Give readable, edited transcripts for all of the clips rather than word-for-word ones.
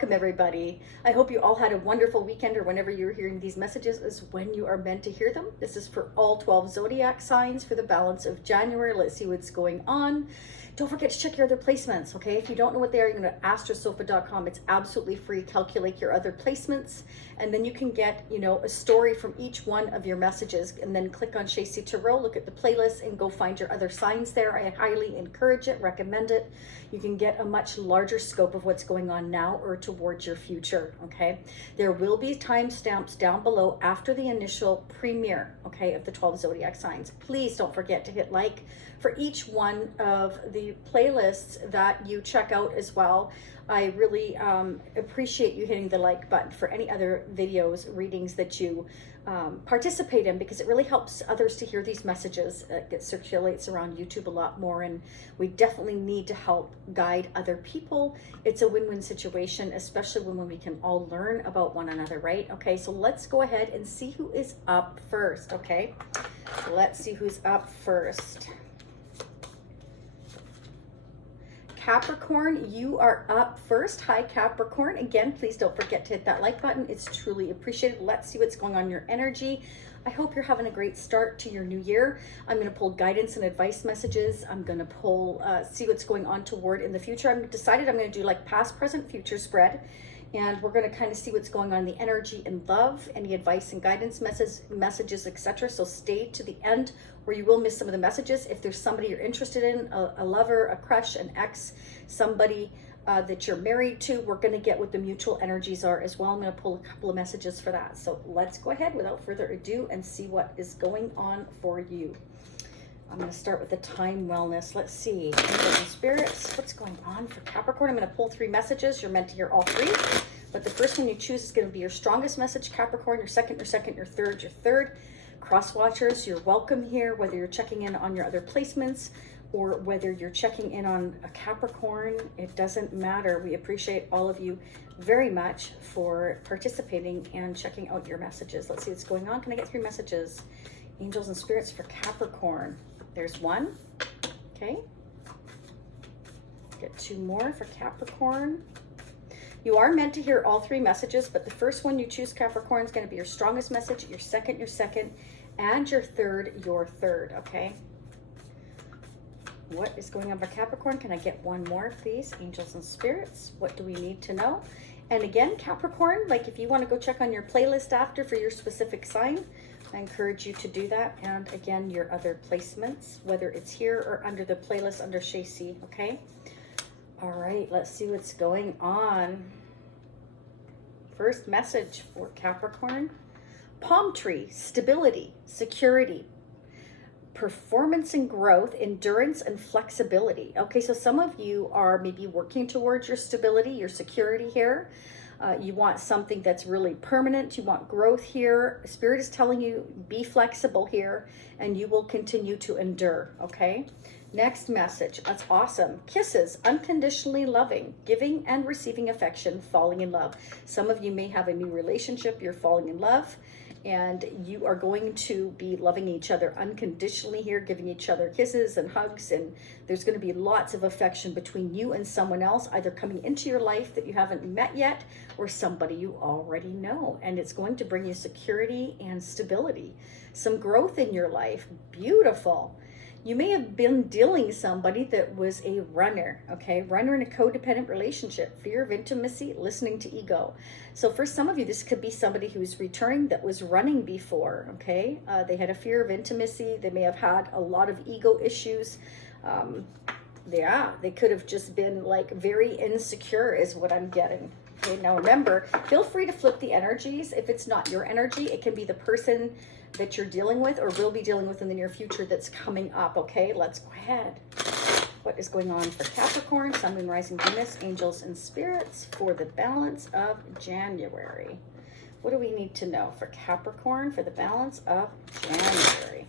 welcome everybody. I hope you all had a wonderful weekend, or whenever you're hearing these messages is when you are meant to hear them. This is for all 12 zodiac signs for the balance of January. Let's see what's going on. Don't forget to check your other placements, okay? If you don't know what they are, you can go to astrosofa.com. It's absolutely free. Calculate your other placements, and then you can get, you know, a story from each one of your messages, and then click on Shacy Tarot, look at the playlist, and go find your other signs there. I highly encourage it, recommend it. You can get a much larger scope of what's going on now or towards your future, okay? There will be timestamps down below after the initial premiere, okay, of the 12 zodiac signs. Please don't forget to hit like for each one of the playlists that you check out as well. I really appreciate you hitting the like button for any other videos, readings that you participate in, because it really helps others to hear these messages. It circulates around YouTube a lot more, and we definitely need to help guide other people. It's a win-win situation, especially when we can all learn about one another, right? Okay, so let's go ahead and see who is up first, okay? Let's see who's up first. Capricorn, you are up first. Hi, Capricorn. Again, please don't forget to hit that like button. It's truly appreciated. Let's see what's going on in your energy. I hope you're having a great start to your new year. I'm going to pull guidance and advice messages. I'm going to pull, see what's going on toward in the future. I've decided I'm going to do like past, present, future spread. And we're going to kind of see what's going on in the energy and love, any advice and guidance messages, etc. So stay to the end, where you will miss some of the messages. If there's somebody you're interested in, a lover, a crush, an ex, somebody that you're married to, we're going to get what the mutual energies are as well. I'm going to pull a couple of messages for that. So let's go ahead without further ado and see what is going on for you. I'm going to start with the time wellness. Let's see. Angels and spirits, what's going on for Capricorn? I'm going to pull 3 messages. You're meant to hear all 3. But the first one you choose is going to be your strongest message, Capricorn. Your second, your third. Cross watchers, you're welcome here, whether you're checking in on your other placements or whether you're checking in on a Capricorn. It doesn't matter. We appreciate all of you very much for participating and checking out your messages. Let's see what's going on. Can I get 3 messages? Angels and spirits for Capricorn. There's 1. Okay. Get 2 more for Capricorn. You are meant to hear all 3 messages, but the first one you choose, Capricorn, is going to be your strongest message, your second, and your third, okay? What is going on for Capricorn? Can I get 1 more, please? Angels and spirits, what do we need to know? And again, Capricorn, like if you want to go check on your playlist after for your specific sign, I encourage you to do that. And again, your other placements, whether it's here or under the playlist under Shacy, okay? All right, let's see what's going on. First message for Capricorn. Palm tree, stability, security, performance and growth, endurance and flexibility. Okay, so some of you are maybe working towards your stability, your security here. You want something that's really permanent. You want growth here. Spirit is telling you, be flexible here, and you will continue to endure, okay? Next message, that's awesome. Kisses, unconditionally loving, giving and receiving affection, falling in love. Some of you may have a new relationship, you're falling in love, and you are going to be loving each other unconditionally here, giving each other kisses and hugs, and there's going to be lots of affection between you and someone else, either coming into your life that you haven't met yet, or somebody you already know, and it's going to bring you security and stability. Some growth in your life, beautiful. You may have been dealing somebody that was a runner, okay? Runner in a codependent relationship, fear of intimacy, listening to ego. So for some of you, this could be somebody who's returning that was running before, okay? They had a fear of intimacy. They may have had a lot of ego issues. Yeah, they could have just been like very insecure is what I'm getting. Okay, now remember, feel free to flip the energies. If it's not your energy, it can be the person that you're dealing with or will be dealing with in the near future that's coming up, okay? Let's go ahead. What is going on for Capricorn, Sun, Moon, Rising, Venus, Angels, and Spirits for the balance of January? What do we need to know for Capricorn for the balance of January?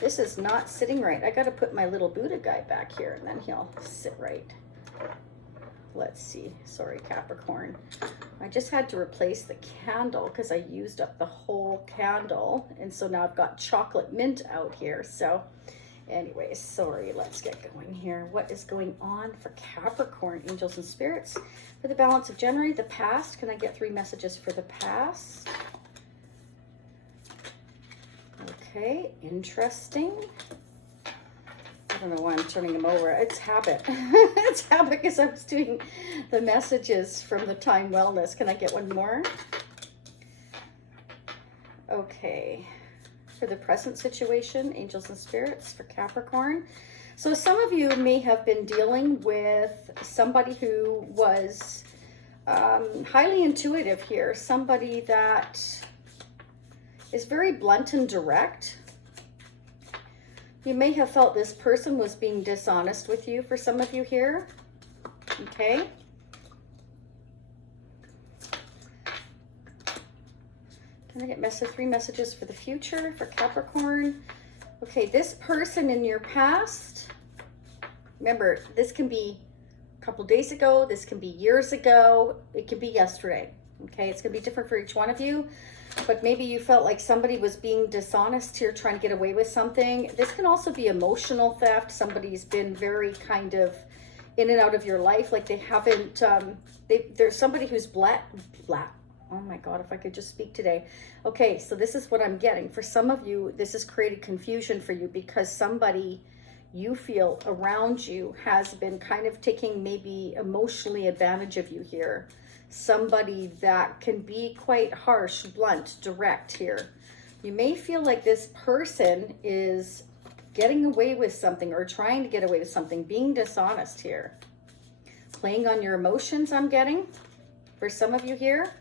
This is not sitting right. I got to put my little Buddha guy back here, and then he'll sit right. Let's see. Sorry, Capricorn. I just had to replace the candle because I used up the whole candle. And so now I've got chocolate mint out here. So Anyways, sorry, let's get going here. What is going on for Capricorn, angels and spirits? For the balance of January, the past. Can I get 3 messages for the past? Okay, interesting. I don't know why I'm turning them over. It's habit. It's habit because I was doing the messages from the Time Wellness. Can I get one more? Okay. For the present situation, angels and spirits for Capricorn. So some of you may have been dealing with somebody who was highly intuitive here. Somebody that is very blunt and direct. You may have felt this person was being dishonest with you for some of you here. Okay. Can I get 3 messages for the future for Capricorn? Okay, this person in your past, remember, this can be a couple days ago, this can be years ago, it can be yesterday. Okay, it's going to be different for each one of you, but maybe you felt like somebody was being dishonest here, trying to get away with something. This can also be emotional theft. Somebody's been very kind of in and out of your life, like they haven't, there's somebody who's oh my God, if I could just speak today. Okay, so this is what I'm getting. For some of you, this has created confusion for you because somebody you feel around you has been kind of taking maybe emotionally advantage of you here. Somebody that can be quite harsh, blunt, direct here. You may feel like this person is getting away with something or trying to get away with something, being dishonest here. Playing on your emotions, I'm getting, for some of you here.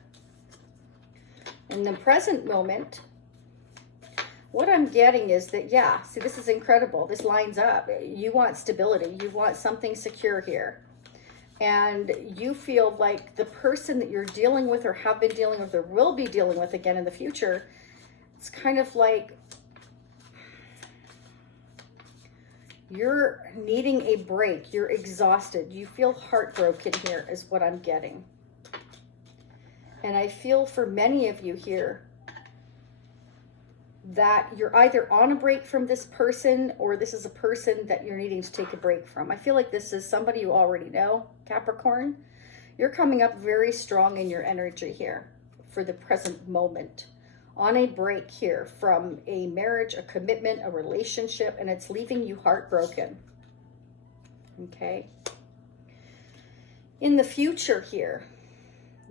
In the present moment, what I'm getting is that, yeah, see, this is incredible. This lines up. You want stability. You want something secure here. And you feel like the person that you're dealing with or have been dealing with or will be dealing with again in the future, it's kind of like you're needing a break. You're exhausted. You feel heartbroken here is what I'm getting. And I feel for many of you here that you're either on a break from this person or this is a person that you're needing to take a break from. I feel like this is somebody you already know, Capricorn. You're coming up very strong in your energy here for the present moment. On a break here from a marriage, a commitment, a relationship, and it's leaving you heartbroken. Okay. In the future here,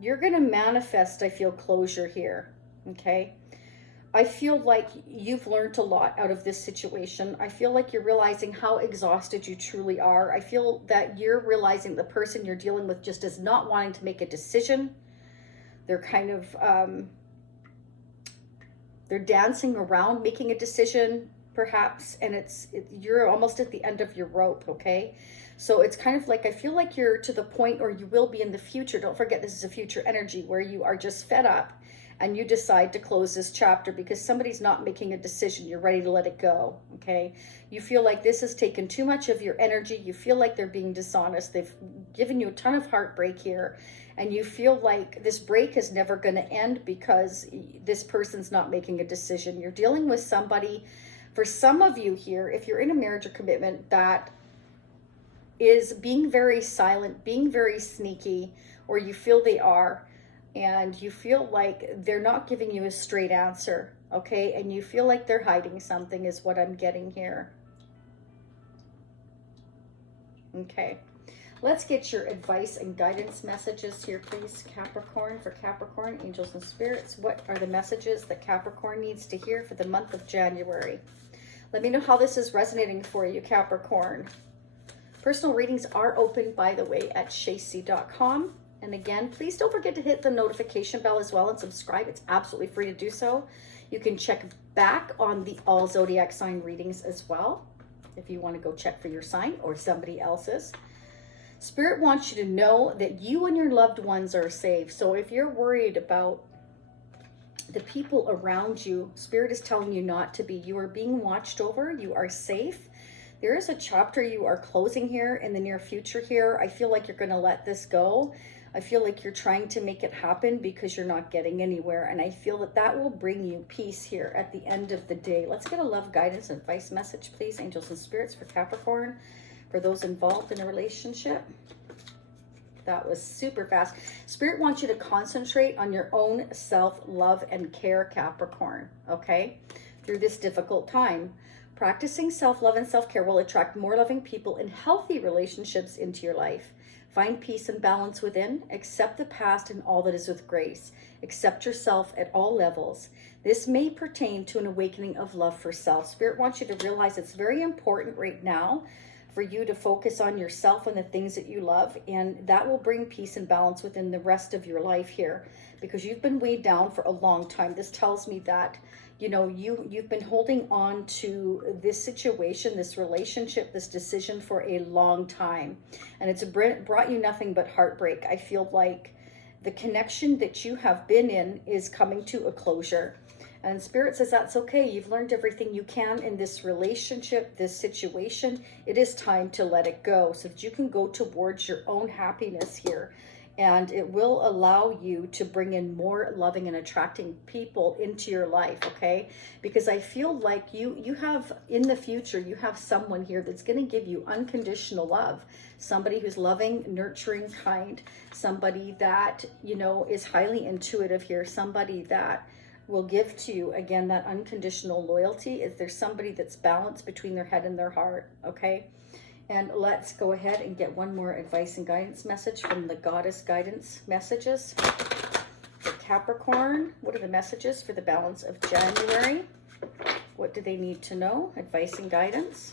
you're going to manifest, I feel, closure here, okay? I feel like you've learned a lot out of this situation. I feel like you're realizing how exhausted you truly are. I feel that you're realizing the person you're dealing with just is not wanting to make a decision. They're kind of, they're dancing around making a decision, perhaps, and you're almost at the end of your rope, okay? So it's kind of like, I feel like you're to the point, or you will be in the future. Don't forget, this is a future energy where you are just fed up and you decide to close this chapter because somebody's not making a decision. You're ready to let it go, okay? You feel like this has taken too much of your energy. You feel like they're being dishonest. They've given you a ton of heartbreak here. And you feel like this break is never going to end because this person's not making a decision. You're dealing with somebody, for some of you here, if you're in a marriage or commitment, that is being very silent, being very sneaky, or you feel they are, and you feel like they're not giving you a straight answer, okay? And you feel like they're hiding something is what I'm getting here. Okay, let's get your advice and guidance messages here, please, Capricorn. For Capricorn, angels and spirits, what are the messages that Capricorn needs to hear for the month of January? Let me know how this is resonating for you, Capricorn. Personal readings are open, by the way, at shacy.com. And again, please don't forget to hit the notification bell as well and subscribe. It's absolutely free to do so. You can check back on the all zodiac sign readings as well, if you want to go check for your sign or somebody else's. Spirit wants you to know that you and your loved ones are safe. So if you're worried about the people around you, Spirit is telling you not to be. You are being watched over. You are safe. There is a chapter you are closing here in the near future here. I feel like you're going to let this go. I feel like you're trying to make it happen because you're not getting anywhere. And I feel that that will bring you peace here at the end of the day. Let's get a love, guidance, and advice message, please, angels and spirits, for Capricorn, for those involved in a relationship. That was super fast. Spirit wants you to concentrate on your own self-love and care, Capricorn, okay? Through this difficult time. Practicing self-love and self-care will attract more loving people and healthy relationships into your life. Find peace and balance within. Accept the past and all that is with grace. Accept yourself at all levels. This may pertain to an awakening of love for self. Spirit wants you to realize it's very important right now for you to focus on yourself and the things that you love, and that will bring peace and balance within the rest of your life here, because you've been weighed down for a long time. This tells me that, you know, you've been holding on to this situation, this relationship, this decision for a long time, and it's brought you nothing but heartbreak. I feel like the connection that you have been in is coming to a closure, and Spirit says that's okay. You've learned everything you can in this relationship, this situation. It is time to let it go so that you can go towards your own happiness here. And it will allow you to bring in more loving and attracting people into your life, okay? Because I feel like you have, in the future, you have someone here that's going to give you unconditional love. Somebody who's loving, nurturing, kind. Somebody that, you know, is highly intuitive here. Somebody that will give to you, again, that unconditional loyalty. If there's somebody that's balanced between their head and their heart, okay? And let's go ahead and get one more advice and guidance message from the Goddess Guidance Messages. For Capricorn, what are the messages for the balance of January? What do they need to know? Advice and guidance.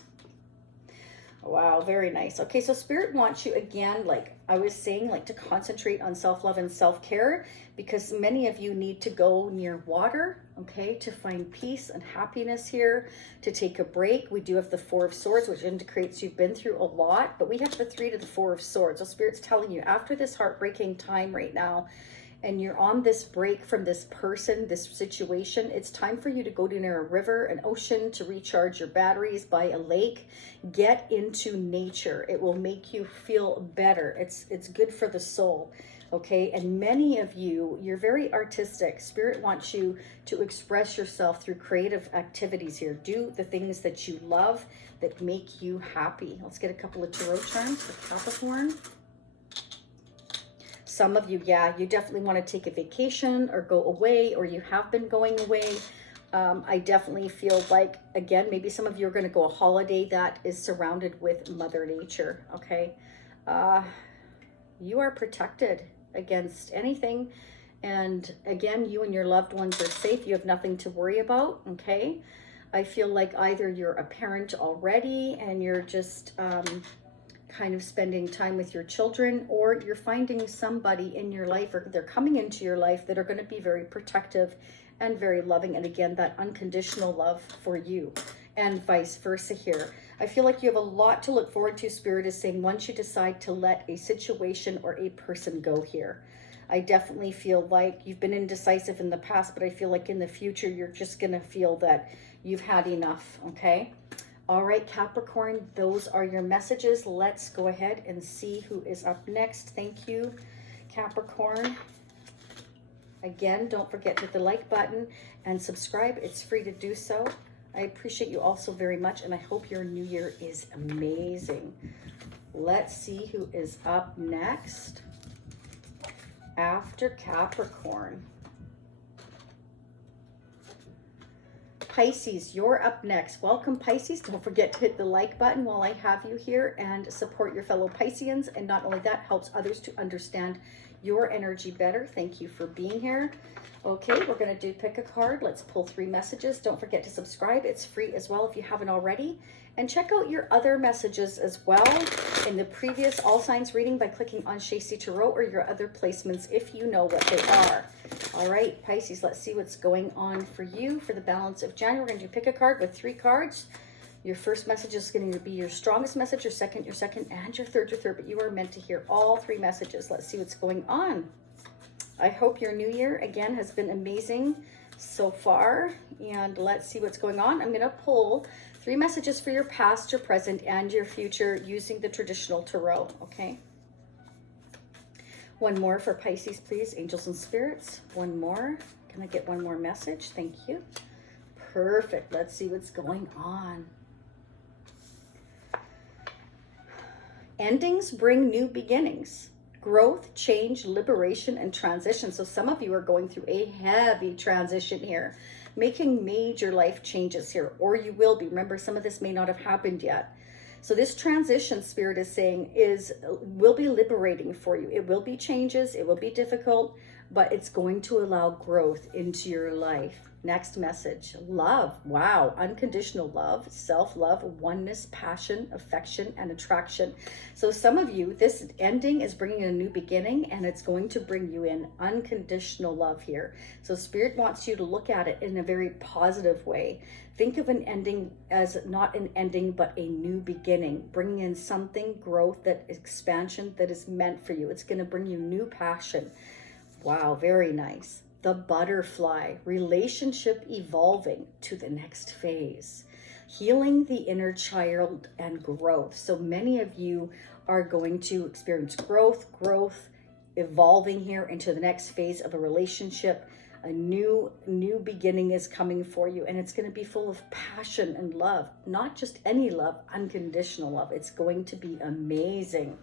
Wow, very nice. Okay, so Spirit wants you, again, like I was saying, like to concentrate on self-love and self-care, because many of you need to go near water, okay, to find peace and happiness here, to take a break. We do have the Four of Swords, which indicates you've been through a lot, but we have the Three to the Four of Swords. So Spirit's telling you, after this heartbreaking time right now, and you're on this break from this person, this situation, it's time for you to go to near a river, an ocean, to recharge your batteries, by a lake. Get into nature. It will make you feel better. It's good for the soul, okay? And many of you, you're very artistic. Spirit wants you to express yourself through creative activities here. Do the things that you love, that make you happy. Let's get a couple of tarot charms for Capricorn. Some of you, yeah, you definitely want to take a vacation or go away, or you have been going away. I definitely feel like, again, maybe some of you are going to go a holiday that is surrounded with Mother Nature, okay? You are protected against anything. And again, you and your loved ones are safe. You have nothing to worry about, okay? I feel like either you're a parent already and you're just kind of spending time with your children, or you're finding somebody in your life, or they're coming into your life, that are going to be very protective and very loving, and again, that unconditional love for you, and vice versa here. I feel like you have a lot to look forward to. Spirit is saying once you decide to let a situation or a person go here. I definitely feel like you've been indecisive in the past, but I feel like in the future you're just going to feel that you've had enough, okay? All right, Capricorn, those are your messages. Let's go ahead and see who is up next. Thank you, Capricorn. Again, don't forget to hit the like button and subscribe. It's free to do so. I appreciate you all so very much, and I hope your new year is amazing. Let's see who is up next after Capricorn. Pisces, you're up next. Welcome, Pisces. Don't forget to hit the like button while I have you here, and support your fellow Pisceans. And not only that, helps others to understand your energy better. Thank you for being here. Okay, we're going to do pick a card. Let's pull 3 messages. Don't forget to subscribe. It's free as well if you haven't already. And check out your other messages as well in the previous All Signs reading by clicking on Shacy Tarot, or your other placements if you know what they are. All right, Pisces, let's see what's going on for you for the balance of January. We're going to do pick a card with 3 cards. Your first message is going to be your strongest message, your second, and your third, but you are meant to hear all 3 messages. Let's see what's going on. I hope your new year, again, has been amazing so far. And let's see what's going on. I'm going to pull 3 messages for your past, your present, and your future using the traditional tarot, okay? One more for Pisces, please. Angels and spirits. One more. Can I get one more message? Thank you. Perfect. Let's see what's going on. Endings bring new beginnings. Growth, change, liberation, and transition. So some of you are going through a heavy transition here, making major life changes here, or you will be. Remember, some of this may not have happened yet. So this transition, Spirit is saying, will be liberating for you. It will be changes, it will be difficult, but it's going to allow growth into your life. Next message, love. Wow, unconditional love, self-love, oneness, passion, affection, and attraction. So some of you, this ending is bringing in a new beginning, and it's going to bring you in unconditional love here. So Spirit wants you to look at it in a very positive way. Think of an ending as not an ending, but a new beginning, bringing in something, growth, that expansion that is meant for you. It's going to bring you new passion. Wow, very nice. The butterfly, relationship evolving to the next phase, healing the inner child and growth. So many of you are going to experience growth, evolving here into the next phase of a relationship. A new beginning is coming for you, and it's going to be full of passion and love. Not just any love, unconditional love. It's going to be amazing.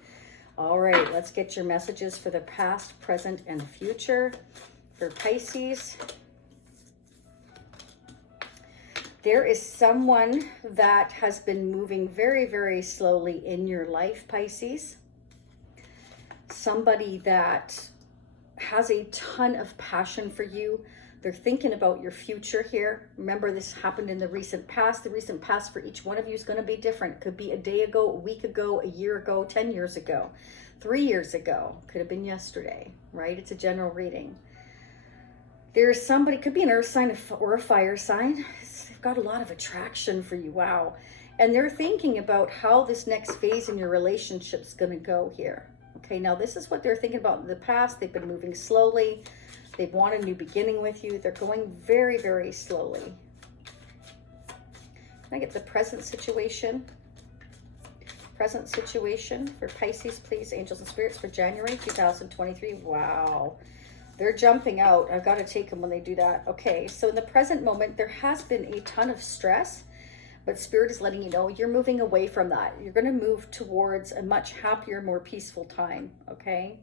All right, let's get your messages for the past, present, and future. For Pisces, there is someone that has been moving very, very slowly in your life, Pisces. Somebody that has a ton of passion for you. They're thinking about your future here. Remember, this happened in the recent past. The recent past for each one of you is going to be different. Could be a day ago, a week ago, a year ago, 10 years ago, 3 years ago. Could have been yesterday, right? It's a general reading. There's somebody, could be an earth sign or a fire sign. They've got a lot of attraction for you. Wow. And they're thinking about how this next phase in your relationship's going to go here. Okay, now this is what they're thinking about in the past. They've been moving slowly. They want a new beginning with you. They're going very, very slowly. Can I get the present situation? Present situation for Pisces, please. Angels and spirits for January 2023. Wow. They're jumping out. I've got to take them when they do that. Okay, so in the present moment, there has been a ton of stress, but Spirit is letting you know you're moving away from that. You're going to move towards a much happier, more peaceful time, okay?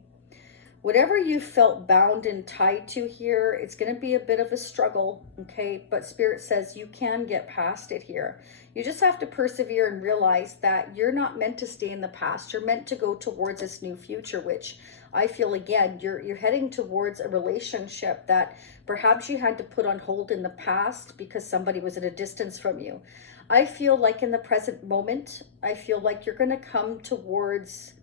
Whatever you felt bound and tied to here, it's going to be a bit of a struggle, okay? But Spirit says you can get past it here. You just have to persevere and realize that you're not meant to stay in the past. You're meant to go towards this new future, which I feel, again, you're heading towards a relationship that perhaps you had to put on hold in the past because somebody was at a distance from you. I feel like in the present moment, I feel like you're going to come towards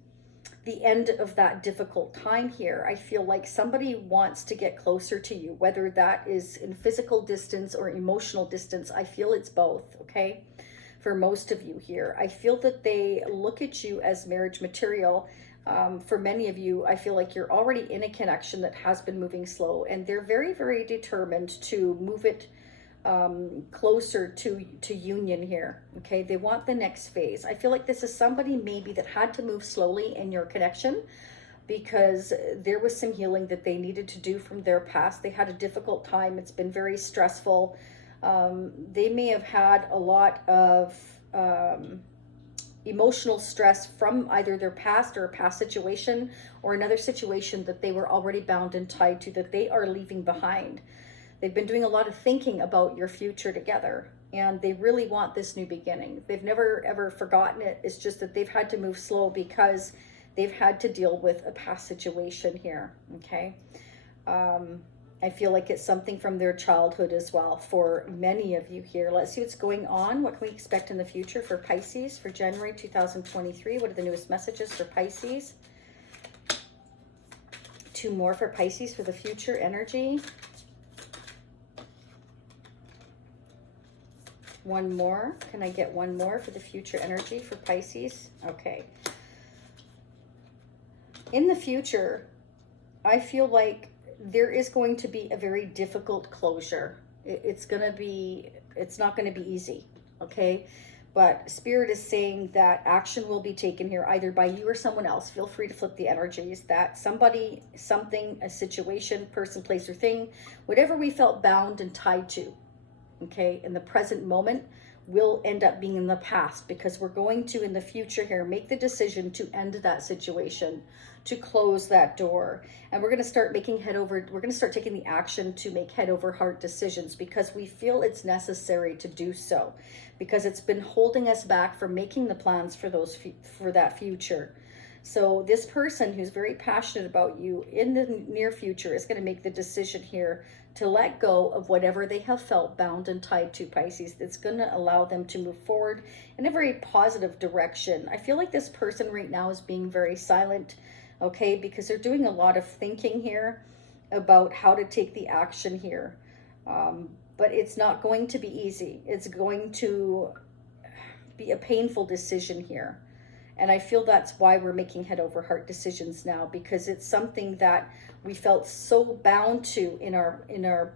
the end of that difficult time here. I feel like somebody wants to get closer to you, whether that is in physical distance or emotional distance. I feel it's both, okay? For most of you here, I feel that they look at you as marriage material. For many of you, I feel like you're already in a connection that has been moving slow, and they're very, very determined to move it closer to union here. Okay, they want the next phase. I feel like this is somebody maybe that had to move slowly in your connection because there was some healing that they needed to do from their past. They had a difficult time. It's been very stressful. They may have had a lot of emotional stress from either their past or a past situation or another situation that they were already bound and tied to, that they are leaving behind. They've been doing a lot of thinking about your future together, and they really want this new beginning. They've never ever forgotten it. It's just that they've had to move slow because they've had to deal with a past situation here, okay? I feel like it's something from their childhood as well for many of you here. Let's see what's going on. What can we expect in the future for Pisces for January 2023? What are the newest messages for Pisces? Two more for Pisces for the future energy. One more. Can I get one more for the future energy for Pisces? Okay. In the future, I feel like there is going to be a very difficult closure. It's not going to be easy, okay? But Spirit is saying that action will be taken here, either by you or someone else. Feel free to flip the energies. That somebody, something, a situation, person, place, or thing, whatever we felt bound and tied to, okay, in the present moment, will end up being in the past, because we're going to, in the future here, make the decision to end that situation, to close that door. And we're going to start making we're going to start taking the action to make head over heart decisions, because we feel it's necessary to do so, because it's been holding us back from making the plans for for that future. So this person who's very passionate about you in the near future is going to make the decision here to let go of whatever they have felt bound and tied to, Pisces. It's going to allow them to move forward in a very positive direction. I feel like this person right now is being very silent, okay, because they're doing a lot of thinking here about how to take the action here. But it's not going to be easy. It's going to be a painful decision here. And I feel that's why we're making head over heart decisions now, because it's something that we felt so bound to in our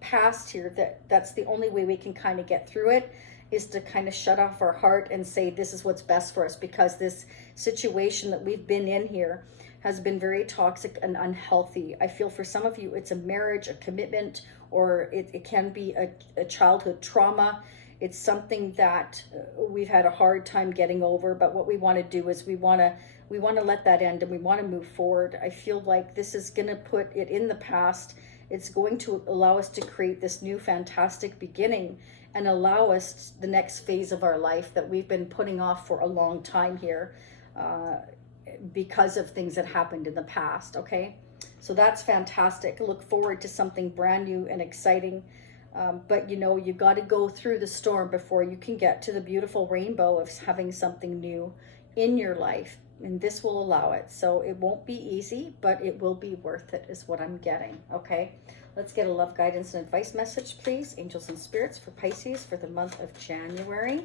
past here, that's the only way we can kind of get through it, is to kind of shut off our heart and say this is what's best for us, because this situation that we've been in here has been very toxic and unhealthy. I feel for some of you it's a marriage, a commitment, or it can be a childhood trauma. It's something that we've had a hard time getting over, but what we want to do is we want to let that end, and we want to move forward. I feel like this is going to put it in the past. It's going to allow us to create this new fantastic beginning and allow us the next phase of our life that we've been putting off for a long time here because of things that happened in the past, okay? So that's fantastic. Look forward to something brand new and exciting. But you know, you got to go through the storm before you can get to the beautiful rainbow of having something new in your life. And this will allow it. So it won't be easy, but it will be worth it, is what I'm getting. Okay, let's get a love, guidance, and advice message, please. Angels and spirits for Pisces for the month of January.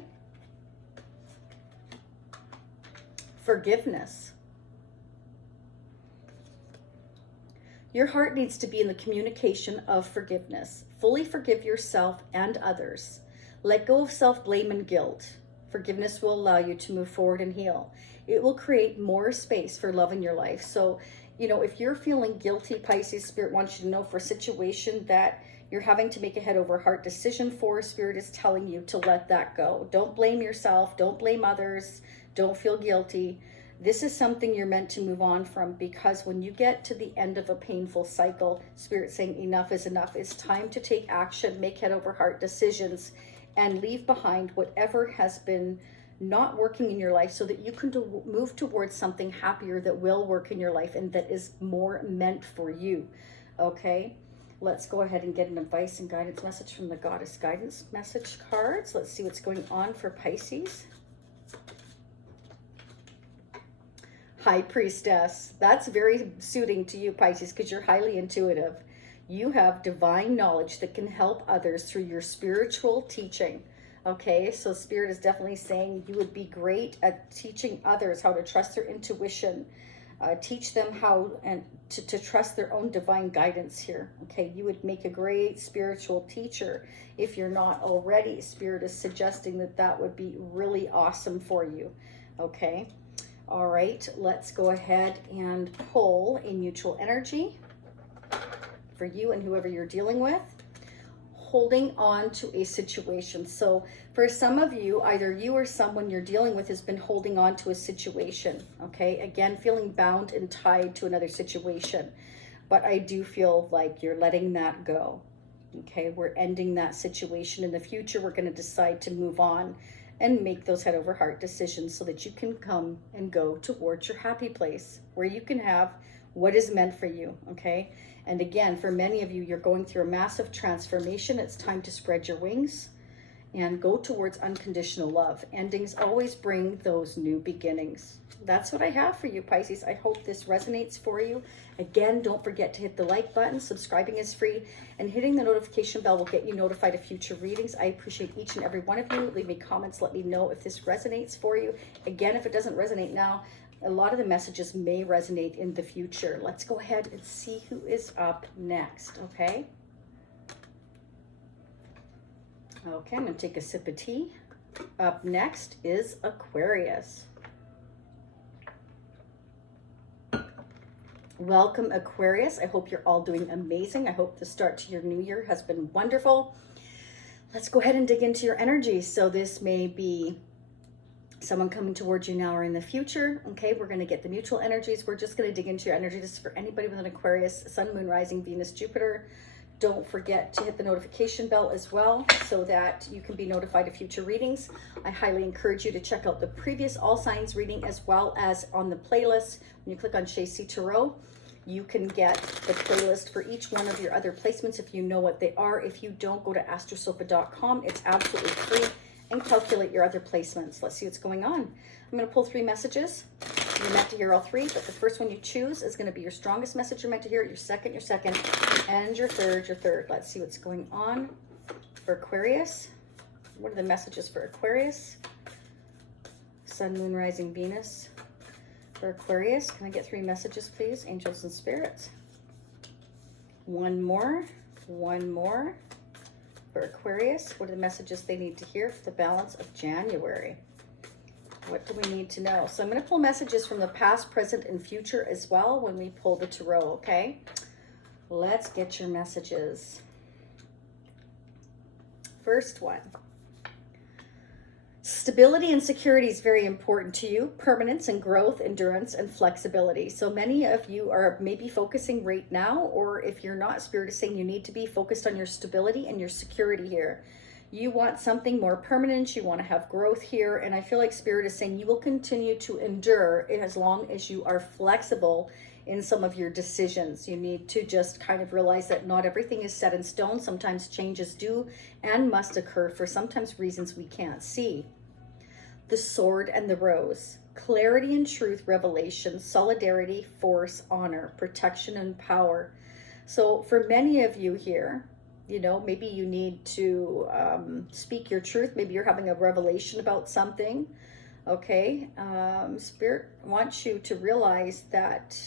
Forgiveness. Your heart needs to be in the communication of forgiveness. Fully forgive yourself and others. Let go of self-blame and guilt. Forgiveness will allow you to move forward and heal. It will create more space for love in your life. So, you know, if you're feeling guilty, Pisces, Spirit wants you to know for a situation that you're having to make a head over heart decision for, Spirit is telling you to let that go. Don't blame yourself. Don't blame others. Don't feel guilty. This is something you're meant to move on from, because when you get to the end of a painful cycle, Spirit saying enough is enough. It's time to take action, make head over heart decisions, and leave behind whatever has been not working in your life, so that you can move towards something happier that will work in your life and that is more meant for you. Okay, let's go ahead and get an advice and guidance message from the Goddess Guidance message cards. Let's see what's going on for Pisces. High Priestess. That's very suiting to you, Pisces, because you're highly intuitive. You have divine knowledge that can help others through your spiritual teaching. Okay, so Spirit is definitely saying you would be great at teaching others how to trust their intuition. Teach them how and to trust their own divine guidance here. Okay, you would make a great spiritual teacher if you're not already. Spirit is suggesting that that would be really awesome for you. Okay. All right, let's go ahead and pull a mutual energy for you and whoever you're dealing with. Holding on to a situation. So for some of you, either you or someone you're dealing with has been holding on to a situation. Okay, again, feeling bound and tied to another situation. But I do feel like you're letting that go. Okay, we're ending that situation. In the future, we're going to decide to move on and make those head over heart decisions so that you can come and go towards your happy place where you can have what is meant for you. Okay, and again, for many of you, you're going through a massive transformation. It's time to spread your wings and go towards unconditional love. Endings always bring those new beginnings. That's what I have for you, Pisces. I hope this resonates for you. Again, don't forget to hit the like button. Subscribing is free, and hitting the notification bell will get you notified of future readings. I appreciate each and every one of you. Leave me comments. Let me know if this resonates for you. Again, if it doesn't resonate now, a lot of the messages may resonate in the future. Let's go ahead and see who is up next, okay? Okay, I'm going to take a sip of tea. Up next is Aquarius. Welcome, Aquarius. I hope you're all doing amazing. I hope the start to your new year has been wonderful. Let's go ahead and dig into your energy. So this may be someone coming towards you now or in the future. Okay, we're going to get the neutral energies. We're just going to dig into your energy. This is for anybody with an Aquarius, Sun, Moon, Rising, Venus, Jupiter. Don't forget to hit the notification bell as well so that you can be notified of future readings. I highly encourage you to check out the previous all signs reading as well as on the playlist. When you click on Chez Tarot, you can get the playlist for each one of your other placements if you know what they are. If you don't, go to astrosofa.com. It's absolutely free, and calculate your other placements. Let's see what's going on. I'm going to pull 3 messages. You're meant to hear all 3, but the first one you choose is going to be your strongest message you're meant to hear, your second, and your third. Let's see what's going on for Aquarius. What are the messages for Aquarius? Sun, Moon, Rising, Venus. For Aquarius, can I get 3 messages, please? Angels and spirits. One more. For Aquarius, what are the messages they need to hear for the balance of January? What do we need to know? So I'm going to pull messages from the past, present, and future as well when we pull the tarot, okay? Let's get your messages. First one. Stability and security is very important to you. Permanence and growth, endurance, and flexibility. So many of you are maybe focusing right now, or if you're not, Spirit is saying you need to be focused on your stability and your security here. You want something more permanent. You want to have growth here. And I feel like Spirit is saying you will continue to endure as long as you are flexible in some of your decisions. You need to just kind of realize that not everything is set in stone. Sometimes changes do and must occur for sometimes reasons we can't see. The Sword and the Rose. Clarity and truth, revelation, solidarity, force, honor, protection, and power. So for many of you here, you know, maybe you need to speak your truth. Maybe you're having a revelation about something. Okay. Spirit wants you to realize that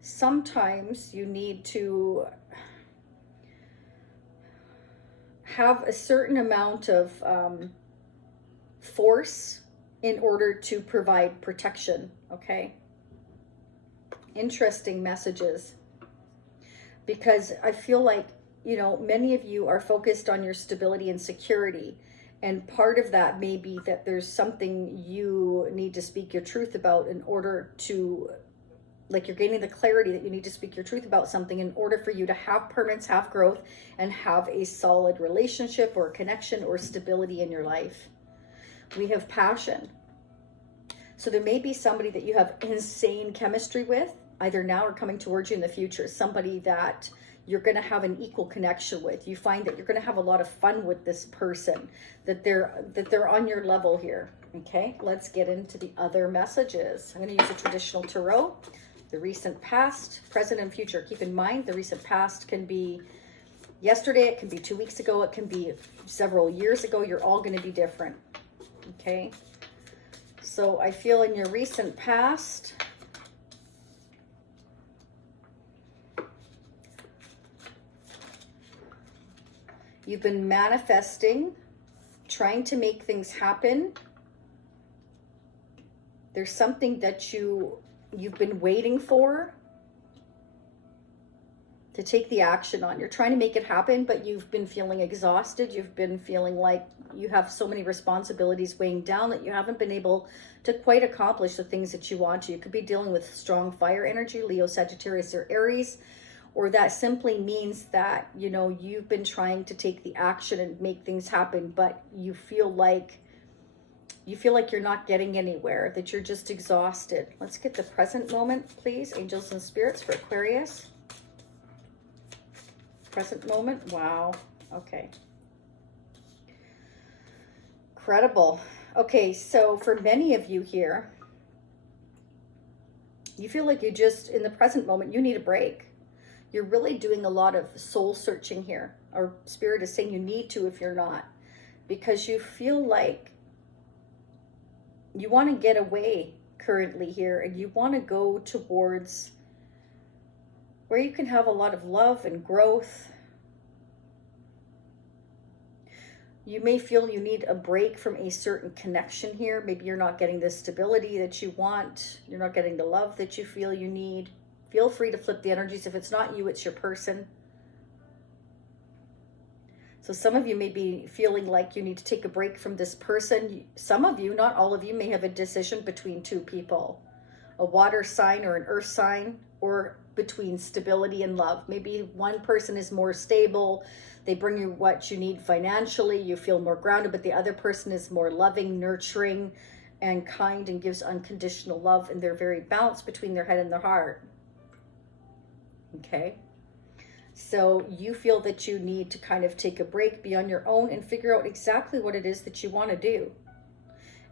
sometimes you need to have a certain amount of force in order to provide protection. Okay. Interesting messages. Because I feel like, you know, many of you are focused on your stability and security. And part of that may be that there's something you need to speak your truth about in order to, like, you're gaining the clarity that you need to speak your truth about something in order for you to have permanence, have growth, and have a solid relationship or connection or stability in your life. We have passion. So there may be somebody that you have insane chemistry with, either now or coming towards you in the future. Somebody that you're going to have an equal connection with. You find that you're going to have a lot of fun with this person, that they're on your level here. Okay, let's get into the other messages. I'm going to use a traditional tarot. The recent past, present, and future. Keep in mind, the recent past can be yesterday, it can be 2 weeks ago, it can be several years ago. You're all going to be different. Okay, so I feel in your recent past, you've been manifesting, trying to make things happen. There's something that you've been waiting for to take the action on. You're trying to make it happen, but you've been feeling exhausted. You've been feeling like you have so many responsibilities weighing down that you haven't been able to quite accomplish the things that you want to. You could be dealing with strong fire energy, Leo, Sagittarius, or Aries. Or that simply means that, you know, you've been trying to take the action and make things happen, but you feel like you're not getting anywhere, that you're just exhausted. Let's get the present moment, please. Angels and spirits for Aquarius. Present moment. Wow. Okay. Incredible. Okay, so for many of you here, you feel like you just, in the present moment, you need a break. You're really doing a lot of soul searching here. Or Spirit is saying you need to if you're not. Because you feel like you want to get away currently here. And you want to go towards where you can have a lot of love and growth. You may feel you need a break from a certain connection here. Maybe you're not getting the stability that you want. You're not getting the love that you feel you need. Feel free to flip the energies. If it's not you, it's your person. So some of you may be feeling like you need to take a break from this person. Some of you, not all of you, may have a decision between two people. A water sign or an earth sign, or between stability and love. Maybe one person is more stable. They bring you what you need financially. You feel more grounded, but the other person is more loving, nurturing, and kind, and gives unconditional love. And they're very balanced between their head and their heart. Okay. So you feel that you need to kind of take a break, be on your own, and figure out exactly what it is that you want to do.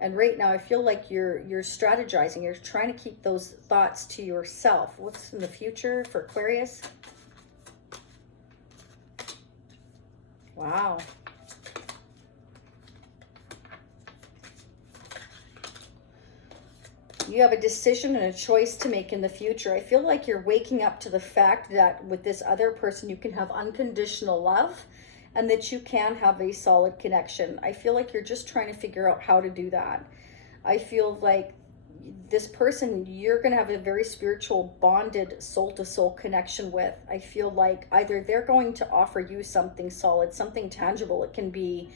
And right now, I feel like you're strategizing. You're trying to keep those thoughts to yourself. What's in the future for Aquarius? Wow. You have a decision and a choice to make in the future. I feel like you're waking up to the fact that with this other person, you can have unconditional love, and that you can have a solid connection. I feel like you're just trying to figure out how to do that. I feel like this person, you're going to have a very spiritual, bonded, soul-to-soul connection with. I feel like either they're going to offer you something solid, something tangible. It can be,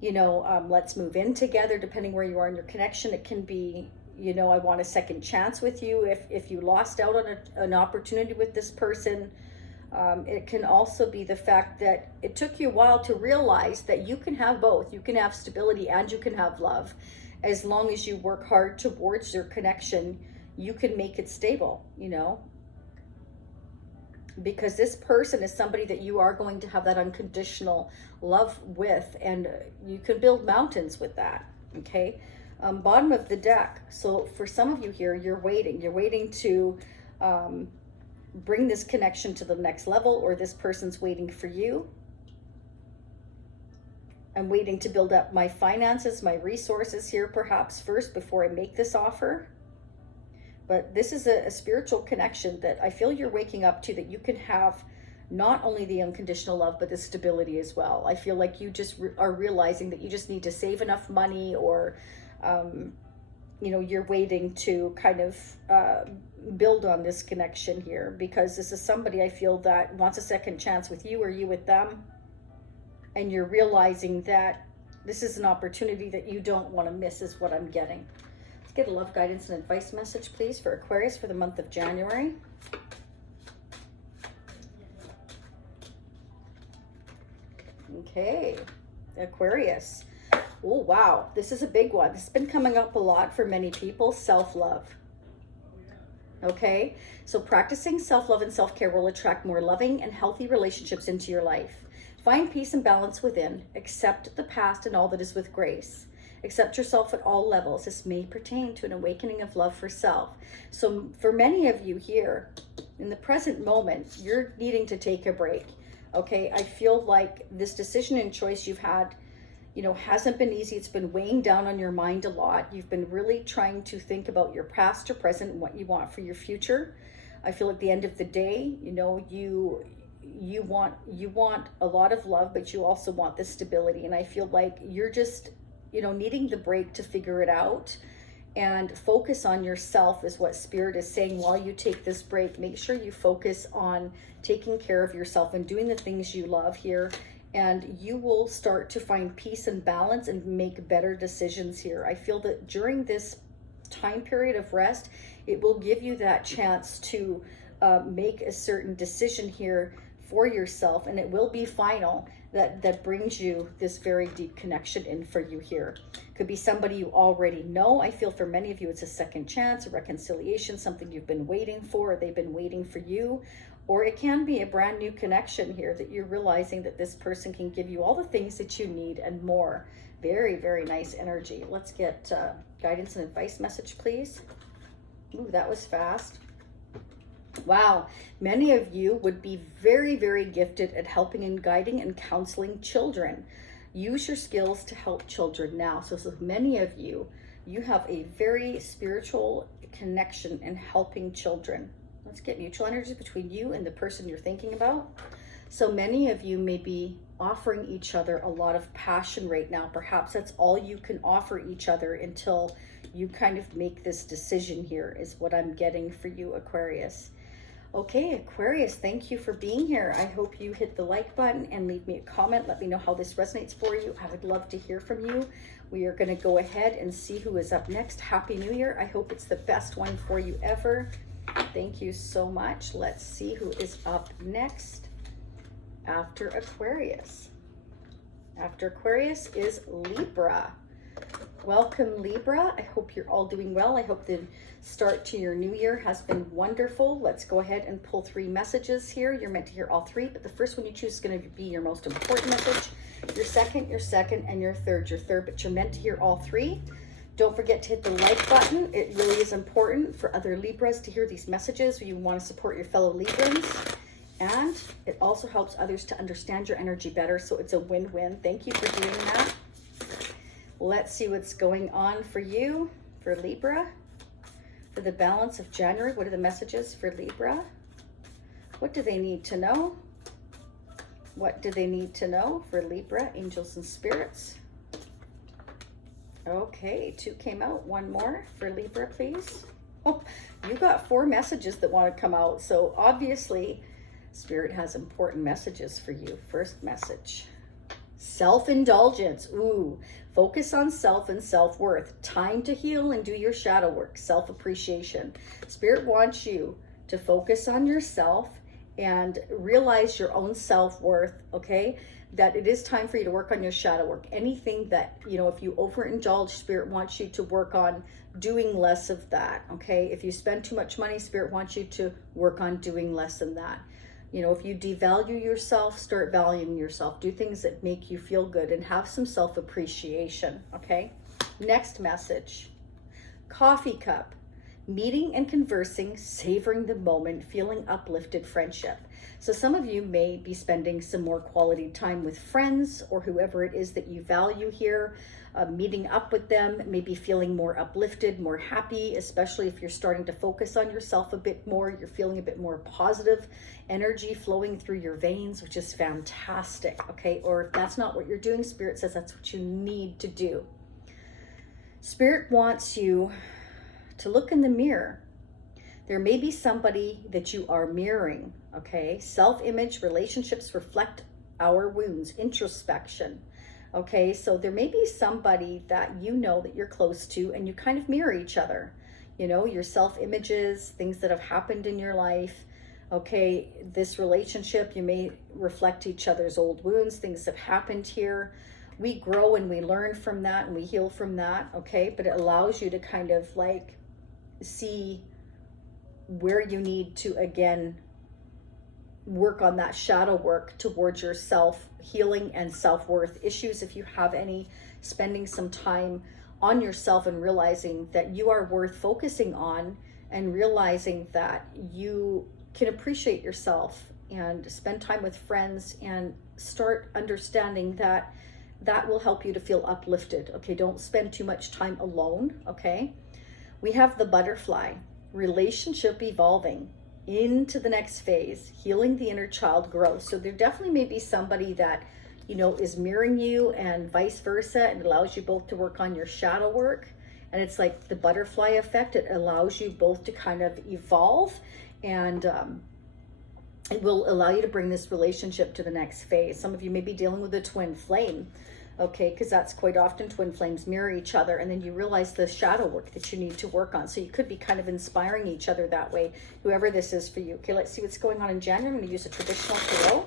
you know, let's move in together, depending where you are in your connection. It can be, you know, I want a second chance with you if you lost out on an opportunity with this person. It can also be the fact that it took you a while to realize that you can have both. You can have stability and you can have love. As long as you work hard towards your connection, you can make it stable, you know. Because this person is somebody that you are going to have that unconditional love with, and you can build mountains with that, okay? Bottom of the deck. So for some of you here, you're waiting to bring this connection to the next level, or this person's waiting for you. I'm waiting to build up my finances, my resources here perhaps first before I make this offer. But this is a spiritual connection that I feel you're waking up to, that you can have not only the unconditional love, but the stability as well. I feel like you just are realizing that you just need to save enough money, or you know, you're waiting to kind of build on this connection here, because this is somebody I feel that wants a second chance with you, or you with them. And you're realizing that this is an opportunity that you don't want to miss, is what I'm getting. Let's get a love guidance and advice message, please, for Aquarius for the month of January. Okay, Aquarius. Oh, wow. This is a big one. This has been coming up a lot for many people. Self-love. Okay, so practicing self-love and self-care will attract more loving and healthy relationships into your life. Find peace and balance within. Accept the past and all that is with grace. Accept yourself at all levels. This may pertain to an awakening of love for self. So for many of you here, in the present moment, you're needing to take a break. Okay, I feel like this decision and choice you've had, you know, hasn't been easy. It's been weighing down on your mind a lot. You've been really trying to think about your past or present and what you want for your future. I feel at the end of the day, you know, you want a lot of love, but you also want this stability. And I feel like you're just, you know, needing the break to figure it out and focus on yourself is what Spirit is saying. While you take this break, make sure you focus on taking care of yourself and doing the things you love here. And you will start to find peace and balance and make better decisions here. I feel that during this time period of rest, it will give you that chance to make a certain decision here for yourself, and it will be final, that brings you this very deep connection in for you here. Could be somebody you already know. I feel for many of you it's a second chance, a reconciliation, something you've been waiting for, or they've been waiting for you. Or it can be a brand new connection here, that you're realizing that this person can give you all the things that you need and more. Very, very nice energy. Let's get guidance and advice message, please. Ooh, that was fast. Wow, many of you would be very, very gifted at helping and guiding and counseling children. Use your skills to help children now. So many of you, you have a very spiritual connection in helping children. Let's get mutual energy between you and the person you're thinking about. So many of you may be offering each other a lot of passion right now. Perhaps that's all you can offer each other until you kind of make this decision here, is what I'm getting for you, Aquarius. Okay, Aquarius, thank you for being here. I hope you hit the like button and leave me a comment. Let me know how this resonates for you. I would love to hear from you. We are going to go ahead and see who is up next. Happy New Year. I hope it's the best one for you ever. Thank you so much. Let's see who is up next after Aquarius. After Aquarius is Libra. Welcome, Libra. I hope you're all doing well. I hope the start to your new year has been wonderful. Let's go ahead and pull 3 messages here. You're meant to hear all 3, but the first one you choose is going to be your most important message. Your second, and your third, but you're meant to hear all 3. Don't forget to hit the like button. It really is important for other Libras to hear these messages. You want to support your fellow Librans. And it also helps others to understand your energy better. So it's a win-win. Thank you for doing that. Let's see what's going on for you, for Libra, for the balance of January. What are the messages for Libra? What do they need to know? What do they need to know for Libra, angels and spirits? Okay, 2 came out. 1 more for Libra, please. Oh, you got 4 messages that want to come out. So obviously, Spirit has important messages for you. First message. Self-indulgence. Ooh, focus on self and self-worth. Time to heal and do your shadow work. Self-appreciation. Spirit wants you to focus on yourself and realize your own self-worth, okay? That it is time for you to work on your shadow work. Anything that, you know, if you overindulge, Spirit wants you to work on doing less of that, okay? If you spend too much money, Spirit wants you to work on doing less than that. You know, if you devalue yourself, start valuing yourself. Do things that make you feel good and have some self-appreciation, okay? Next message. Coffee cup. Meeting and conversing, savoring the moment, feeling uplifted, friendship. So some of you may be spending some more quality time with friends or whoever it is that you value here, meeting up with them, maybe feeling more uplifted, more happy, especially if you're starting to focus on yourself a bit more. You're feeling a bit more positive energy flowing through your veins, which is fantastic, okay? Or if that's not what you're doing, Spirit says that's what you need to do. Spirit wants you to look in the mirror. There may be somebody that you are mirroring, okay? Self-image, relationships reflect our wounds, introspection, okay? So there may be somebody that you know that you're close to and you kind of mirror each other, you know, your self-images, things that have happened in your life, okay? This relationship, you may reflect each other's old wounds, things that happened here. We grow and we learn from that and we heal from that, okay? But it allows you to kind of like see where you need to again work on that shadow work towards your self healing and self-worth issues. If you have any, spending some time on yourself and realizing that you are worth focusing on and realizing that you can appreciate yourself and spend time with friends and start understanding that that will help you to feel uplifted, okay? Don't spend too much time alone, okay? We have the butterfly, relationship evolving into the next phase, healing the inner child growth. So there definitely may be somebody that, you know, is mirroring you and vice versa, and it allows you both to work on your shadow work. And it's like the butterfly effect. It allows you both to kind of evolve, and it will allow you to bring this relationship to the next phase. Some of you may be dealing with a twin flame, okay, because that's quite often twin flames mirror each other, and then you realize the shadow work that you need to work on. So you could be kind of inspiring each other that way, whoever this is for you. Okay, let's see what's going on in January. I'm going to use a traditional tarot.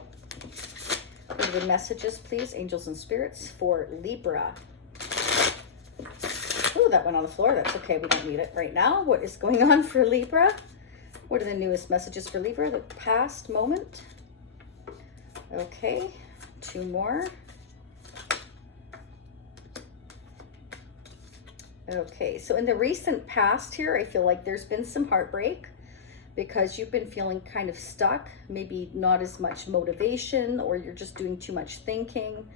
What are the messages, please, angels and spirits, for Libra? Oh, that went on the floor. That's okay. We don't need it right now. What is going on for Libra? What are the newest messages for Libra? The past moment. Okay, 2 more. Okay, so in the recent past here, I feel like there's been some heartbreak because you've been feeling kind of stuck, maybe not as much motivation, or you're just doing too much thinking.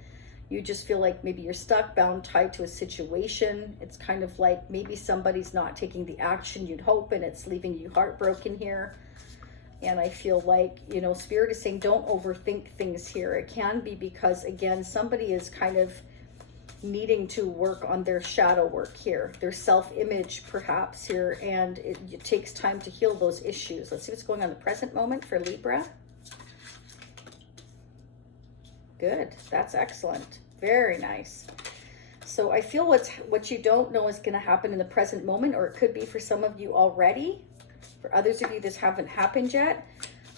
You just feel like maybe you're stuck, bound, tied to a situation. It's kind of like maybe somebody's not taking the action you'd hope, and it's leaving you heartbroken here. And I feel like, you know, Spirit is saying don't overthink things here. It can be because, again, somebody is kind of needing to work on their shadow work here, their self-image perhaps here, and it takes time to heal those issues. Let's see what's going on in the present moment for Libra. Good. That's excellent. Very nice. So I feel what you don't know is going to happen in the present moment, or it could be for some of you already. For others of you, this haven't happened yet.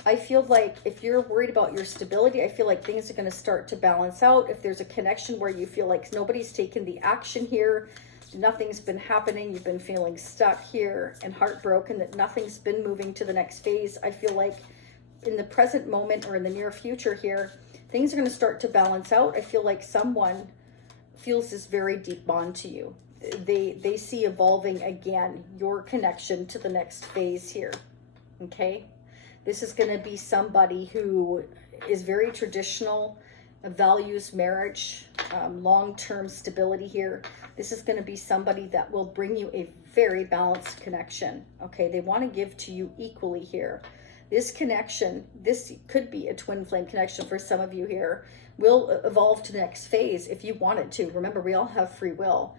I feel like if you're worried about your stability, I feel like things are going to start to balance out. If there's a connection where you feel like nobody's taken the action here, nothing's been happening, you've been feeling stuck here and heartbroken that nothing's been moving to the next phase, I feel like in the present moment or in the near future here, things are going to start to balance out. I feel like someone feels this very deep bond to you. They see evolving again your connection to the next phase here. Okay, this is going to be somebody who is very traditional, values marriage, long-term stability here. This is going to be somebody that will bring you a very balanced connection. Okay, they want to give to you equally here. This connection, this could be a twin flame connection for some of you here, will evolve to the next phase if you want it to. Remember, we all have free will.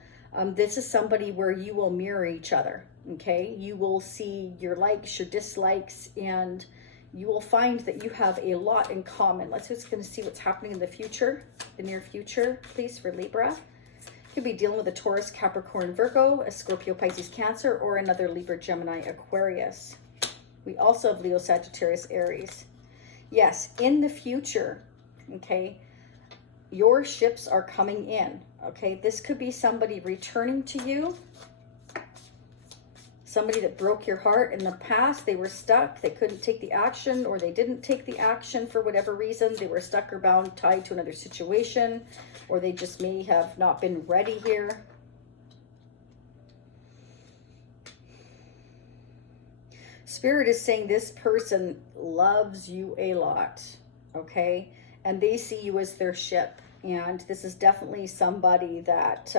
This is somebody where you will mirror each other, okay? You will see your likes, your dislikes, and you will find that you have a lot in common. Let's just going to see what's happening in the future, the near future, please, for Libra. Could be dealing with a Taurus, Capricorn, Virgo, a Scorpio, Pisces, Cancer, or another Libra, Gemini, Aquarius. We also have Leo, Sagittarius, Aries. Yes, in the future, okay, your ships are coming in, okay? This could be somebody returning to you, somebody that broke your heart in the past. They were stuck, they couldn't take the action, or they didn't take the action for whatever reason. They were stuck or bound, tied to another situation, or they just may have not been ready here. Spirit is saying this person loves you a lot, okay? And they see you as their ship. And this is definitely somebody that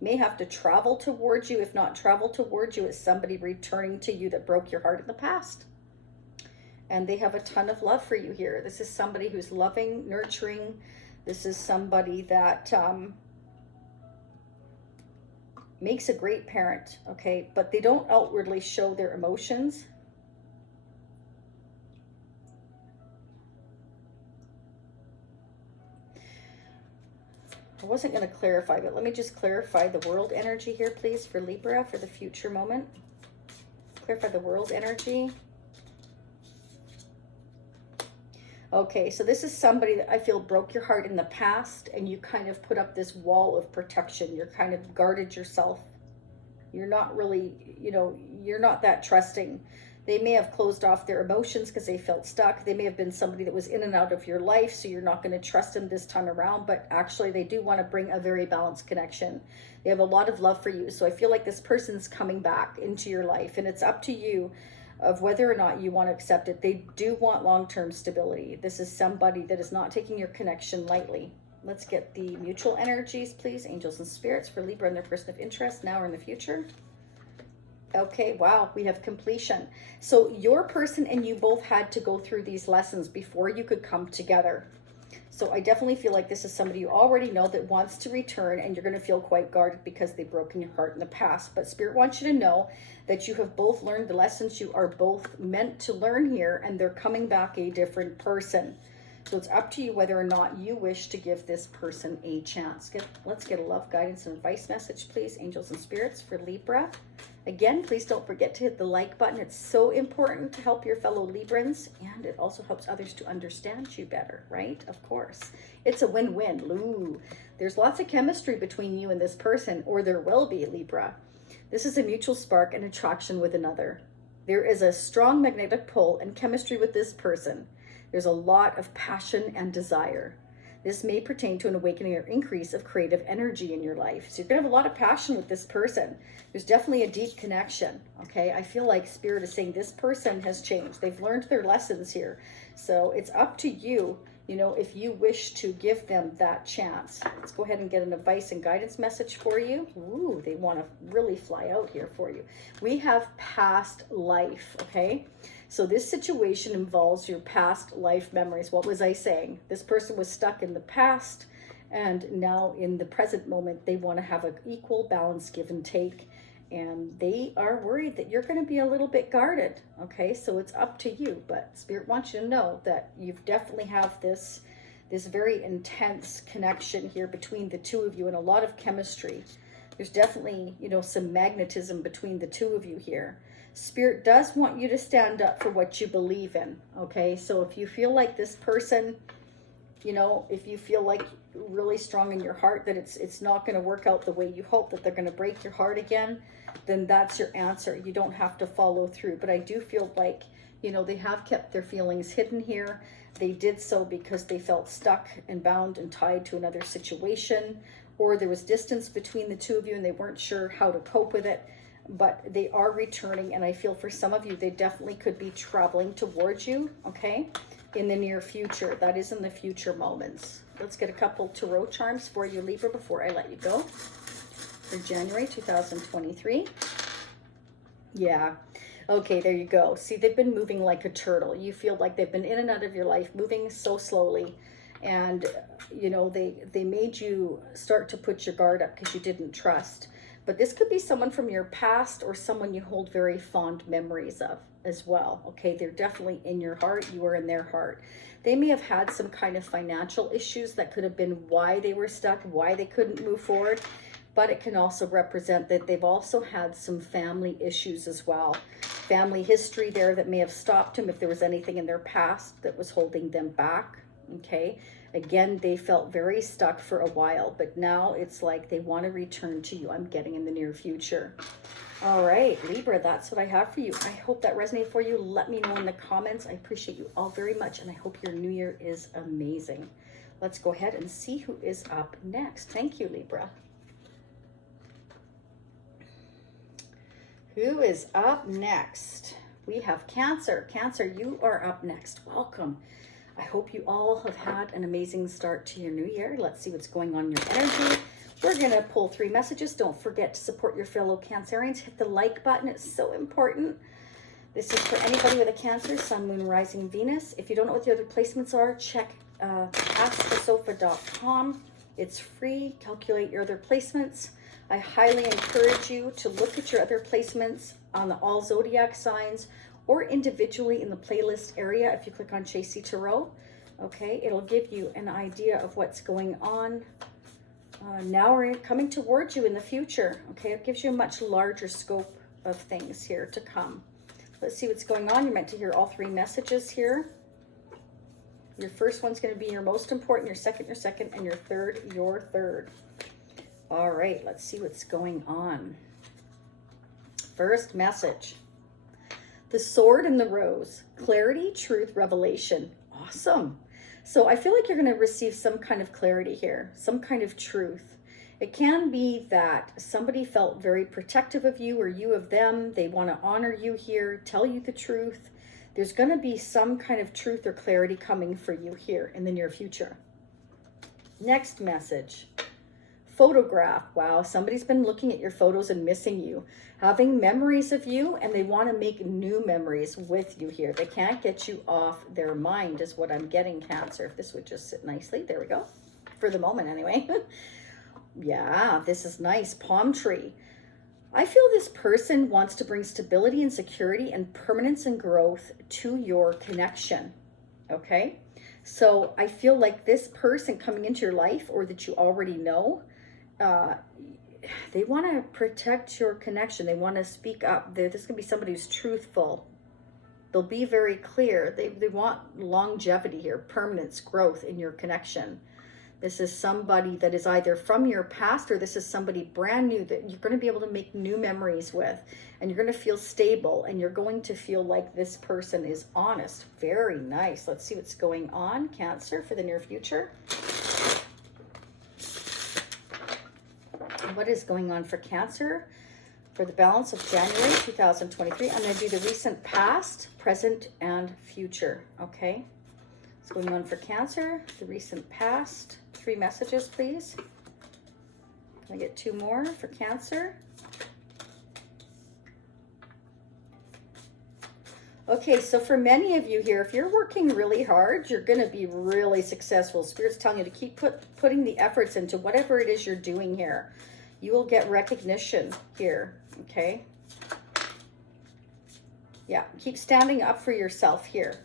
may have to travel towards you. If not travel towards you, it's somebody returning to you that broke your heart in the past. And they have a ton of love for you here. This is somebody who's loving, nurturing. This is somebody that makes a great parent, okay? But they don't outwardly show their emotions. I wasn't going to clarify, but let me just clarify the world energy here, please, for Libra, for the future moment. Clarify the world energy. Okay, so this is somebody that I feel broke your heart in the past, and you kind of put up this wall of protection. You're kind of guarded yourself. You're not really, you know, you're not that trusting. They may have closed off their emotions because they felt stuck. They may have been somebody that was in and out of your life, so you're not going to trust them this time around, but actually they do want to bring a very balanced connection. They have a lot of love for you, so I feel like this person's coming back into your life, and it's up to you of whether or not you want to accept it. They do want long-term stability. This is somebody that is not taking your connection lightly. Let's get the mutual energies, please. Angels and spirits for Libra and their person of interest now or in the future. Okay, wow, we have completion. So your person and you both had to go through these lessons before you could come together. So I definitely feel like this is somebody you already know that wants to return, and you're going to feel quite guarded because they've broken your heart in the past. But Spirit wants you to know that you have both learned the lessons you are both meant to learn here, and they're coming back a different person. So it's up to you whether or not you wish to give this person a chance. Let's get a love, guidance, and advice message, please, angels and spirits, for Libra. Again, please don't forget to hit the like button. It's so important to help your fellow Librans, and it also helps others to understand you better, right? Of course. It's a win-win. Ooh, there's lots of chemistry between you and this person, or there will be, Libra. This is a mutual spark and attraction with another. There is a strong magnetic pull and chemistry with this person. There's a lot of passion and desire. This may pertain to an awakening or increase of creative energy in your life. So you're going to have a lot of passion with this person. There's definitely a deep connection, okay? I feel like Spirit is saying this person has changed. They've learned their lessons here. So it's up to you, you know, if you wish to give them that chance. Let's go ahead and get an advice and guidance message for you. Ooh, they want to really fly out here for you. We have past life, okay? So this situation involves your past life memories. What was I saying? This person was stuck in the past, and now in the present moment, they want to have an equal balance, give and take. And they are worried that you're going to be a little bit guarded. Okay, so it's up to you. But Spirit wants you to know that you definitely have this very intense connection here between the two of you, and a lot of chemistry. There's definitely, you know, some magnetism between the two of you here. Spirit does want you to stand up for what you believe in. Okay, so if you feel like this person, you know, if you feel like really strong in your heart that it's not going to work out the way you hope, that they're going to break your heart again, then that's your answer. You don't have to follow through. But I do feel like, you know, they have kept their feelings hidden here. They did so because they felt stuck and bound and tied to another situation, or there was distance between the two of you and they weren't sure how to cope with it. But they are returning, and I feel for some of you, they definitely could be traveling towards you, okay, in the near future. That is in the future moments. Let's get a couple tarot charms for you, Libra, before I let you go. For January 2023. Yeah. Okay, there you go. See, they've been moving like a turtle. You feel like they've been in and out of your life, moving so slowly. And, you know, they made you start to put your guard up because you didn't trust. But this could be someone from your past or someone you hold very fond memories of as well. Okay, they're definitely in your heart. You are in their heart. They may have had some kind of financial issues that could have been why they were stuck, why they couldn't move forward. But it can also represent that they've also had some family issues as well. Family history there that may have stopped them if there was anything in their past that was holding them back. Okay. Again, they felt very stuck for a while, but now it's like they want to return to you. I'm getting in the near future. All right, Libra, that's what I have for you. I hope that resonated for you. Let me know in the comments. I appreciate you all very much, and I hope your new year is amazing. Let's go ahead and see who is up next. Thank you, Libra. Who is up next? We have Cancer. Cancer, you are up next. Welcome. I hope you all have had an amazing start to your new year. Let's see what's going on in your energy. We're going to pull 3 messages. Don't forget to support your fellow Cancerians. Hit the like button. It's so important. This is for anybody with a Cancer, Sun, Moon, Rising, Venus. If you don't know what the other placements are, check askthesofa.com. It's free. Calculate your other placements. I highly encourage you to look at your other placements on the all zodiac signs, or individually in the playlist area. If you click on Chasey Tarot, okay, it'll give you an idea of what's going on now or coming towards you in the future. Okay, it gives you a much larger scope of things here to come. Let's see what's going on. You're meant to hear all 3 messages here. Your first one's going to be your most important, your second, and your third, your third. All right, let's see what's going on. First message. The Sword and the Rose. Clarity, truth, revelation. Awesome. So I feel like you're going to receive some kind of clarity here, some kind of truth. It can be that somebody felt very protective of you or you of them. They want to honor you here, tell you the truth. There's going to be some kind of truth or clarity coming for you here in the near future. Next message. Photograph. Wow, somebody's been looking at your photos and missing you, having memories of you, and they want to make new memories with you here. They can't get you off their mind is what I'm getting, Cancer. If this would just sit nicely. There we go. For the moment anyway. Yeah, this is nice. Palm tree. I feel this person wants to bring stability and security and permanence and growth to your connection. Okay? So I feel like this person coming into your life, or that you already know, they want to protect your connection. They want to speak up. This is going to be somebody who's truthful. They'll be very clear. They want longevity here, permanence, growth in your connection. This is somebody that is either from your past, or this is somebody brand new that you're going to be able to make new memories with, and you're going to feel stable, and you're going to feel like this person is honest. Very nice. Let's see what's going on, Cancer, for the near future. What is going on for Cancer for the balance of January 2023? I'm going to do the recent past, present, and future. Okay. What's going on for Cancer? The recent past. 3 messages, please. Can I get 2 more for Cancer? Okay, so for many of you here, if you're working really hard, you're going to be really successful. Spirit's telling you to keep putting the efforts into whatever it is you're doing here. You will get recognition here, okay? Yeah, keep standing up for yourself here.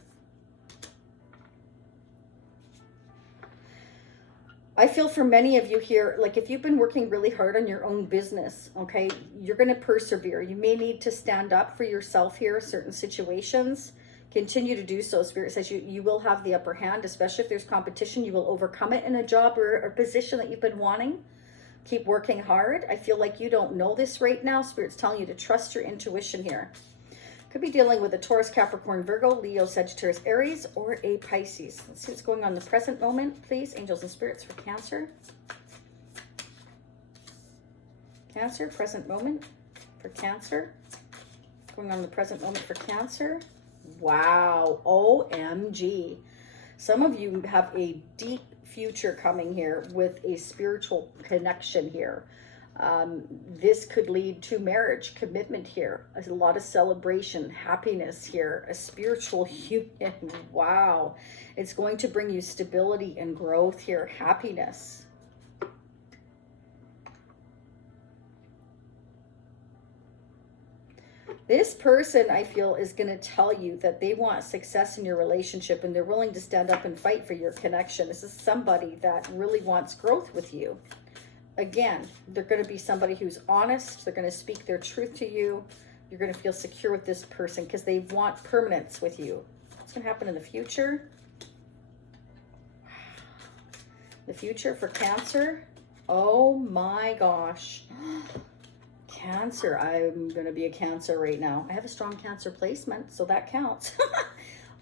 I feel for many of you here, like if you've been working really hard on your own business, okay, you're going to persevere. You may need to stand up for yourself here, certain situations. Continue to do so. Spirit says you will have the upper hand, especially if there's competition. You will overcome it in a job or a position that you've been wanting. Keep working hard. I feel like you don't know this right now. Spirit's telling you to trust your intuition here. Could be dealing with a Taurus, Capricorn, Virgo, Leo, Sagittarius, Aries, or a Pisces. Let's see what's going on in the present moment, please. Angels and spirits for Cancer. Cancer, present moment for Cancer. Going on in the present moment for Cancer. Wow, OMG. Some of you have a deep future coming here with a spiritual connection here. This could lead to marriage, commitment here, a lot of celebration, happiness here, a spiritual union. Wow. It's going to bring you stability and growth here, happiness. This person, I feel, is going to tell you that they want success in your relationship and they're willing to stand up and fight for your connection. This is somebody that really wants growth with you. Again, they're going to be somebody who's honest. They're going to speak their truth to you. You're going to feel secure with this person because they want permanence with you. What's going to happen in the future? The future for Cancer. Oh my gosh. Cancer. I'm going to be a Cancer right now. I have a strong Cancer placement, so that counts.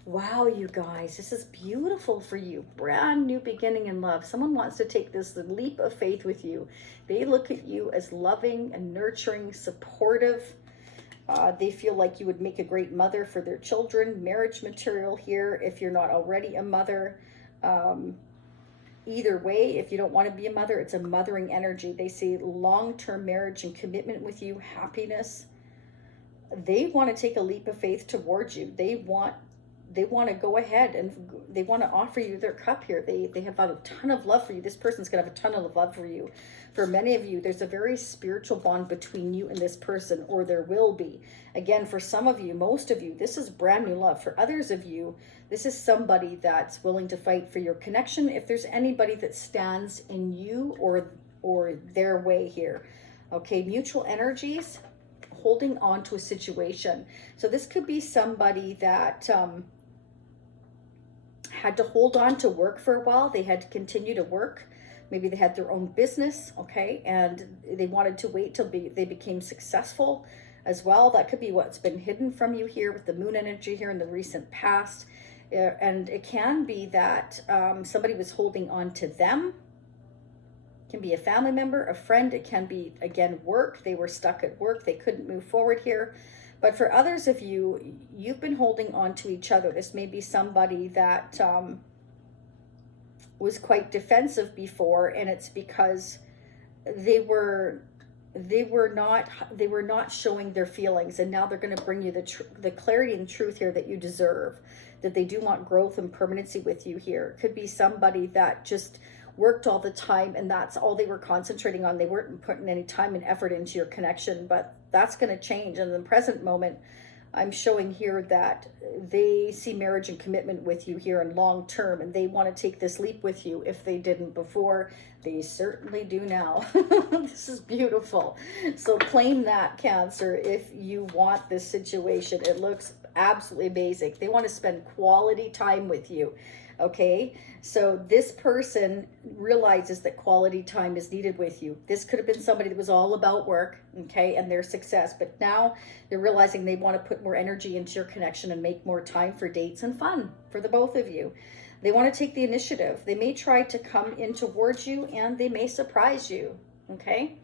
Wow, you guys, this is beautiful for you. Brand new beginning in love. Someone wants to take this leap of faith with you. They look at you as loving and nurturing, supportive. They feel like you would make a great mother for their children. Marriage material here if you're not already a mother. Either way, if you don't want to be a mother, it's a mothering energy. They see long-term marriage and commitment with you, happiness. They want to take a leap of faith towards you. They want to go ahead and they want to offer you their cup here. They have a ton of love for you. This person's going to have a ton of love for you. For many of you, there's a very spiritual bond between you and this person, or there will be. Again, for some of you, most of you, this is brand new love. For others of you, this is somebody that's willing to fight for your connection. If there's anybody that stands in you or their way here. Okay, mutual energies, holding on to a situation. So this could be somebody that had to hold on to work for a while. They had to continue to work. Maybe they had their own business, okay, and they wanted to wait till they became successful as well. That could be what's been hidden from you here with the moon energy here in the recent past. And it can be that somebody was holding on to them. It can be a family member, a friend. It can be, again, work. They were stuck at work. They couldn't move forward here. But for others of you, you've been holding on to each other. This may be somebody that was quite defensive before, and it's because they were not showing their feelings, and now they're going to bring you the clarity and truth here that you deserve, that they do want growth and permanency with you here. It could be somebody that just worked all the time and that's all they were concentrating on. They weren't putting any time and effort into your connection, but that's going to change. And in the present moment, I'm showing here that they see marriage and commitment with you here in long term, and they want to take this leap with you. If they didn't before, they certainly do now. This is beautiful. So claim that, Cancer, if you want this situation. It looks absolutely amazing. They want to spend quality time with you. Okay, so this person realizes that quality time is needed with you. This could have been somebody that was all about work, okay, and their success, but now they're realizing they want to put more energy into your connection and make more time for dates and fun for the both of you. They want to take the initiative. They may try to come in towards you, and they may surprise you, okay?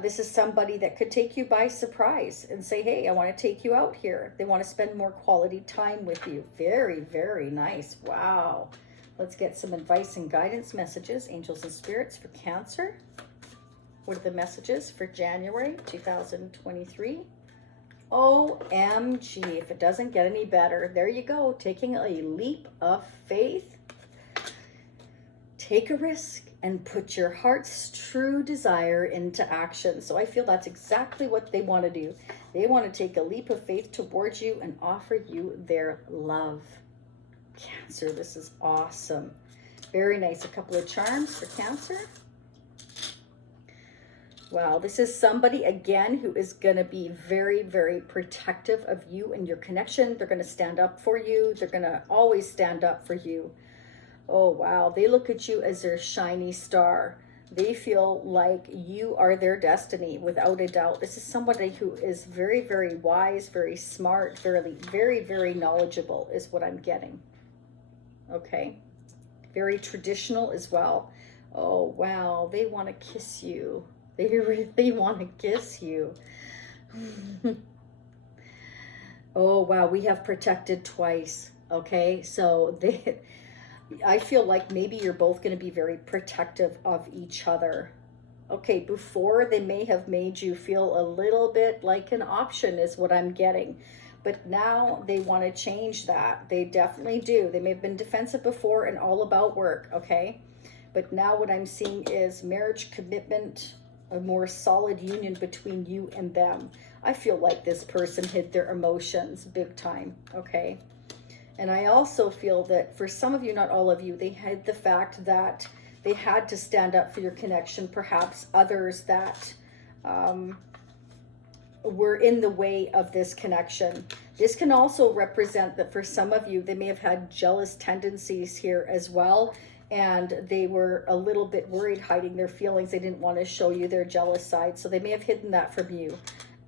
This is somebody that could take you by surprise and say, hey, I want to take you out here. They want to spend more quality time with you. Very, very nice. Wow. Let's get some advice and guidance messages, angels and spirits, for Cancer. What are the messages for January 2023? OMG, if it doesn't get any better. There you go, taking a leap of faith. Take a risk and put your heart's true desire into action. So I feel that's exactly what they want to do. They want to take a leap of faith towards you and offer you their love. Cancer, this is awesome. Very nice. A couple of charms for Cancer. Wow, this is somebody, again, who is going to be very, very protective of you and your connection. They're going to stand up for you. They're going to always stand up for you. Oh, wow. They look at you as their shiny star. They feel like you are their destiny, without a doubt. This is somebody who is very, very wise, very smart, very, very, very knowledgeable is what I'm getting. Okay. Very traditional as well. Oh, wow. They want to kiss you. They really want to kiss you. Oh, wow. We have protected twice. Okay. So I feel like maybe you're both going to be very protective of each other. Okay. Before, they may have made you feel a little bit like an option is what I'm getting. But now they want to change that. They definitely do. They may have been defensive before and all about work. Okay. But now what I'm seeing is marriage, commitment, a more solid union between you and them. I feel like this person hid their emotions big time, okay? And I also feel that for some of you, not all of you, they hid the fact that they had to stand up for your connection. Perhaps others that were in the way of this connection. This can also represent that for some of you, they may have had jealous tendencies here as well. And they were a little bit worried, hiding their feelings. They didn't want to show you their jealous side. So they may have hidden that from you.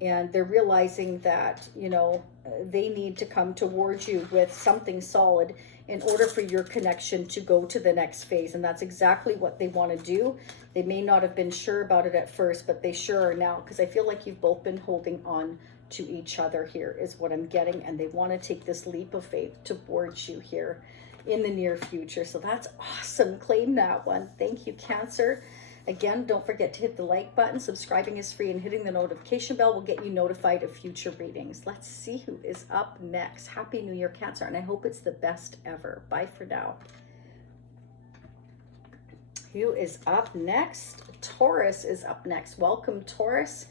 And they're realizing that, you know, they need to come towards you with something solid in order for your connection to go to the next phase. And that's exactly what they want to do. They may not have been sure about it at first, but they sure are now. Because I feel like you've both been holding on to each other here is what I'm getting. And they want to take this leap of faith towards you here in the near future. So that's awesome. Claim that one. Thank you, Cancer. Again, don't forget to hit the like button. Subscribing is free, and hitting the notification bell will get you notified of future readings. Let's see who is up next. Happy New Year, Cancer, and I hope it's the best ever. Bye for now. Who is up next? Taurus is up next. Welcome, Taurus.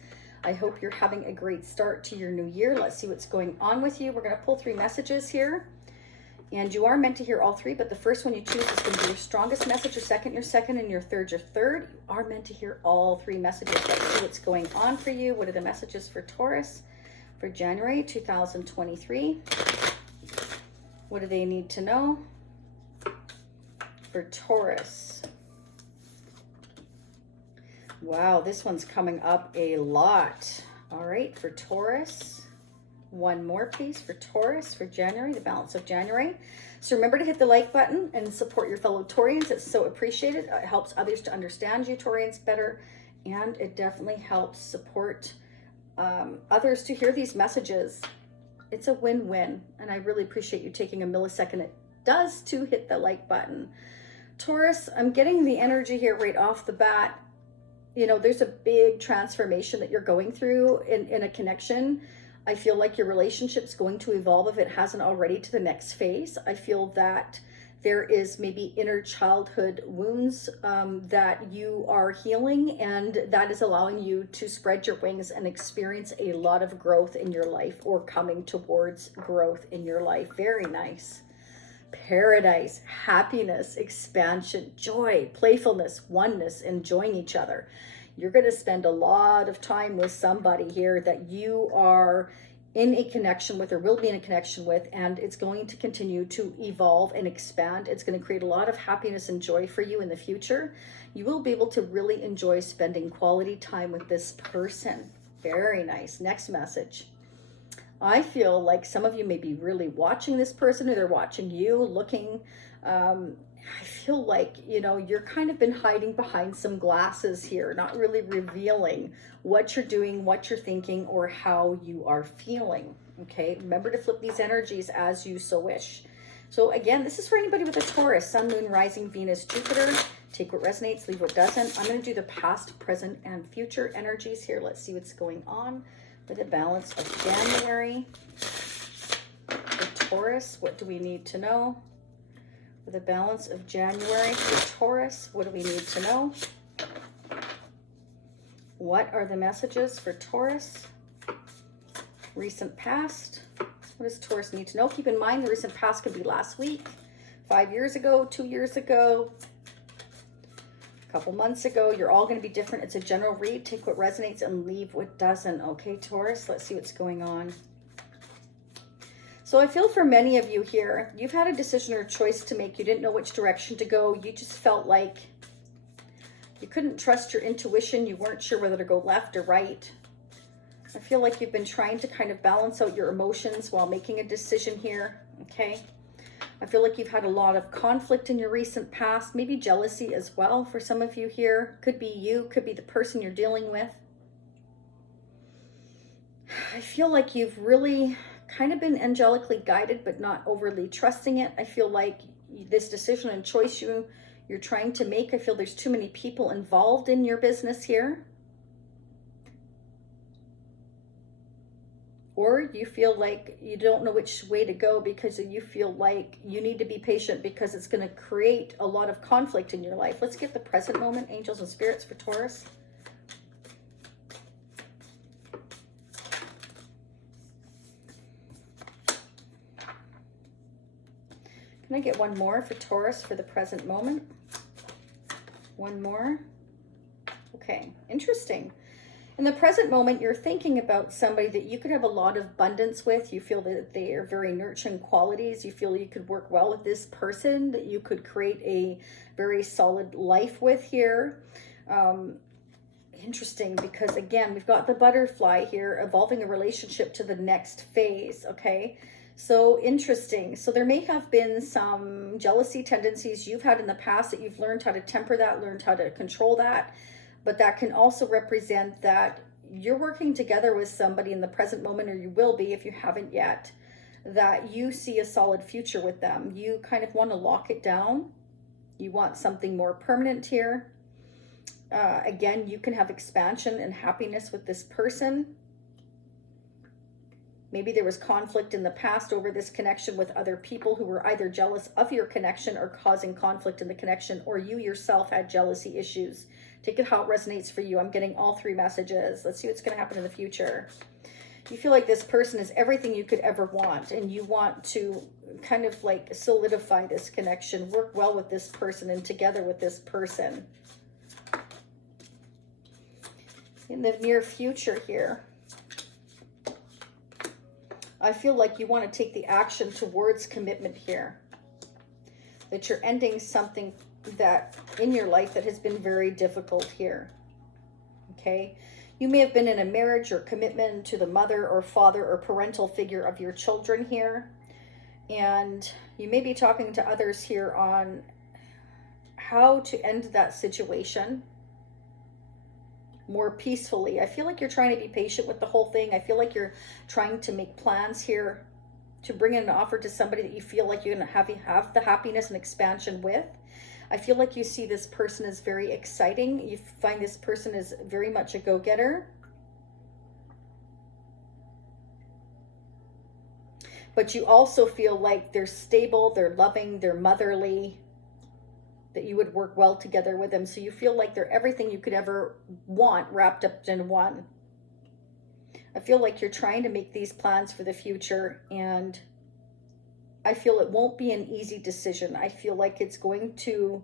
I hope you're having a great start to your new year. Let's see what's going on with you. We're going to pull 3 messages here. And you are meant to hear all 3, but the first one you choose is going to be your strongest message, your second, and your third, your third. You are meant to hear all 3 messages. Let's see what's going on for you. What are the messages for Taurus for January 2023? What do they need to know for Taurus? Wow, this one's coming up a lot. All right, for Taurus. One more, please, for Taurus for January, the balance of January. So remember to hit the like button and support your fellow Taurians. It's so appreciated. It helps others to understand you Taurians better. And it definitely helps support others to hear these messages. It's a win-win. And I really appreciate you taking a millisecond. It does to hit the like button. Taurus, I'm getting the energy here right off the bat. You know, there's a big transformation that you're going through in a connection. I feel like your relationship's going to evolve, if it hasn't already, to the next phase. I feel that there is maybe inner childhood wounds that you are healing, and that is allowing you to spread your wings and experience a lot of growth in your life, or coming towards growth in your life. Very nice. Paradise, happiness, expansion, joy, playfulness, oneness, enjoying each other. You're going to spend a lot of time with somebody here that you are in a connection with, or will be in a connection with, and it's going to continue to evolve and expand. It's going to create a lot of happiness and joy for you in the future. You will be able to really enjoy spending quality time with this person. Very nice. Next message. I feel like some of you may be really watching this person, or they're watching you, looking. I feel like, you know, you're kind of been hiding behind some glasses here, not really revealing what you're doing, what you're thinking, or how you are feeling. Okay, remember to flip these energies as you so wish. So again, this is for anybody with a Taurus, Sun, Moon, Rising, Venus, Jupiter. Take what resonates, leave what doesn't. I'm going to do the past, present, and future energies here. Let's see what's going on For the balance of January. For Taurus, what do we need to know? For the balance of January for Taurus, what do we need to know? What are the messages for Taurus? Recent past. What does Taurus need to know? Keep in mind, the recent past could be last week, 5 years ago, 2 years ago, a couple months ago. You're all going to be different. It's a general read. Take what resonates and leave what doesn't. Okay, Taurus, let's see what's going on. So I feel for many of you here, you've had a decision or a choice to make. You didn't know which direction to go. You just felt like you couldn't trust your intuition. You weren't sure whether to go left or right. I feel like you've been trying to kind of balance out your emotions while making a decision here, okay? I feel like you've had a lot of conflict in your recent past, maybe jealousy as well for some of you here. Could be you, could be the person you're dealing with. I feel like you've really kind of been angelically guided, but not overly trusting it. I feel like this decision and choice you're trying to make, I feel there's too many people involved in your business here. Or you feel like you don't know which way to go because you feel like you need to be patient because it's going to create a lot of conflict in your life. Let's get the present moment, angels and spirits for Taurus. Can I get one more for Taurus for the present moment? One more. Okay, interesting. In the present moment, you're thinking about somebody that you could have a lot of abundance with. You feel that they are very nurturing qualities. You feel you could work well with this person, that you could create a very solid life with here. Interesting, because again, we've got the butterfly here, evolving a relationship to the next phase, okay? So interesting. So there may have been some jealousy tendencies you've had in the past that you've learned how to temper that, learned how to control that. But that can also represent that you're working together with somebody in the present moment, or you will be if you haven't yet, that you see a solid future with them. You kind of want to lock it down. You want something more permanent here. Again, you can have expansion and happiness with this person. Maybe there was conflict in the past over this connection with other people who were either jealous of your connection or causing conflict in the connection, or you yourself had jealousy issues. Take it how it resonates for you. I'm getting all three messages. Let's see what's going to happen in the future. You feel like this person is everything you could ever want, and you want to kind of like solidify this connection, work well with this person and together with this person. In the near future here, I feel like you want to take the action towards commitment here. That you're ending something that in your life that has been very difficult here. Okay? You may have been in a marriage or commitment to the mother or father or parental figure of your children here. And you may be talking to others here on how to end that situation more peacefully. I feel like you're trying to be patient with the whole thing. I feel like you're trying to make plans here to bring in an offer to somebody that you feel like you're going to have the happiness and expansion with. I feel like you see this person as very exciting. You find this person is very much a go-getter. But you also feel like they're stable, they're loving, they're motherly, that you would work well together with them. So you feel like they're everything you could ever want wrapped up in one. I feel like you're trying to make these plans for the future, and I feel it won't be an easy decision. I feel like it's going to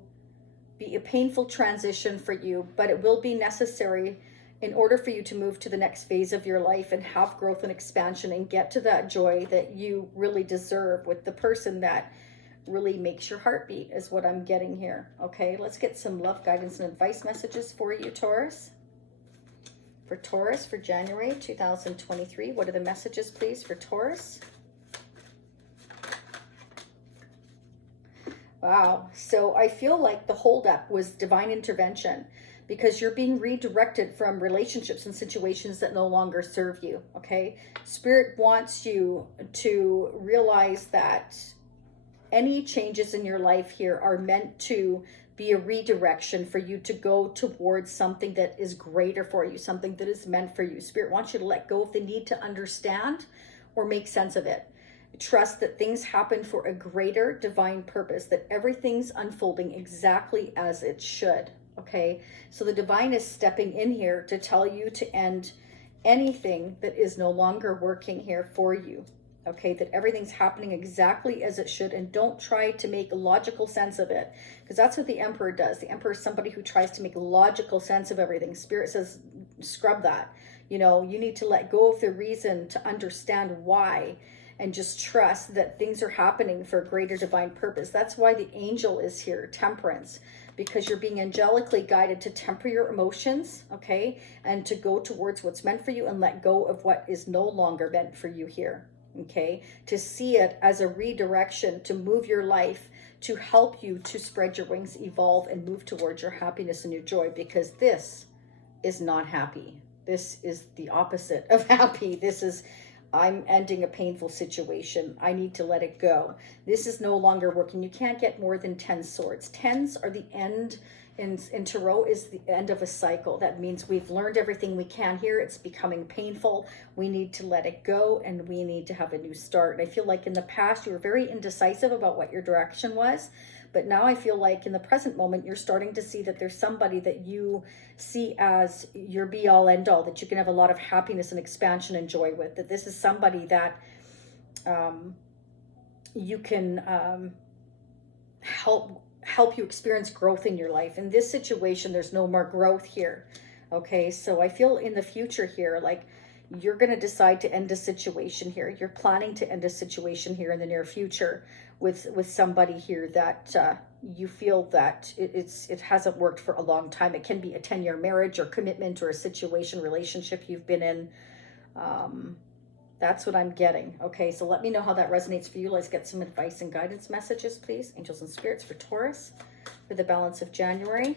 be a painful transition for you, but it will be necessary in order for you to move to the next phase of your life and have growth and expansion and get to that joy that you really deserve with the person that really makes your heart beat, is what I'm getting here. Okay, let's get some love, guidance, and advice messages for you, Taurus. For Taurus for January 2023, what are the messages, please, for Taurus? Wow, so I feel like the holdup was divine intervention, because you're being redirected from relationships and situations that no longer serve you, okay? Spirit wants you to realize that any changes in your life here are meant to be a redirection for you to go towards something that is greater for you, something that is meant for you. Spirit wants you to let go of the need to understand or make sense of it. Trust that things happen for a greater divine purpose, that everything's unfolding exactly as it should. Okay, so the divine is stepping in here to tell you to end anything that is no longer working here for you. Okay, that everything's happening exactly as it should, and don't try to make logical sense of it, because that's what the Emperor does. The Emperor is somebody who tries to make logical sense of everything. Spirit says, scrub that. You know, you need to let go of the reason to understand why, and just trust that things are happening for a greater divine purpose. That's why the angel is here, Temperance, because you're being angelically guided to temper your emotions, okay, and to go towards what's meant for you and let go of what is no longer meant for you here, okay, to see it as a redirection to move your life, to help you to spread your wings, evolve, and move towards your happiness and your joy, because this is not happy. This is the opposite of happy. This is, I'm ending a painful situation. I need to let it go. This is no longer working. You can't get more than 10 swords. Tens are the end, in Tarot is the end of a cycle. That means we've learned everything we can here. It's becoming painful. We need to let it go, and we need to have a new start. And I feel like in the past you were very indecisive about what your direction was. But now I feel like in the present moment, you're starting to see that there's somebody that you see as your be-all, end-all, that you can have a lot of happiness and expansion and joy with, that this is somebody that you can help you experience growth in your life. In this situation, there's no more growth here. Okay, so I feel in the future here, like you're going to decide to end a situation here. You're planning to end a situation here in the near future with somebody here that you feel that it hasn't worked for a long time. It can be a 10-year marriage or commitment or a situation, relationship you've been in. That's what I'm getting. Okay, so let me know how that resonates for you. Let's get some advice and guidance messages, please. Angels and spirits for Taurus for the balance of January.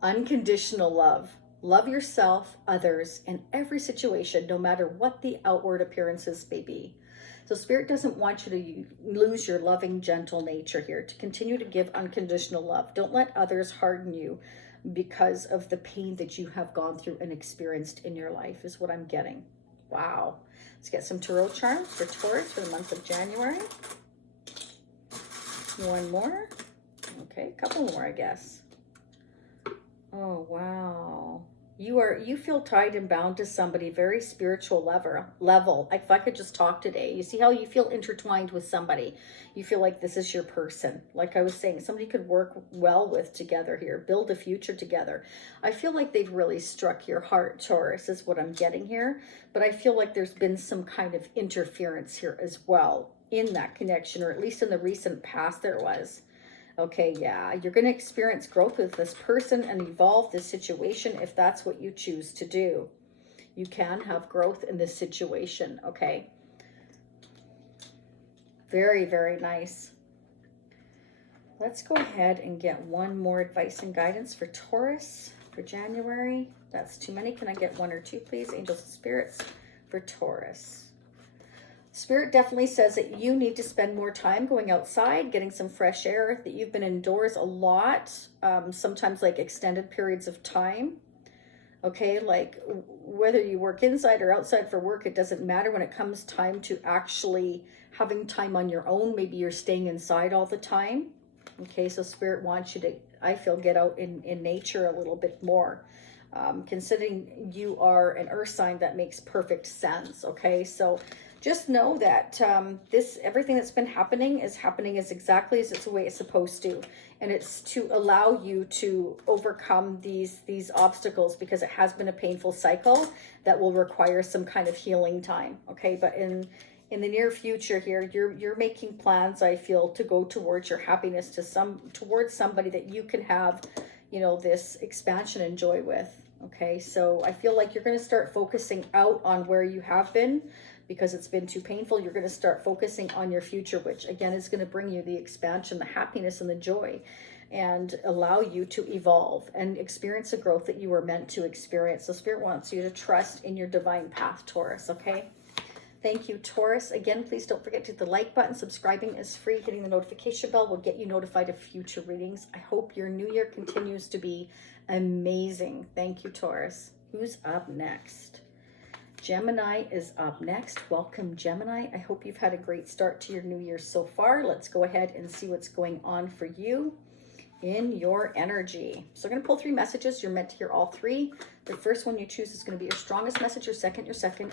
Unconditional love. Love yourself, others, and every situation, no matter what the outward appearances may be. So Spirit doesn't want you to lose your loving, gentle nature here, to continue to give unconditional love. Don't let others harden you because of the pain that you have gone through and experienced in your life, is what I'm getting. Wow. Let's get some tarot charms for Taurus for the month of January. One more. Okay, a couple more, I guess. Oh, wow. You feel tied and bound to somebody, very spiritual level. If I could just talk today, you see how you feel intertwined with somebody. You feel like this is your person. Like I was saying, somebody could work well with together here, build a future together. I feel like they've really struck your heart, Taurus, is what I'm getting here. But I feel like there's been some kind of interference here as well in that connection, or at least in the recent past there was. Okay, yeah, you're going to experience growth with this person and evolve this situation if that's what you choose to do. You can have growth in this situation, okay? Very, very nice. Let's go ahead and get one more advice and guidance for Taurus for January. That's too many. Can I get one or two, please? Angels and spirits for Taurus. Spirit definitely says that you need to spend more time going outside, getting some fresh air, that you've been indoors a lot, sometimes like extended periods of time. Okay, like whether you work inside or outside for work, it doesn't matter. When it comes time to actually having time on your own, maybe you're staying inside all the time. Okay, so Spirit wants you to, I feel, get out in nature a little bit more. Considering you are an earth sign, that makes perfect sense. Okay, so just know that everything that's been happening is exactly as it's the way it's supposed to. And it's to allow you to overcome these obstacles, because it has been a painful cycle that will require some kind of healing time. Okay, but in the near future here, you're making plans, I feel, to go towards your happiness, towards somebody that you can have, you know, this expansion and joy with. Okay, so I feel like you're going to start focusing out on where you have been, because it's been too painful. You're going to start focusing on your future, which again is going to bring you the expansion, the happiness, and the joy, and allow you to evolve and experience the growth that you were meant to experience. So Spirit wants you to trust in your divine path, Taurus, okay? Thank you, Taurus. Again, please don't forget to hit the like button. Subscribing is free. Hitting the notification bell will get you notified of future readings. I hope your new year continues to be amazing. Thank you, Taurus. Who's up next? Gemini is up next. Welcome, Gemini. I hope you've had a great start to your new year so far. Let's go ahead and see what's going on for you in your energy. So I'm going to pull 3 messages. You're meant to hear all 3. The first one you choose is going to be your strongest message, your second,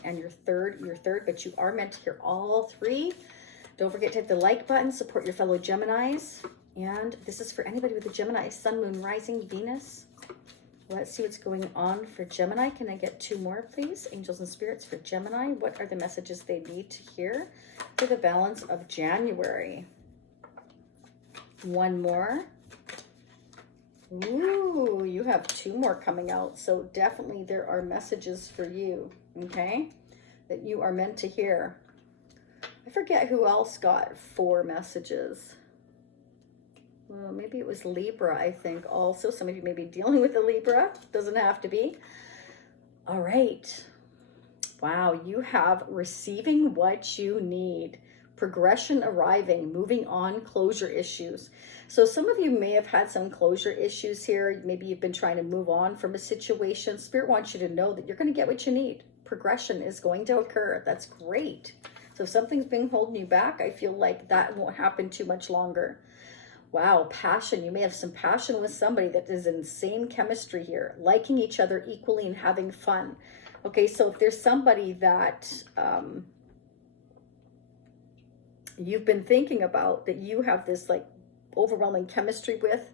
and your third, but you are meant to hear all 3. Don't forget to hit the like button, support your fellow Geminis. And this is for anybody with a Gemini, Sun, Moon, Rising, Venus. Let's see what's going on for Gemini. Can I get 2 more, please? Angels and spirits for Gemini. What are the messages they need to hear for the balance of January? 1 more. Ooh, you have 2 more coming out. So definitely there are messages for you, okay, that you are meant to hear. I forget who else got 4 messages. Well, maybe it was Libra, I think. Also, some of you may be dealing with a Libra. Doesn't have to be. All right. Wow, you have receiving what you need. Progression arriving, moving on, closure issues. So some of you may have had some closure issues here. Maybe you've been trying to move on from a situation. Spirit wants you to know that you're going to get what you need. Progression is going to occur. That's great. So if something's been holding you back, I feel like that won't happen too much longer. Wow, passion. You may have some passion with somebody that is in same chemistry here, liking each other equally and having fun. Okay, so if there's somebody that you've been thinking about, that you have this like overwhelming chemistry with,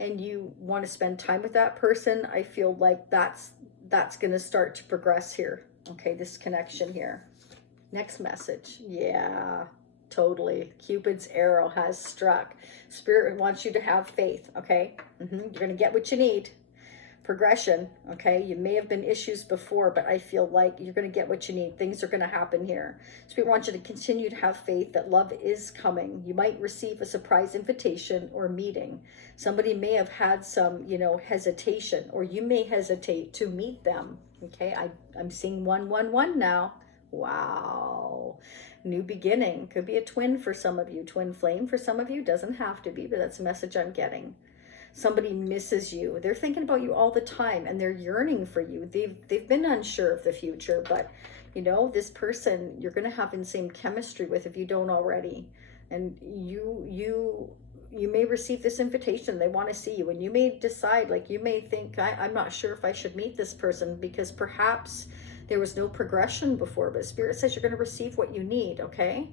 and you want to spend time with that person, I feel like that's going to start to progress here. Okay, this connection here. Next message. Yeah, totally. Cupid's arrow has struck. Spirit wants you to have faith, okay? You're going to get what you need. Progression, okay? You may have been issues before, but I feel like you're going to get what you need. Things are going to happen here. Spirit wants you to continue to have faith that love is coming. You might receive a surprise invitation or meeting. Somebody may have had some, hesitation, or you may hesitate to meet them, okay? I'm seeing 111 now. Wow. New beginning. Could be a twin for some of you. Twin flame for some of you. Doesn't have to be, but that's a message I'm getting. Somebody misses you. They're thinking about you all the time, and they're yearning for you. They've been unsure of the future, but this person you're going to have insane chemistry with if you don't already. And you may receive this invitation. They want to see you, and you may decide, like, you may think, I'm not sure if I should meet this person, because perhaps there was no progression before, but Spirit says you're going to receive what you need, okay?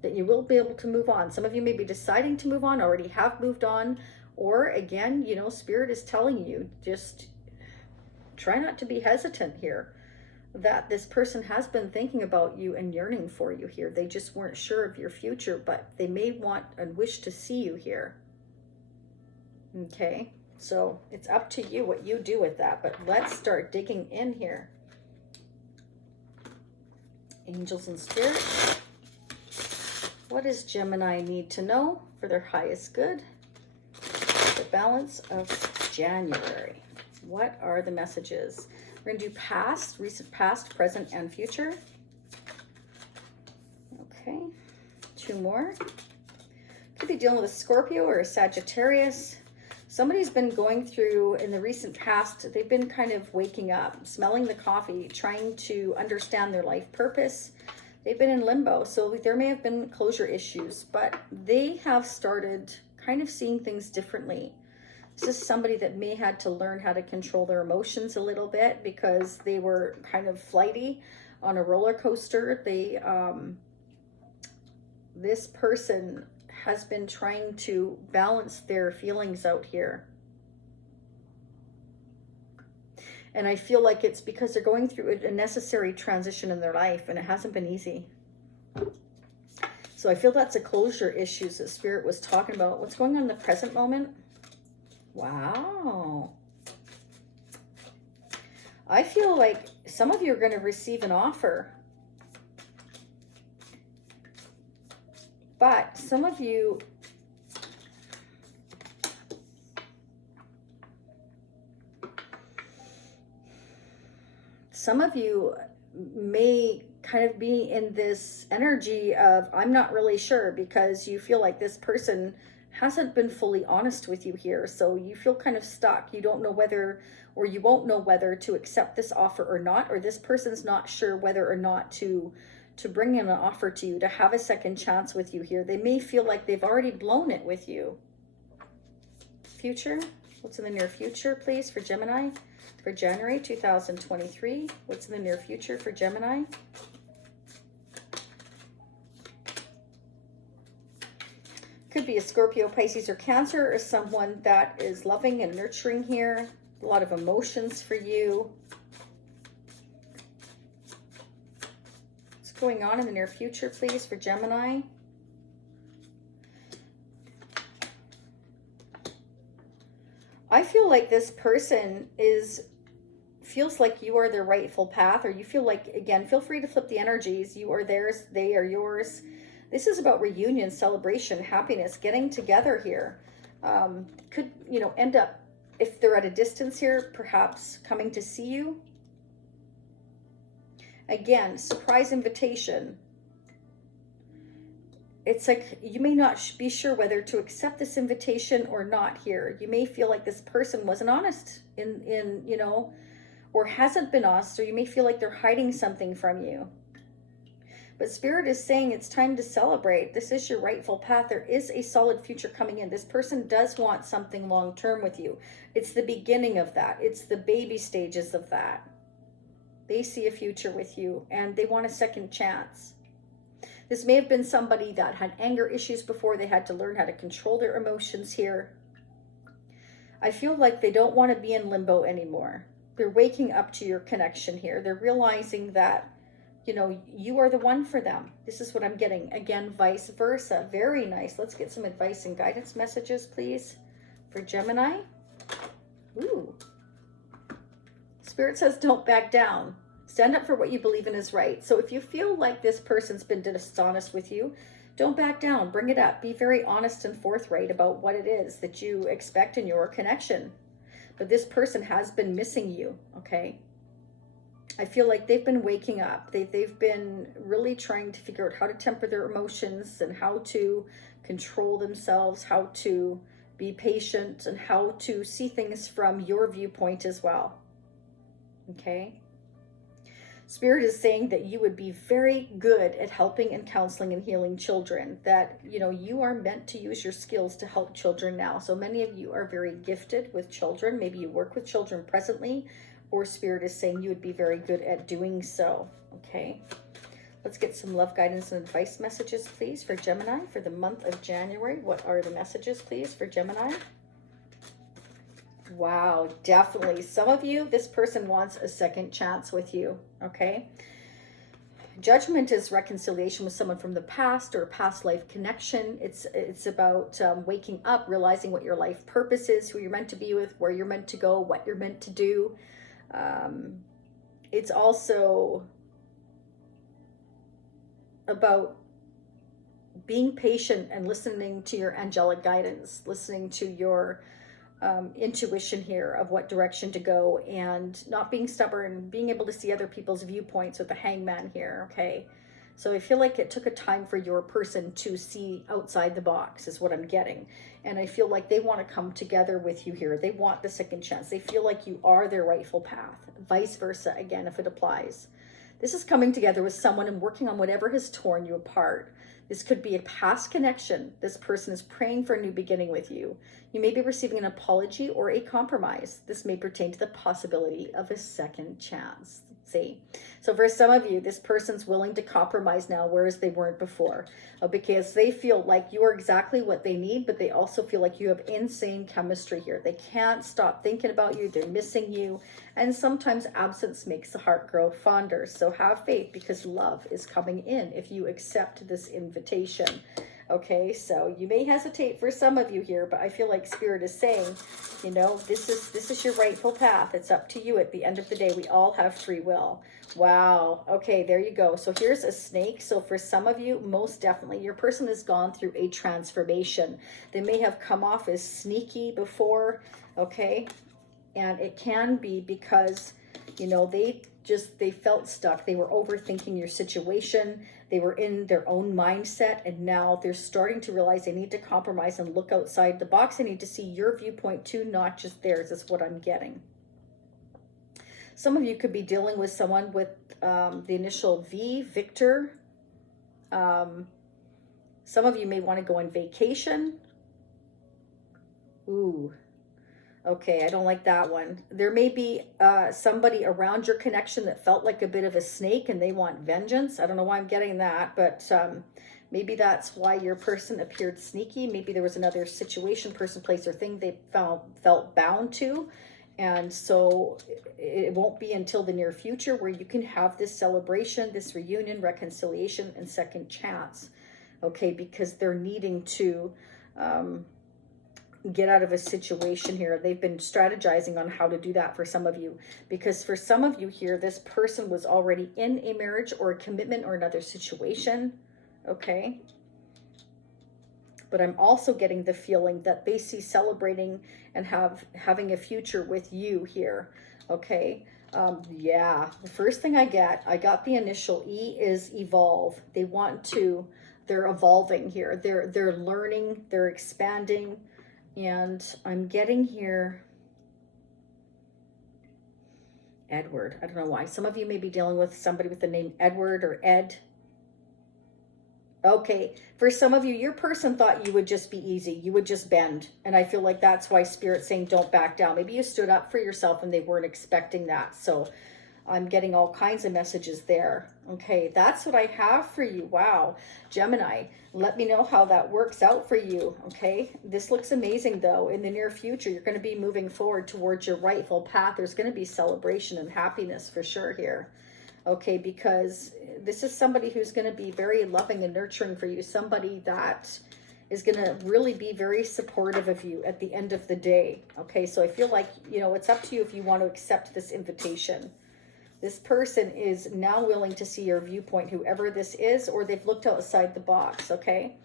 That you will be able to move on. Some of you may be deciding to move on, already have moved on, or again, Spirit is telling you, just try not to be hesitant here, that this person has been thinking about you and yearning for you here. They just weren't sure of your future, but they may want and wish to see you here. Okay, so it's up to you what you do with that, but let's start digging in here. Angels and spirits, what does Gemini need to know for their highest good? The balance of January. What are the messages? We're going to do past, recent past, present, and future. Okay, 2 more. Could be dealing with a Scorpio or a Sagittarius. Somebody's been going through, in the recent past, they've been kind of waking up, smelling the coffee, trying to understand their life purpose. They've been in limbo, so there may have been closure issues, but they have started kind of seeing things differently. This is somebody that may had to learn how to control their emotions a little bit, because they were kind of flighty on a roller coaster. This person has been trying to balance their feelings out here. And I feel like it's because they're going through a necessary transition in their life, and it hasn't been easy. So I feel that's a closure issues that Spirit was talking about. What's going on in the present moment? Wow. I feel like some of you are going to receive an offer. But some of you may kind of being in this energy of, I'm not really sure, because you feel like this person hasn't been fully honest with you here. So you feel kind of stuck. You don't know whether, or you won't know whether to accept this offer or not, or this person's not sure whether or not to bring in an offer to you, to have a second chance with you here. They may feel like they've already blown it with you. Future, what's in the near future, please, for Gemini? For January 2023, what's in the near future for Gemini? Could be a Scorpio, Pisces, or Cancer, or someone that is loving and nurturing here. A lot of emotions for you. What's going on in the near future, please, for Gemini? I feel like this person feels like you are their rightful path, or you feel like, again, feel free to flip the energies. You are theirs, they are yours. This is about reunion, celebration, happiness, getting together here. Could, you know, end up, if they're at a distance here, perhaps coming to see you. Again, surprise invitation. It's like you may not be sure whether to accept this invitation or not here. You may feel like this person wasn't honest in you know, or hasn't been honest, or you may feel like they're hiding something from you. But Spirit is saying it's time to celebrate. This is your rightful path. There is a solid future coming in. This person does want something long-term with you. It's the beginning of that. It's the baby stages of that. They see a future with you, and they want a second chance. This may have been somebody that had anger issues before. They had to learn how to control their emotions here. I feel like they don't want to be in limbo anymore. They're waking up to your connection here. They're realizing that, you know, you are the one for them. This is what I'm getting. Again, vice versa. Very nice. Let's get some advice and guidance messages, please, for Gemini. Ooh. Spirit says don't back down. Stand up for what you believe in is right. So if you feel like this person's been dishonest with you, don't back down. Bring it up. Be very honest and forthright about what it is that you expect in your connection. But this person has been missing you, okay? I feel like they've been waking up. They've been really trying to figure out how to temper their emotions and how to control themselves, how to be patient, and how to see things from your viewpoint as well, okay? Spirit is saying that you would be very good at helping and counseling and healing children, that, you know, you are meant to use your skills to help children now. So many of you are very gifted with children. Maybe you work with children presently, or Spirit is saying you would be very good at doing so, okay? Let's get some love, guidance, and advice messages, please, for Gemini for the month of January. What are the messages, please, for Gemini? Wow, definitely. Some of you, this person wants a second chance with you, okay? Judgment is reconciliation with someone from the past or a past life connection. It's about waking up, realizing what your life purpose is, who you're meant to be with, where you're meant to go, what you're meant to do. It's also about being patient and listening to your angelic guidance, listening to your intuition here of what direction to go, and not being stubborn, being able to see other people's viewpoints with the hangman here, okay? So I feel like it took a time for your person to see outside the box is what I'm getting. And I feel like they want to come together with you here. They want the second chance. They feel like you are their rightful path. Vice versa, again, if it applies. This is coming together with someone and working on whatever has torn you apart. This could be a past connection. This person is praying for a new beginning with you. You may be receiving an apology or a compromise. This may pertain to the possibility of a second chance. See? So for some of you, this person's willing to compromise now, whereas they weren't before, because they feel like you are exactly what they need, but they also feel like you have insane chemistry here. They can't stop thinking about you. They're missing you. And sometimes absence makes the heart grow fonder. So have faith, because love is coming in if you accept this invitation. Okay, so you may hesitate for some of you here, but I feel like Spirit is saying, you know, this is your rightful path. It's up to you at the end of the day. We all have free will. Wow. Okay, there you go. So here's a snake. So for some of you, most definitely, your person has gone through a transformation. They may have come off as sneaky before, okay? And it can be because You know, they felt stuck. They were overthinking your situation. They were in their own mindset, and now they're starting to realize they need to compromise and look outside the box. They need to see your viewpoint too, not just theirs. Is what I'm getting. Some of you could be dealing with someone with the initial V, Victor. Some of you may want to go on vacation. Ooh. Okay, I don't like that one. There may be somebody around your connection that felt like a bit of a snake and they want vengeance. I don't know why I'm getting that, but maybe that's why your person appeared sneaky. Maybe there was another situation, person, place, or thing they felt bound to. And so it won't be until the near future where you can have this celebration, this reunion, reconciliation, and second chance. Okay, because they're needing to get out of a situation here. They've been strategizing on how to do that for some of you, because for some of you here, this person was already in a marriage or a commitment or another situation. Okay. But I'm also getting the feeling that they see celebrating and having a future with you here. Okay. Yeah. The first thing I got the initial E is evolve. They want to, they're evolving here. They're learning, they're expanding. And I'm getting here Edward. I don't know why. Some of you may be dealing with somebody with the name Edward or Ed. Okay, for some of you, your person thought you would just be easy. You would just bend. And I feel like that's why Spirit's saying don't back down. Maybe you stood up for yourself and they weren't expecting that. So I'm getting all kinds of messages there. Okay, that's what I have for you. Wow, Gemini, let me know how that works out for you. Okay, this looks amazing though. In the near future, you're going to be moving forward towards your rightful path. There's going to be celebration and happiness for sure here. Okay, because this is somebody who's going to be very loving and nurturing for you. Somebody that is going to really be very supportive of you at the end of the day. Okay, so I feel like, you know, it's up to you if you want to accept this invitation. This person is now willing to see your viewpoint, whoever this is, or they've looked outside the box, okay?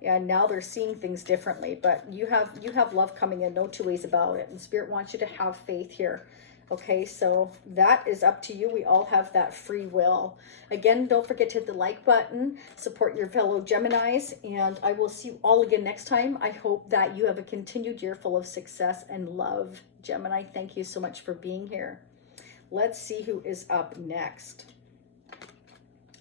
And now they're seeing things differently, but you have love coming in, no two ways about it. And Spirit wants you to have faith here. Okay, so that is up to you. We all have that free will. Again, don't forget to hit the like button, support your fellow Geminis, and I will see you all again next time. I hope that you have a continued year full of success and love. Gemini, thank you so much for being here. Let's see who is up next.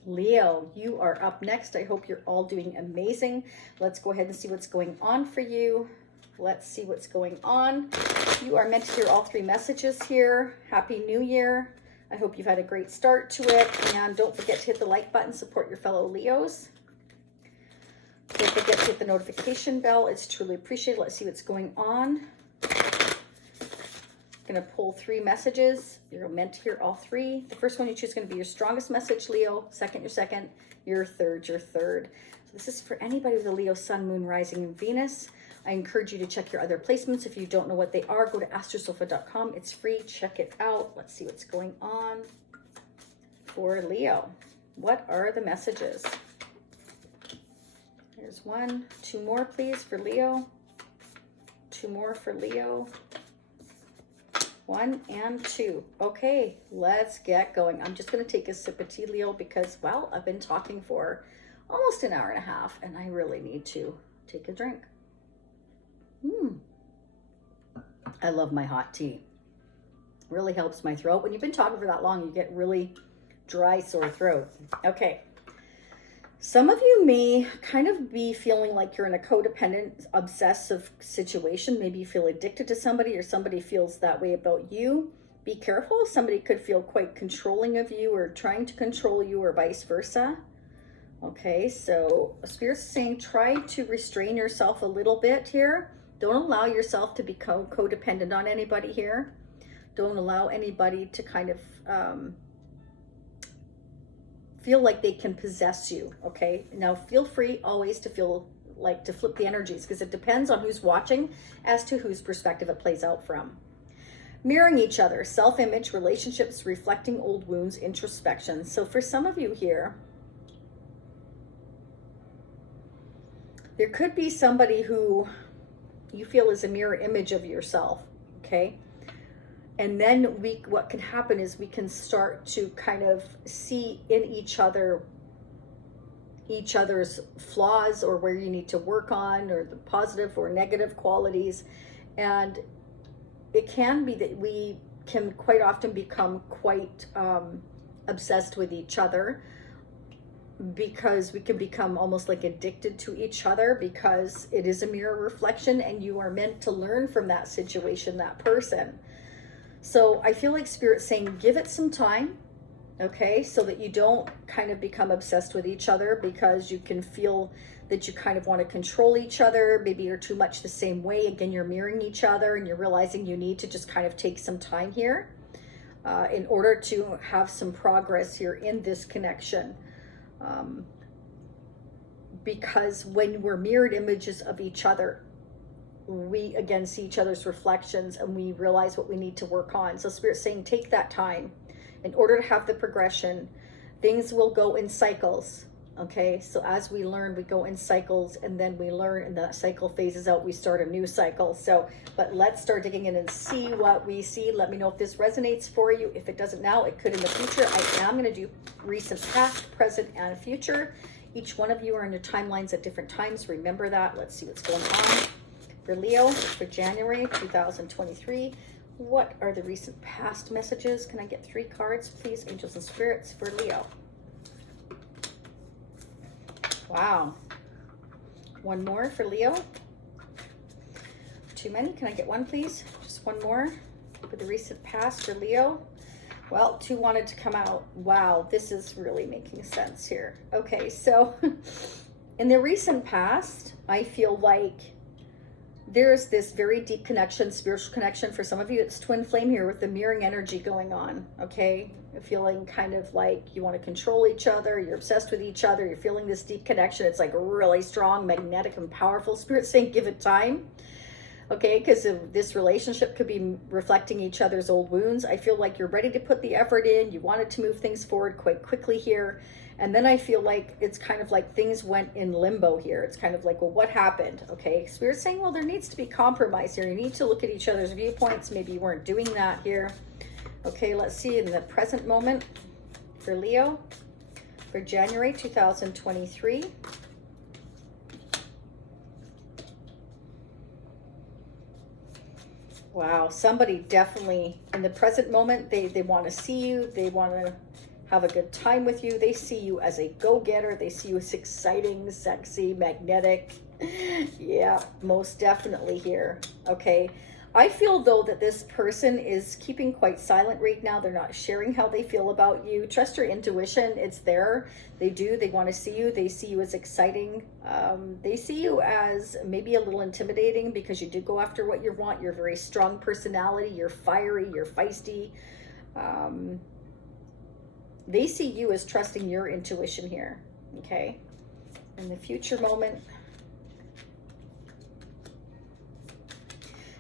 Leo, you are up next. I hope you're all doing amazing. Let's go ahead and see what's going on for you. Let's see what's going on. You are meant to hear all three messages here. Happy New Year. I hope you've had a great start to it. And don't forget to hit the like button, support your fellow Leos. Don't forget to hit the notification bell. It's truly appreciated. Let's see what's going on. I'm going to pull three messages. You're meant to hear all three. The first one you choose is going to be your strongest message, Leo. Second, your second. Your third, your third. So this is for anybody with a Leo, Sun, Moon, Rising, and Venus. I encourage you to check your other placements. If you don't know what they are, go to astrosofa.com. It's free. Check it out. Let's see what's going on for Leo. What are the messages? Here's one. Two more, please, for Leo. Two more for Leo. 1 and 2. Okay, let's get going. I'm just going to take a sip of tea, Leo, because, well, I've been talking for almost an hour and a half, and I really need to take a drink. I love my hot tea. Really helps my throat. When you've been talking for that long, you get really dry, sore throat. Okay. Some of you may kind of be feeling like you're in a codependent, obsessive situation. Maybe you feel addicted to somebody or somebody feels that way about you. Be careful. Somebody could feel quite controlling of you or trying to control you or vice versa. Okay, so Spirit's saying try to restrain yourself a little bit here. Don't allow yourself to become codependent on anybody here. Don't allow anybody to kind of feel like they can possess you, okay? Now, feel free always to feel like to flip the energies because it depends on who's watching as to whose perspective it plays out from. Mirroring each other, self-image, relationships, reflecting old wounds, introspection. So for some of you here, there could be somebody who you feel is a mirror image of yourself, okay? And then what can happen is we can start to kind of see in each other's flaws, or where you need to work on, or the positive or negative qualities. And it can be that we can quite often become quite obsessed with each other, because we can become almost like addicted to each other, because it is a mirror reflection and you are meant to learn from that situation, that person. So I feel like Spirit's saying, give it some time, okay? So that you don't kind of become obsessed with each other, because you can feel that you kind of want to control each other. Maybe you're too much the same way. Again, you're mirroring each other, and you're realizing you need to just kind of take some time here in order to have some progress here in this connection. Because when we're mirrored images of each other, we again see each other's reflections, and we realize what we need to work on. So Spirit's saying, take that time in order to have the progression. Things will go in cycles, okay? So as we learn, we go in cycles, and then we learn, and that cycle phases out, we start a new cycle. So, but let's start digging in and see what we see. Let me know if this resonates for you. If it doesn't now, it could in the future. I am going to do recent, past, present, and future. Each one of you are in your timelines at different times. Remember that. Let's see what's going on. For Leo, for January 2023, what are the recent past messages? Can I get 3 cards, please? Angels and spirits for Leo. Wow. One more for Leo. Too many. Can I get one, please? Just one more for the recent past for Leo. Well, 2 wanted to come out. Wow, this is really making sense here. Okay, so in the recent past, I feel like there's this very deep connection, spiritual connection. For some of you, it's twin flame here with the mirroring energy going on, okay? Feeling kind of like you want to control each other, you're obsessed with each other, you're feeling this deep connection. It's like really strong, magnetic, and powerful. Spirit saying, give it time, okay? Because this relationship could be reflecting each other's old wounds. I feel like you're ready to put the effort in. You wanted to move things forward quite quickly here. And then I feel like it's kind of like things went in limbo here. It's kind of like, well, what happened? Okay, Spirit's saying, well, there needs to be compromise here. You need to look at each other's viewpoints. Maybe you weren't doing that here. Okay, let's see in the present moment for Leo for January 2023. Wow, somebody definitely in the present moment, they want to see you. They want to have a good time with you. They see you as a go-getter. They see you as exciting, sexy, magnetic. Yeah, most definitely here. Okay. I feel though that this person is keeping quite silent right now. They're not sharing how they feel about you. Trust your intuition. It's there. They want to see you. They see you as exciting. They see you as maybe a little intimidating, because you did go after what you want. You're a very strong personality. You're fiery. You're feisty. They see you as trusting your intuition here, okay? In the future moment.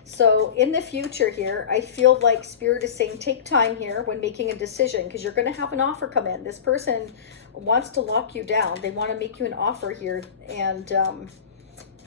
So in the future here, I feel like Spirit is saying, take time here when making a decision, because you're going to have an offer come in. This person wants to lock you down. They want to make you an offer here, and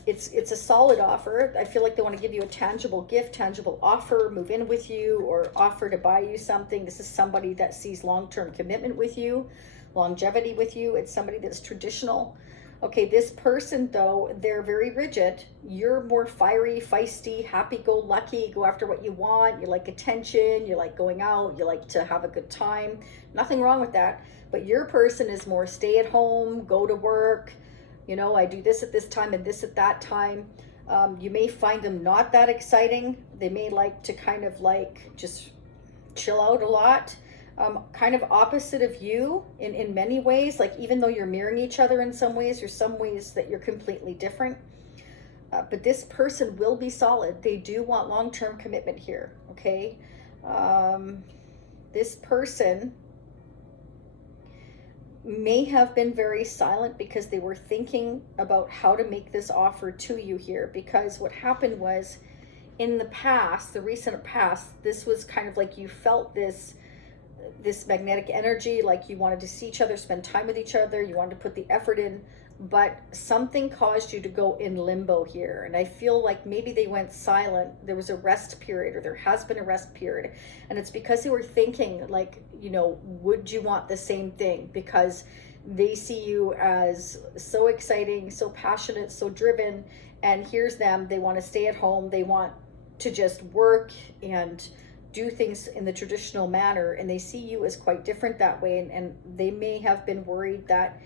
it's a solid offer. I feel like they want to give you a tangible gift, tangible offer, move in with you, or offer to buy you something. This is somebody that sees long-term commitment with you, longevity with you. It's somebody that's traditional. Okay, this person though, they're very rigid. You're more fiery, feisty, happy-go-lucky, go after what you want. You like attention, you like going out, you like to have a good time. Nothing wrong with that. But your person is more stay at home, go to work. You know, I do this at this time and this at that time. You may find them not that exciting. They may like to kind of like just chill out a lot. Kind of opposite of you in many ways. Like even though you're mirroring each other in some ways, there's some ways that you're completely different. But this person will be solid. They do want long-term commitment here, okay? This person may have been very silent because they were thinking about how to make this offer to you here, because what happened was in the past, the recent past, this was kind of like you felt this magnetic energy, like you wanted to see each other, spend time with each other, you wanted to put the effort in. but something caused you to go in limbo here. And I feel like maybe they went silent. There was a rest period, or there has been a rest period. And it's because they were thinking like, you know, would you want the same thing? Because they see you as so exciting, so passionate, so driven. And here's them, they want to stay at home. They want to just work and do things in the traditional manner. And they see you as quite different that way. And they may have been worried that,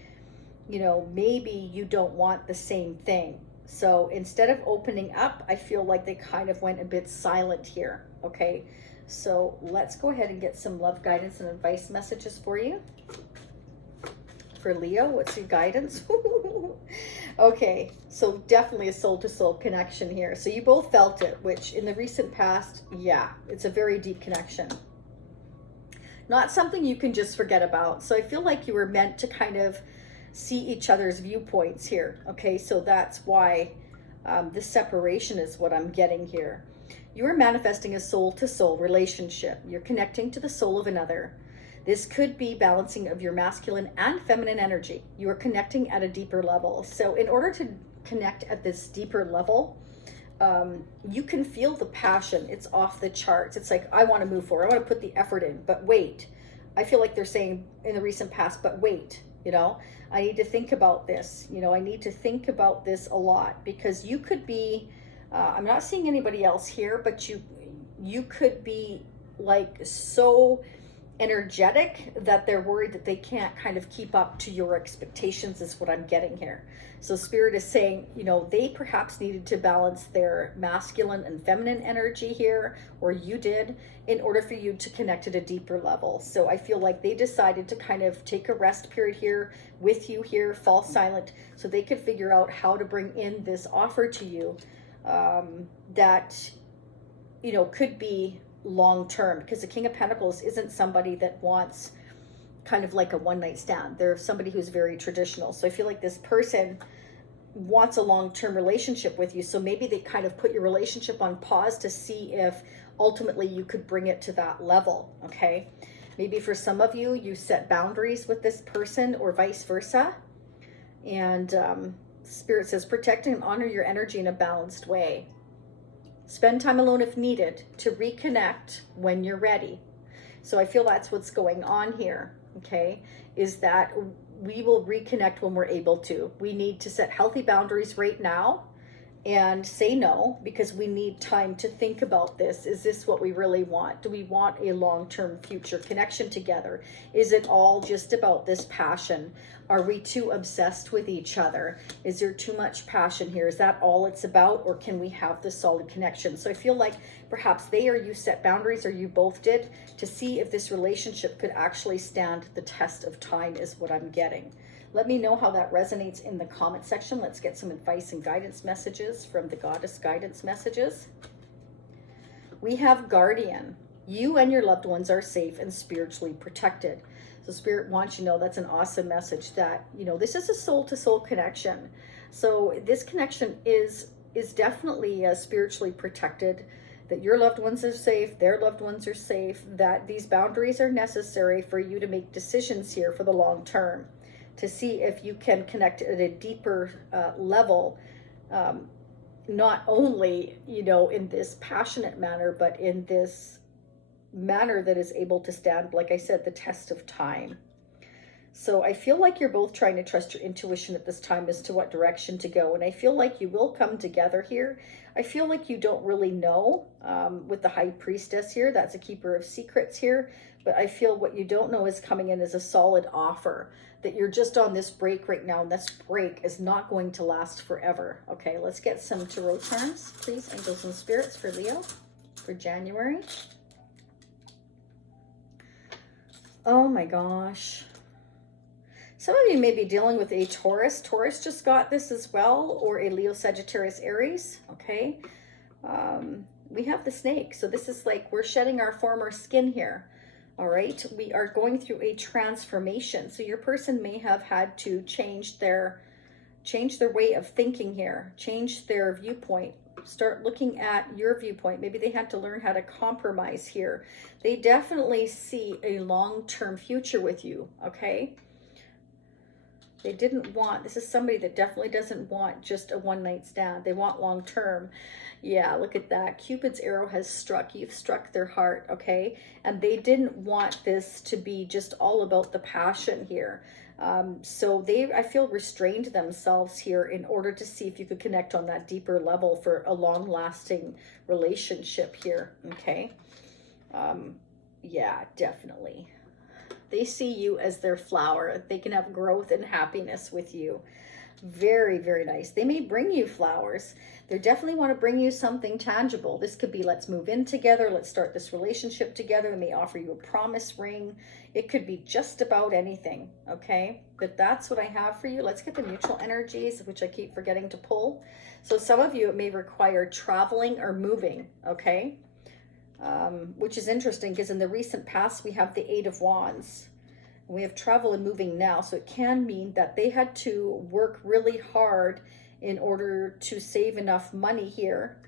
you know, maybe you don't want the same thing. So instead of opening up, I feel like they kind of went a bit silent here. Okay, so let's go ahead and get some love guidance and advice messages for you. For Leo, what's your guidance? Okay, so definitely a soul-to-soul connection here. So you both felt it, which in the recent past, yeah, it's a very deep connection. Not something you can just forget about. So I feel like you were meant to kind of see each other's viewpoints here. Okay, so that's why this separation is what I'm getting here. You are manifesting a soul-to-soul relationship. You're connecting to the soul of another. This could be balancing of your masculine and feminine energy. You are connecting at a deeper level. So in order to connect at this deeper level, you can feel the passion. It's off the charts. It's like, I want to move forward. I want to put the effort in, but wait. I feel like they're saying in the recent past, but wait, you know, I need to think about this. You know, I need to think about this a lot, because you could be, I'm not seeing anybody else here, but you could be like so energetic that they're worried that they can't kind of keep up to your expectations, is what I'm getting here. So Spirit is saying, you know, they perhaps needed to balance their masculine and feminine energy here, or you did, in order for you to connect at a deeper level. So I feel like they decided to kind of take a rest period here with you here, fall silent, so they could figure out how to bring in this offer to you that, you know, could be long term, because the King of Pentacles isn't somebody that wants kind of like a one-night stand. They're somebody who's very traditional. So I feel like this person wants a long-term relationship with you. So maybe they kind of put your relationship on pause to see if ultimately you could bring it to that level. Okay, maybe for some of you, you set boundaries with this person, or vice versa. And Spirit says protect and honor your energy in a balanced way. Spend time alone if needed to reconnect when you're ready. So I feel that's what's going on here, okay, is that we will reconnect when we're able to. We need to set healthy boundaries right now and say no, because we need time to think about this. Is this what we really want? Do we want a long-term future connection together? Is it all just about this passion? Are we too obsessed with each other? Is there too much passion here? Is that all it's about? Or can we have this solid connection? So I feel like perhaps they or you set boundaries, or you both did, to see if this relationship could actually stand the test of time, is what I'm getting. Let me know how that resonates in the comment section. Let's get some advice and guidance messages from the Goddess Guidance Messages. We have Guardian. You and your loved ones are safe and spiritually protected. So Spirit wants you to know that's an awesome message, that, you know, this is a soul-to-soul connection. So this connection is definitely spiritually protected, that your loved ones are safe, their loved ones are safe, that these boundaries are necessary for you to make decisions here for the long term, to see if you can connect at a deeper level, not only, you know, in this passionate manner, but in this manner that is able to stand, like I said, the test of time. So I feel like you're both trying to trust your intuition at this time as to what direction to go. And I feel like you will come together here. I feel like you don't really know with the High Priestess here. That's a keeper of secrets here. But I feel what you don't know is coming in as a solid offer, that you're just on this break right now. And this break is not going to last forever. Okay, let's get some tarot cards, please. Angels and spirits for Leo for January. Oh my gosh. Some of you may be dealing with a Taurus. Taurus just got this as well, or a Leo, Sagittarius, Aries. Okay. We have the snake. So this is like we're shedding our former skin here. All right. We are going through a transformation. So your person may have had to change their way of thinking here, change their viewpoint, start looking at your viewpoint. Maybe they had to learn how to compromise here. They definitely see a long-term future with you. Okay. They didn't want, this is somebody that definitely doesn't want just a one-night stand. They want long-term. Yeah, look at that. Cupid's arrow has struck. You've struck their heart, okay? And they didn't want this to be just all about the passion here. So they, I feel, restrained themselves here in order to see if you could connect on that deeper level for a long-lasting relationship here, okay? Yeah, definitely. They see you as their flower. They can have growth and happiness with you. Very, very nice. They may bring you flowers. They definitely want to bring you something tangible. This could be, let's move in together. Let's start this relationship together. They may offer you a promise ring. It could be just about anything, okay? But that's what I have for you. Let's get the mutual energies, which I keep forgetting to pull. So some of you, it may require traveling or moving, okay? Which is interesting because in the recent past, we have the Eight of Wands. We have travel and moving now. So it can mean that they had to work really hard in order to save enough money here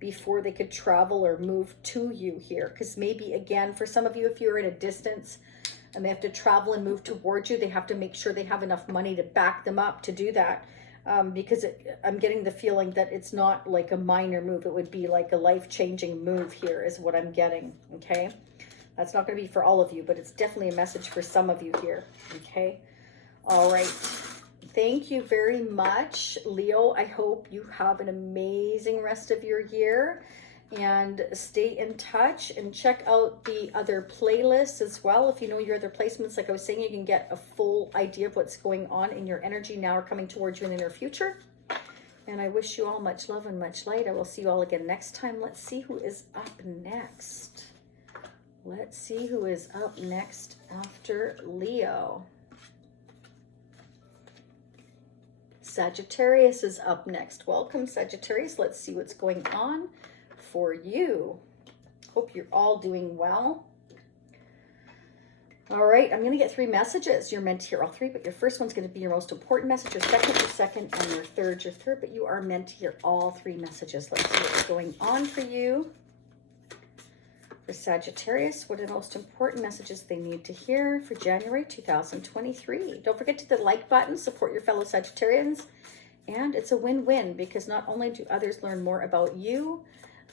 before they could travel or move to you here. Because maybe, again, for some of you, if you're at a distance and they have to travel and move towards you, they have to make sure they have enough money to back them up to do that. Because I'm getting the feeling that it's not like a minor move. It would be like a life-changing move here is what I'm getting, okay? That's not going to be for all of you, but it's definitely a message for some of you here, okay? All right. Thank you very much, Leo. I hope you have an amazing rest of your year. And stay in touch and check out the other playlists as well. If you know your other placements, like I was saying, you can get a full idea of what's going on in your energy now or coming towards you in the near future. And I wish you all much love and much light. I will see you all again next time. Let's see who is up next. Let's see who is up next after Leo. Sagittarius is up next. Welcome, Sagittarius. Let's see what's going on for you. Hope you're all doing well. All right, I'm going to get 3 messages. You're meant to hear all 3, but your first one's going to be your most important message, your second, and your third, but you are meant to hear all 3 messages. Let's see what's going on for you. For Sagittarius, what are the most important messages they need to hear for January 2023? Don't forget to hit the like button, support your fellow Sagittarians, and it's a win-win because not only do others learn more about you,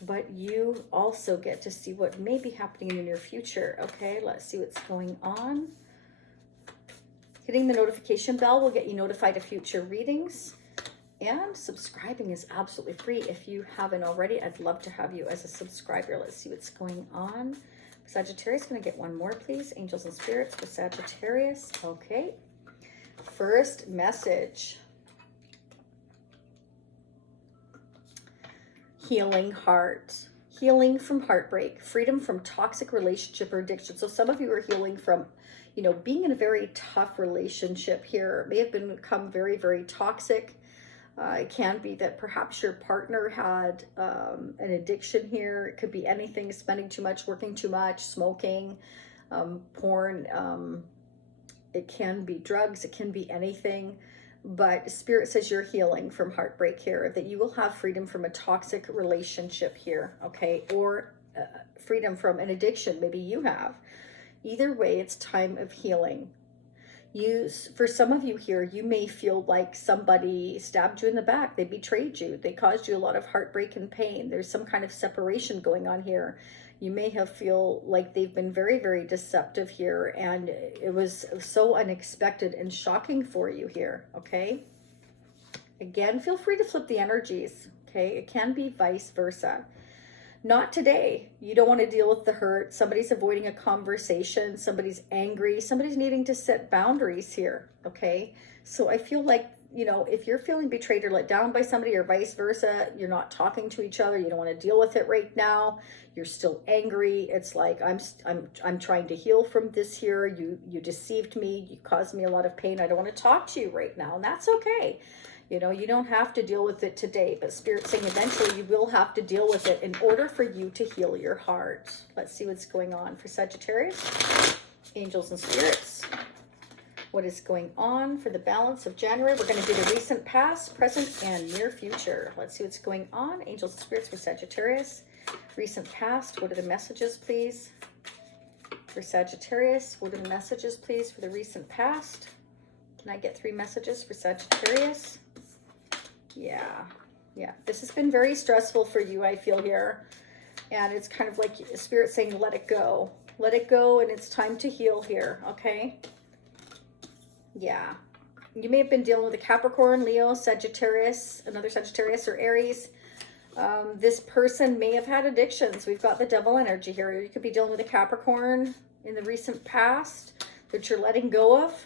but you also get to see what may be happening in the near future. Okay, let's see what's going on. Hitting the notification bell will get you notified of future readings. And subscribing is absolutely free. If you haven't already, I'd love to have you as a subscriber. Let's see what's going on. Sagittarius, going to get one more, please. Angels and spirits for Sagittarius. Okay. First message. Healing heart. Healing from heartbreak. Freedom from toxic relationship or addiction. So some of you are healing from, you know, being in a very tough relationship here. It may have become very, very toxic. It can be that perhaps your partner had an addiction here. It could be anything, spending too much, working too much, smoking, porn. It can be drugs. It can be anything. But Spirit says you're healing from heartbreak here, that you will have freedom from a toxic relationship here, okay? Or freedom from an addiction, maybe you have. Either way, it's time of healing. For some of you here, you may feel like somebody stabbed you in the back. They betrayed you. They caused you a lot of heartbreak and pain. There's some kind of separation going on here. You may have feel like they've been very, very deceptive here, and it was so unexpected and shocking for you here, okay? Again, feel free to flip the energies, okay? It can be vice versa. Not today. You don't want to deal with the hurt. Somebody's avoiding a conversation. Somebody's angry. Somebody's needing to set boundaries here, okay? So I feel like, you know, if you're feeling betrayed or let down by somebody or vice versa, you're not talking to each other. You don't want to deal with it right now. You're still angry. It's like, I'm trying to heal from this here. You deceived me. You caused me a lot of pain. I don't want to talk to you right now. And that's okay. You know, you don't have to deal with it today, but Spirit's saying eventually you will have to deal with it in order for you to heal your heart. Let's see what's going on for Sagittarius. Angels and spirits. What is going on for the balance of January? We're going to do the recent past, present, and near future. Let's see what's going on. Angels and spirits for Sagittarius. Recent past. What are the messages, please? For Sagittarius. What are the messages, please, for the recent past? Can I get 3 messages for Sagittarius? Yeah. This has been very stressful for you, I feel here. And it's kind of like Spirit saying, let it go. Let it go, and it's time to heal here, okay? Yeah. You may have been dealing with a Capricorn, Leo, Sagittarius, another Sagittarius or Aries. This person may have had addictions. We've got the devil energy here. You could be dealing with a Capricorn in the recent past that you're letting go of.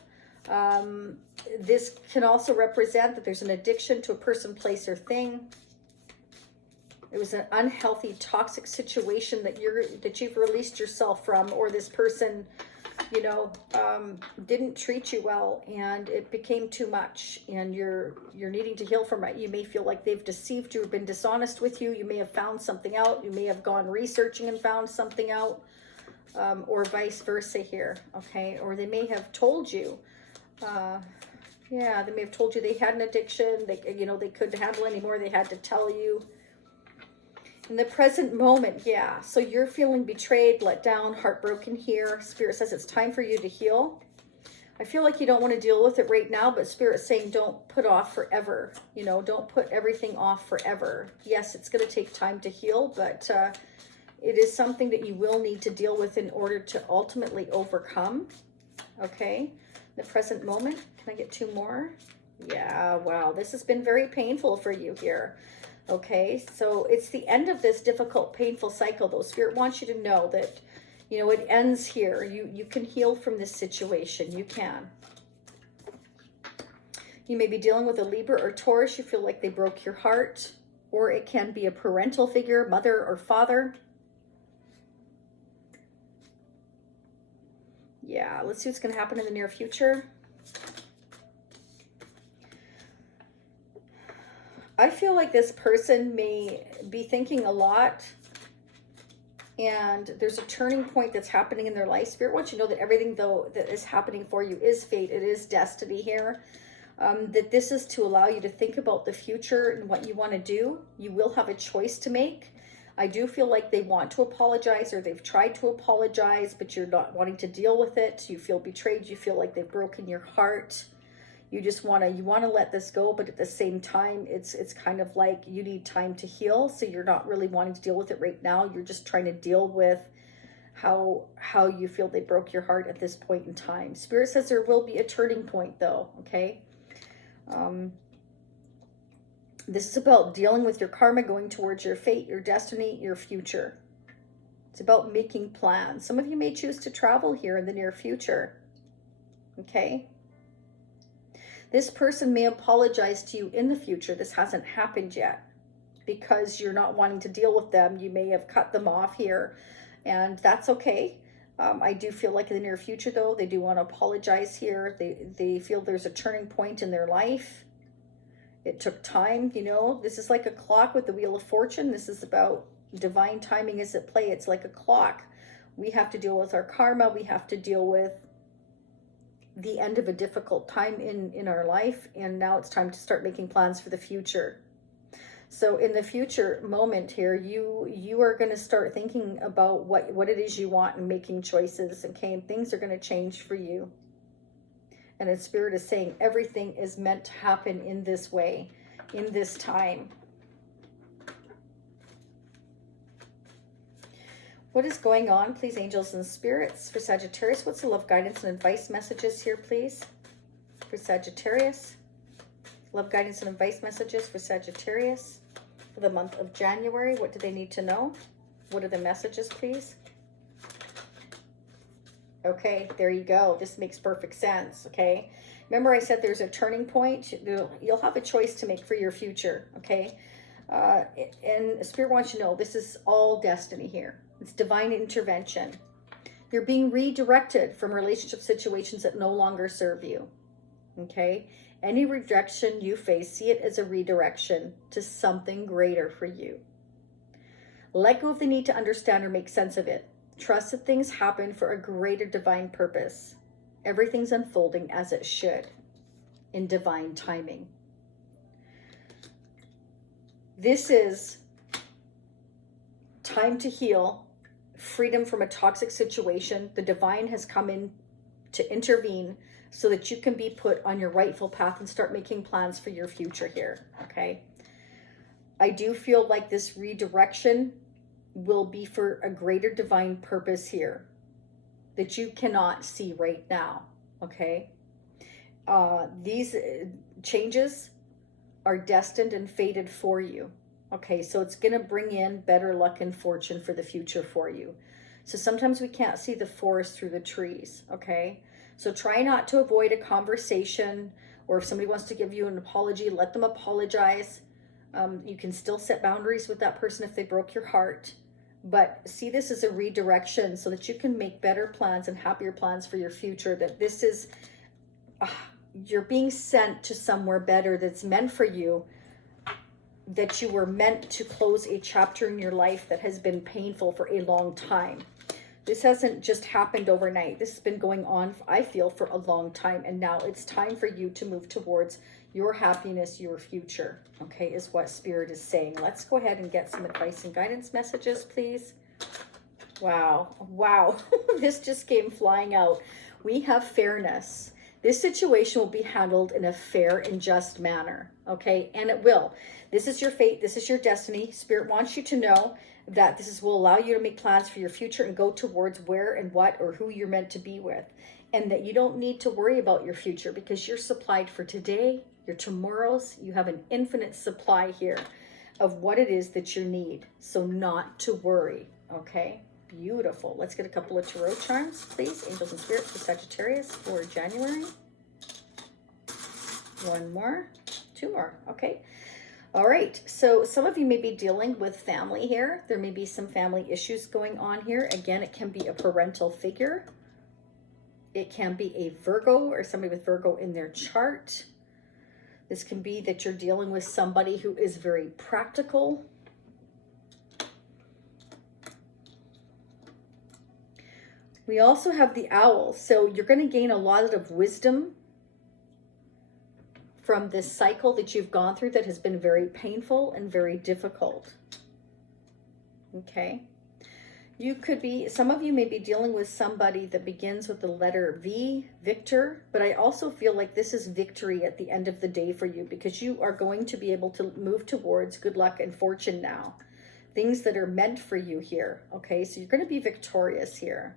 This can also represent that there's an addiction to a person, place, or thing. It was an unhealthy, toxic situation that you've released yourself from, or this person, you know, didn't treat you well, and it became too much, and you're needing to heal from it. You may feel like they've deceived you or been dishonest with you. You may have found something out. You may have gone researching and found something out, or vice versa here, okay? Or they may have told you, yeah, they may have told you they had an addiction. They, you know, they couldn't handle anymore. They had to tell you. In the present moment, yeah. So you're feeling betrayed, let down, heartbroken here. Spirit says it's time for you to heal. I feel like you don't want to deal with it right now, but Spirit's saying don't put off forever. You know, don't put everything off forever. Yes, it's going to take time to heal, but it is something that you will need to deal with in order to ultimately overcome. Okay? The present moment. Can I get 2 more? Yeah, wow. This has been very painful for you here. Okay, so it's the end of this difficult, painful cycle, though. Spirit wants you to know that, you know, it ends here. You can heal from this situation. You can. You may be dealing with a Libra or Taurus. You feel like they broke your heart. Or it can be a parental figure, mother or father. Yeah, let's see what's going to happen in the near future. I feel like this person may be thinking a lot, and there's a turning point that's happening in their life. Spirit wants you to know that everything, though, that is happening for you is fate. It is destiny here. That this is to allow you to think about the future and what you want to do. You will have a choice to make. I do feel like they want to apologize, or they've tried to apologize, but you're not wanting to deal with it. You feel betrayed. You feel like they've broken your heart. You just want to let this go, but at the same time, it's kind of like you need time to heal. So you're not really wanting to deal with it right now. You're just trying to deal with how you feel they broke your heart at this point in time. Spirit says there will be a turning point, though. Okay. This is about dealing with your karma, going towards your fate, your destiny, your future. It's about making plans. Some of you may choose to travel here in the near future. Okay. This person may apologize to you in the future. This hasn't happened yet because you're not wanting to deal with them. You may have cut them off here, and that's okay. I do feel like in the near future, though, they do want to apologize here. They feel there's a turning point in their life. It took time, you know. This is like a clock with the Wheel of Fortune. This is about divine timing is at play. It's like a clock. We have to deal with our karma. We have to deal with the end of a difficult time in our life, and now it's time to start making plans for the future. So in the future moment here, you are going to start thinking about what it is you want and making choices, okay? And things are going to change for you. And the Spirit is saying everything is meant to happen in this way, in this time. What is going on, please, angels and spirits, for Sagittarius? What's the love, guidance, and advice messages here, please, for Sagittarius? Love, guidance, and advice messages for Sagittarius for the month of January. What do they need to know? What are the messages, please? Okay, there you go. This makes perfect sense, okay? Remember I said there's a turning point. You'll have a choice to make for your future, okay? And Spirit wants you to know this is all destiny here. It's divine intervention. You're being redirected from relationship situations that no longer serve you, okay? Any rejection you face, see it as a redirection to something greater for you. Let go of the need to understand or make sense of it. Trust that things happen for a greater divine purpose. Everything's unfolding as it should in divine timing. This is time to heal, freedom from a toxic situation. The divine has come in to intervene so that you can be put on your rightful path and start making plans for your future here, okay? I do feel like this redirection will be for a greater divine purpose here that you cannot see right now, okay? These changes are destined and fated for you, okay? So it's going to bring in better luck and fortune for the future for you. So sometimes we can't see the forest through the trees, okay? So try not to avoid a conversation, or if somebody wants to give you an apology, let them apologize. You can still set boundaries with that person if they broke your heart. But see this as a redirection so that you can make better plans and happier plans for your future. That this is, you're being sent to somewhere better that's meant for you. That you were meant to close a chapter in your life that has been painful for a long time. This hasn't just happened overnight. This has been going on, I feel, for a long time. And now it's time for you to move towards your happiness, your future, okay, is what Spirit is saying. Let's go ahead and get some advice and guidance messages, please. Wow. Wow. This just came flying out. We have fairness. This situation will be handled in a fair and just manner, okay? And it will. This is your fate. This is your destiny. Spirit wants you to know that this will allow you to make plans for your future and go towards where and what or who you're meant to be with. And that you don't need to worry about your future because you're supplied for today, your tomorrows. You have an infinite supply here of what it is that you need. So not to worry, okay? Beautiful. Let's get a couple of tarot charms, please. Angels and Spirits for Sagittarius for January. One more, two more, okay. All right, so some of you may be dealing with family here. There may be some family issues going on here. Again, it can be a parental figure. It can be a Virgo or somebody with Virgo in their chart. This can be that you're dealing with somebody who is very practical. We also have the Owl. So you're going to gain a lot of wisdom from this cycle that you've gone through that has been very painful and very difficult. Okay. You could be, some of you may be dealing with somebody that begins with the letter V, Victor, but I also feel like this is victory at the end of the day for you because you are going to be able to move towards good luck and fortune now. Things that are meant for you here. Okay, so you're going to be victorious here.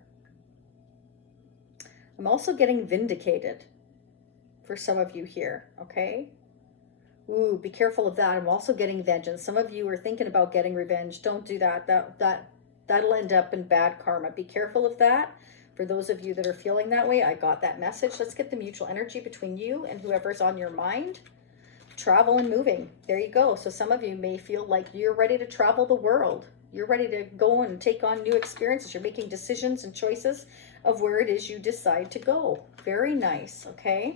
I'm also getting vindicated for some of you here, okay? Ooh, be careful of that. I'm also getting vengeance. Some of you are thinking about getting revenge. Don't do that. That'll end up in bad karma. Be careful of that. For those of you that are feeling that way, I got that message. Let's get the mutual energy between you and whoever's on your mind. Travel and moving. There you go. So some of you may feel like you're ready to travel the world. You're ready to go and take on new experiences. You're making decisions and choices of where it is you decide to go. Very nice, okay?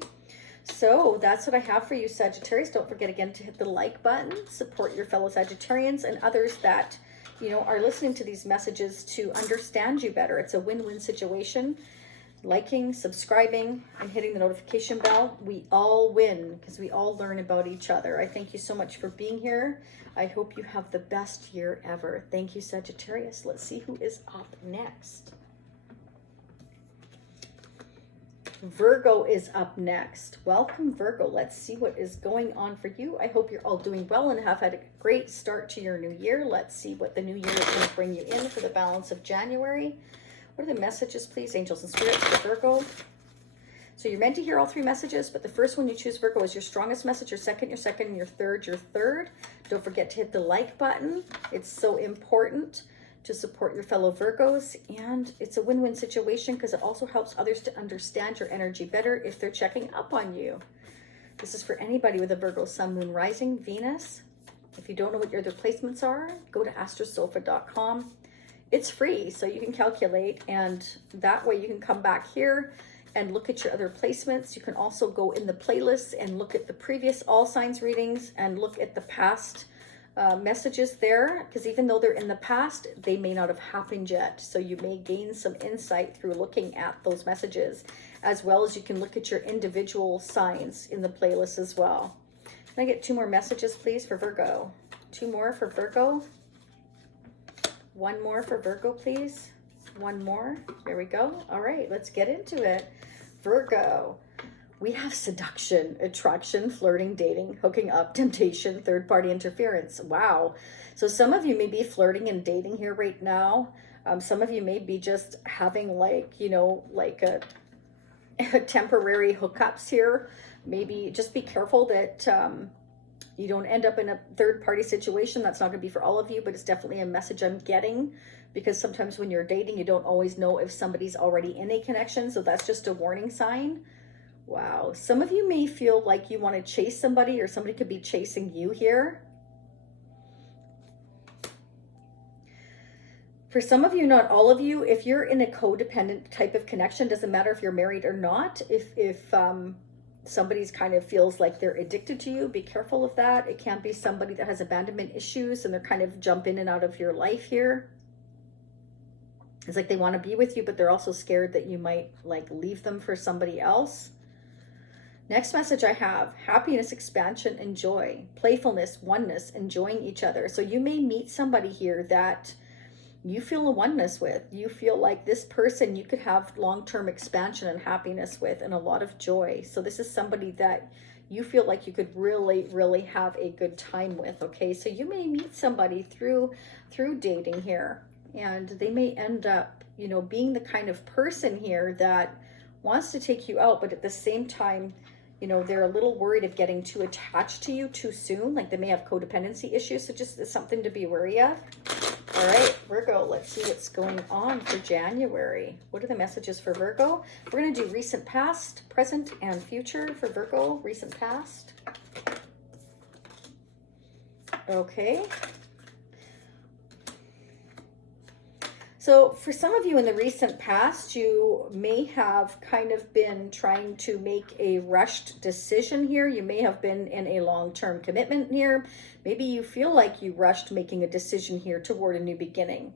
So that's what I have for you, Sagittarius. Don't forget again to hit the like button. Support your fellow Sagittarians and others that, you know, are listening to these messages to understand you better. It's a win-win situation. Liking, subscribing, and hitting the notification bell. We all win because we all learn about each other. I thank you so much for being here. I hope you have the best year ever. Thank you, Sagittarius. Let's see who is up next. Virgo is up next. Welcome, Virgo. Let's see what is going on for you. I hope you're all doing well and have had a great start to your new year. Let's see what the new year is going to bring you in for the balance of January. What are the messages, please, angels and spirits for Virgo? So you're meant to hear all three messages, but the first one you choose, Virgo, is your strongest message, your second, and your third. Don't forget to hit the like button. It's so important to support your fellow Virgos, and it's a win-win situation because it also helps others to understand your energy better if they're checking up on you. This is for anybody with a Virgo Sun, Moon, Rising, Venus. If you don't know what your other placements are, go to astrosofa.com. It's free, so you can calculate, and that way you can come back here and look at your other placements. You can also go in the playlists and look at the previous all signs readings and look at the past messages there, because even though they're in the past, they may not have happened yet. So you may gain some insight through looking at those messages, as well as you can look at your individual signs in the playlist as well. Can I get two more messages, please, for Virgo? Two more for Virgo. One more for Virgo, please. One more. There we go. All right, let's get into it. Virgo. we have seduction, attraction, flirting, dating, hooking up, temptation, third-party interference. Wow. So some of you may be flirting and dating here right now. Some of you may be just having like, you know, like a temporary hookups here. Maybe just be careful that you don't end up in a third-party situation. That's not going to be for all of you, but it's definitely a message I'm getting, because sometimes when you're dating, you don't always know if somebody's already in a connection. So that's just a warning sign. Wow. Some of you may feel like you want to chase somebody, or somebody could be chasing you here. For some of you, not all of you, if you're in a codependent type of connection, doesn't matter if you're married or not, if somebody's kind of feels like they're addicted to you, be careful of that. It can be somebody that has abandonment issues and they're kind of jump in and out of your life here. It's like they want to be with you, but they're also scared that you might like leave them for somebody else. Next message I have: happiness, expansion, and joy, playfulness, oneness, enjoying each other. So you may meet somebody here that you feel a oneness with. You feel like this person you could have long-term expansion and happiness with, and a lot of joy. So this is somebody that you feel like you could really, really have a good time with. Okay, so you may meet somebody through dating here, and they may end up, you know, being the kind of person here that wants to take you out, but at the same time, you know, they're a little worried of getting too attached to you too soon. Like they may have codependency issues. So just something to be wary of. All right, Virgo, let's see what's going on for January. What are the messages for Virgo? We're going to do recent past, present, and future for Virgo. Recent past. Okay. So for some of you in the recent past, you may have kind of been trying to make a rushed decision here. You may have been in a long-term commitment here. Maybe you feel like you rushed making a decision here toward a new beginning.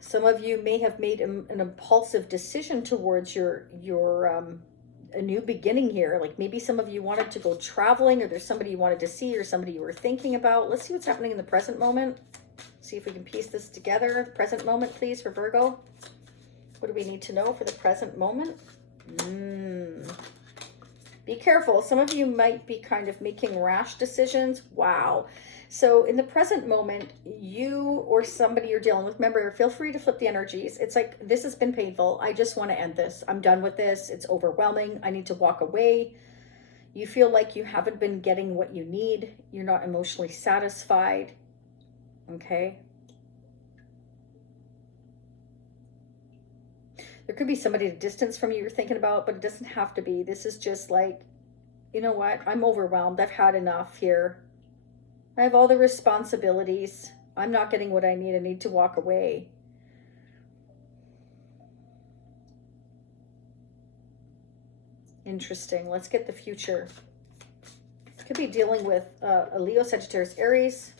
Some of you may have made an impulsive decision towards a new beginning here. Like maybe some of you wanted to go traveling, or there's somebody you wanted to see, or somebody you were thinking about. Let's see what's happening in the present moment. See if we can piece this together. Present moment, please, for Virgo. What do we need to know for the present moment? Be careful. Some of you might be kind of making rash decisions. Wow. So in the present moment, you or somebody you're dealing with, remember, feel free to flip the energies. It's like, this has been painful. I just want to end this. I'm done with this. It's overwhelming. I need to walk away. You feel like you haven't been getting what you need. You're not emotionally satisfied. Okay. There could be somebody at a distance from you you're thinking about, but it doesn't have to be. This is just like, you know what? I'm overwhelmed. I've had enough here. I have all the responsibilities. I'm not getting what I need. I need to walk away. Interesting. Let's get the future. Could be dealing with a Leo, Sagittarius, Aries,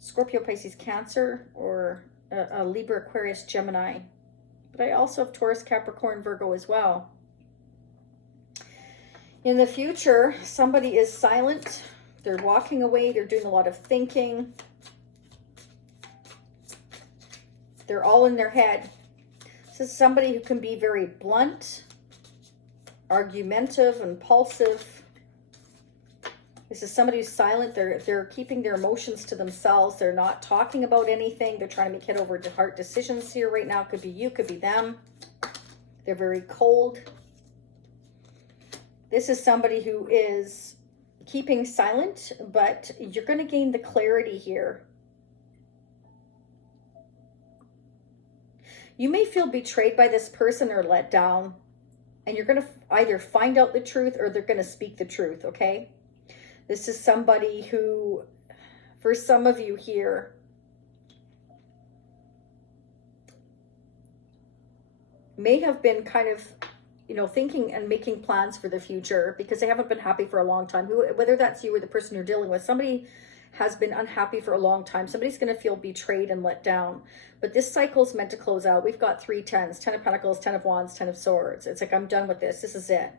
Scorpio, Pisces, Cancer, or a Libra, Aquarius, Gemini. But I also have Taurus, Capricorn, Virgo as well. In the future, somebody is silent. They're walking away. They're doing a lot of thinking. They're all in their head. This is somebody who can be very blunt, argumentative, impulsive. This is somebody who's silent. They're keeping their emotions to themselves. They're not talking about anything. They're trying to make head over heart decisions here right now. Could be you, could be them. They're very cold. This is somebody who is keeping silent, but you're going to gain the clarity here. You may feel betrayed by this person or let down, and you're going to either find out the truth or they're going to speak the truth, okay? This is somebody who, for some of you here, may have been kind of, you know, thinking and making plans for the future because they haven't been happy for a long time. Whether that's you or the person you're dealing with, somebody has been unhappy for a long time. Somebody's going to feel betrayed and let down. But this cycle's meant to close out. We've got 3 tens, 10 of Pentacles, 10 of Wands, 10 of Swords. It's like, I'm done with this. This is it.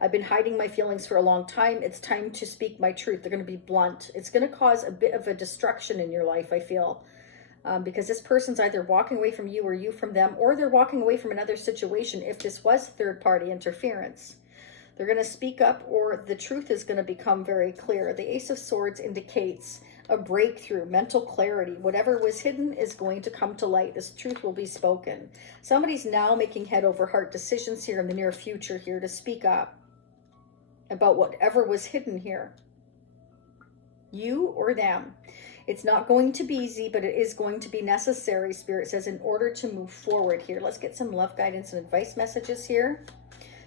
I've been hiding my feelings for a long time. It's time to speak my truth. They're going to be blunt. It's going to cause a bit of a destruction in your life, I feel. because this person's either walking away from you or you from them, or they're walking away from another situation if this was third-party interference. They're going to speak up, or the truth is going to become very clear. The Ace of Swords indicates a breakthrough, mental clarity. Whatever was hidden is going to come to light. This truth will be spoken. Somebody's now making head over heart decisions here in the near future here to speak up about whatever was hidden here. You or them. It's not going to be easy, but it is going to be necessary, Spirit says, in order to move forward here. Let's get some love guidance and advice messages here,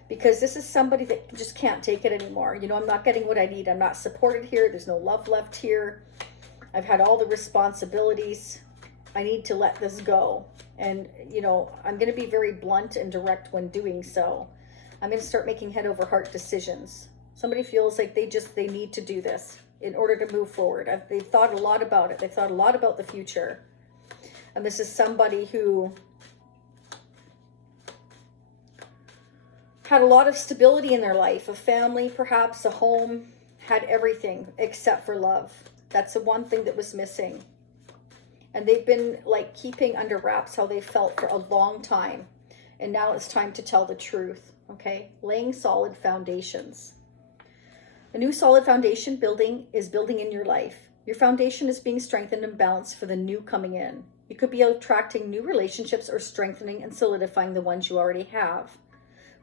because this is somebody that just can't take it anymore. You know, I'm not getting what I need. I'm not supported here. There's no love left here. I've had all the responsibilities. I need to let this go. And, you know, I'm going to be very blunt and direct when doing so. I'm going to start making head over heart decisions. Somebody feels like they need to do this in order to move forward. They've thought a lot about it. They've thought a lot about the future. And this is somebody who had a lot of stability in their life, a family, perhaps a home, had everything except for love. That's the one thing that was missing. And they've been like keeping under wraps how they felt for a long time. And now it's time to tell the truth, okay? Laying solid foundations. A new solid foundation is building in your life. Your foundation is being strengthened and balanced for the new coming in. You could be attracting new relationships or strengthening and solidifying the ones you already have.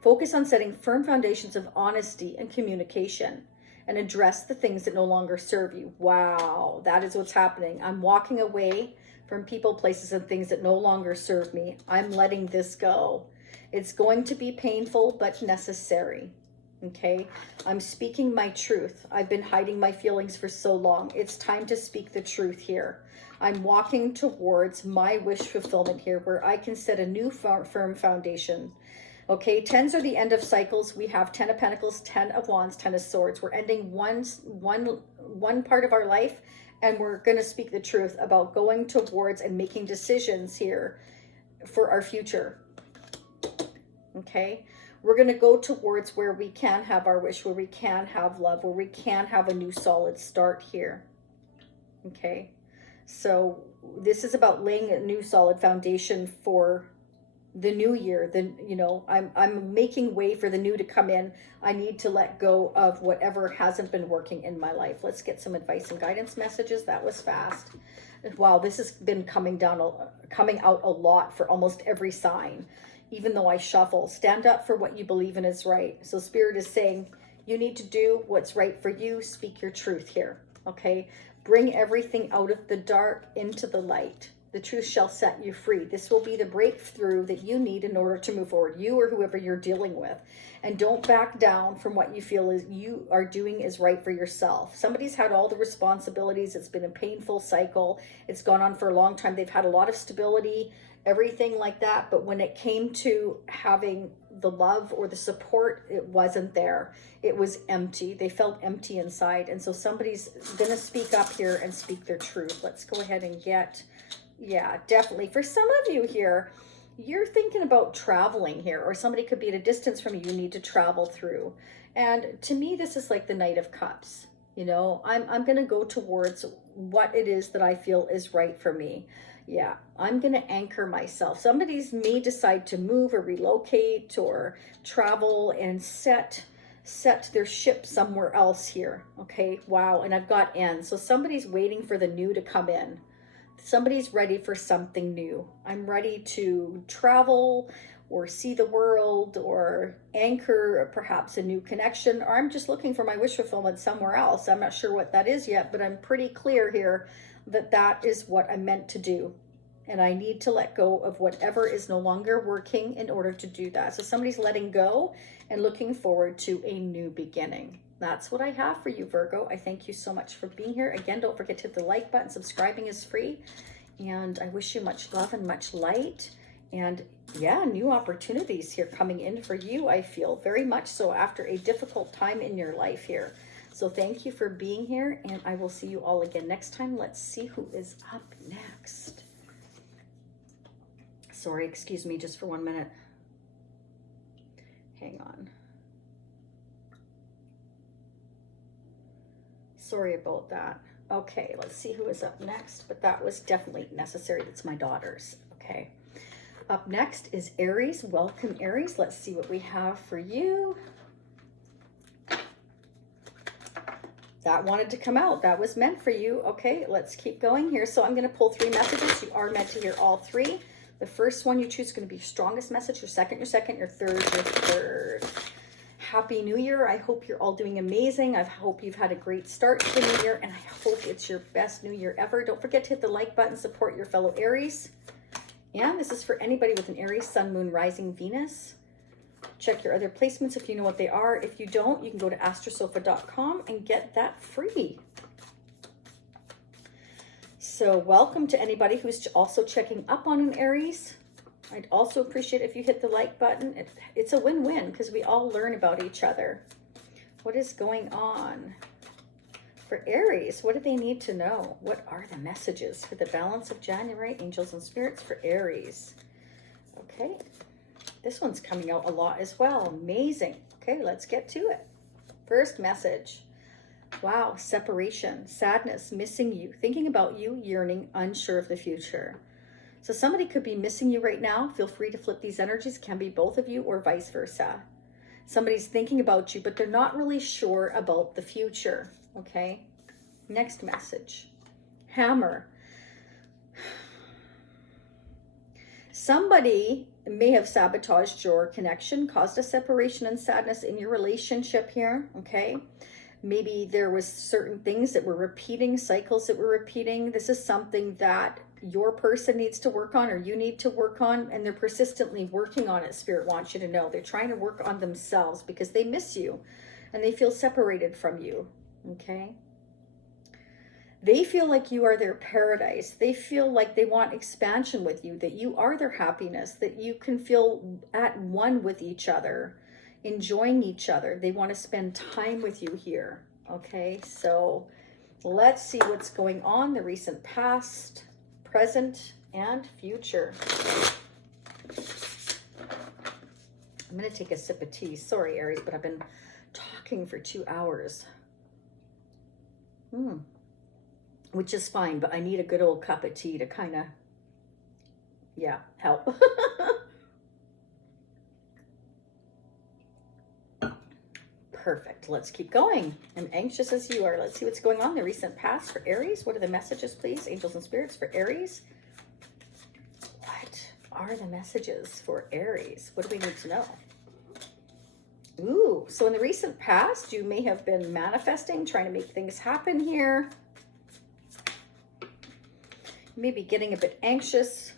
Focus on setting firm foundations of honesty and communication, and address the things that no longer serve you. Wow, that is what's happening. I'm walking away from people, places, and things that no longer serve me. I'm letting this go. It's going to be painful, but necessary. Okay, I'm speaking my truth. I've been hiding my feelings for so long. It's time to speak the truth here. I'm walking towards my wish fulfillment here, where I can set a new firm foundation. Okay, 10s are the end of cycles. We have 10 of Pentacles, 10 of Wands, 10 of Swords. We're ending one part of our life, and we're going to speak the truth about going towards and making decisions here for our future. Okay, we're going to go towards where we can have our wish, where we can have love, where we can have a new solid start here. Okay, so this is about laying a new solid foundation for the new year. You know, I'm making way for the new to come in. I need to let go of whatever hasn't been working in my life. Let's get some advice and guidance messages. That was fast. Wow, this has been coming out a lot for almost every sign. Even though I shuffle, stand up for what you believe in is right. So Spirit is saying you need to do what's right for you. Speak your truth here. Okay, bring everything out of the dark into the light. The truth shall set you free. This will be the breakthrough that you need in order to move forward, you or whoever you're dealing with. And don't back down from what you feel is you are doing is right for yourself. Somebody's had all the responsibilities. It's been a painful cycle. It's gone on for a long time. They've had a lot of stability, everything like that. But when it came to having the love or the support, it wasn't there. It was empty. They felt empty inside. And so somebody's going to speak up here and speak their truth. Let's go ahead and get... Yeah, definitely. For some of you here, you're thinking about traveling here, or somebody could be at a distance from you you need to travel through. And to me, this is like the Knight of Cups. You know, I'm going to go towards what it is that I feel is right for me. Yeah, I'm going to anchor myself. Somebody's may decide to move or relocate or travel and set their ship somewhere else here. Okay, wow. And I've got N. So somebody's waiting for the new to come in. Somebody's ready for something new. I'm ready to travel or see the world or anchor perhaps a new connection, or I'm just looking for my wish fulfillment somewhere else. I'm not sure what that is yet, but I'm pretty clear here that that is what I'm meant to do. And I need to let go of whatever is no longer working in order to do that. So somebody's letting go and looking forward to a new beginning. That's what I have for you, Virgo. I thank you so much for being here. Again, don't forget to hit the like button. Subscribing is free. And I wish you much love and much light. And yeah, new opportunities here coming in for you, I feel very much so, after a difficult time in your life here. So thank you for being here, and I will see you all again next time. Let's see who is up next. Sorry, excuse me just for 1 minute. Hang on. Sorry about that. Okay, let's see who is up next, but that was definitely necessary. That's my daughter's. Okay. Up next is Aries. Welcome, Aries. Let's see what we have for you. That wanted to come out. That was meant for you. Okay, let's keep going here. So I'm going to pull 3 messages. You are meant to hear all 3. The first one you choose is going to be your strongest message. Your second, your third, your third. Happy New Year. I hope you're all doing amazing. I hope you've had a great start to the new year, and I hope it's your best new year ever. Don't forget to hit the like button, support your fellow Aries. And this is for anybody with an Aries, Sun, Moon, Rising, Venus. Check your other placements if you know what they are. If you don't, you can go to astrosofa.com and get that free. So welcome to anybody who's also checking up on an Aries. I'd also appreciate if you hit the like button. It's a win-win because we all learn about each other. What is going on for Aries? What do they need to know? What are the messages for the balance of January? Angels and spirits for Aries. Okay. This one's coming out a lot as well. Amazing. Okay, let's get to it. First message. Wow, separation, sadness, missing you, thinking about you, yearning, unsure of the future. So somebody could be missing you right now. Feel free to flip these energies. It can be both of you or vice versa. Somebody's thinking about you, but they're not really sure about the future. Okay, next message. Hammer. Somebody may have sabotaged your connection, caused a separation and sadness in your relationship here, okay? Maybe there was certain things that were repeating, cycles that were repeating. This is something that your person needs to work on or you need to work on, and they're persistently working on it. Spirit wants you to know. They're trying to work on themselves because they miss you and they feel separated from you, okay? They feel like you are their paradise. They feel like they want expansion with you, that you are their happiness, that you can feel at one with each other, enjoying each other. They want to spend time with you here. Okay, so let's see what's going on, the recent past, present, and future. I'm going to take a sip of tea. Sorry, Aries, but I've been talking for 2 hours. Which is fine, but I need a good old cup of tea to kind of, yeah, help. Perfect. Let's keep going. I'm anxious as you are. Let's see what's going on in the recent past for Aries. What are the messages, please? Angels and spirits for Aries. What are the messages for Aries? What do we need to know? Ooh, so in the recent past, you may have been manifesting, trying to make things happen here. Maybe getting a bit anxious,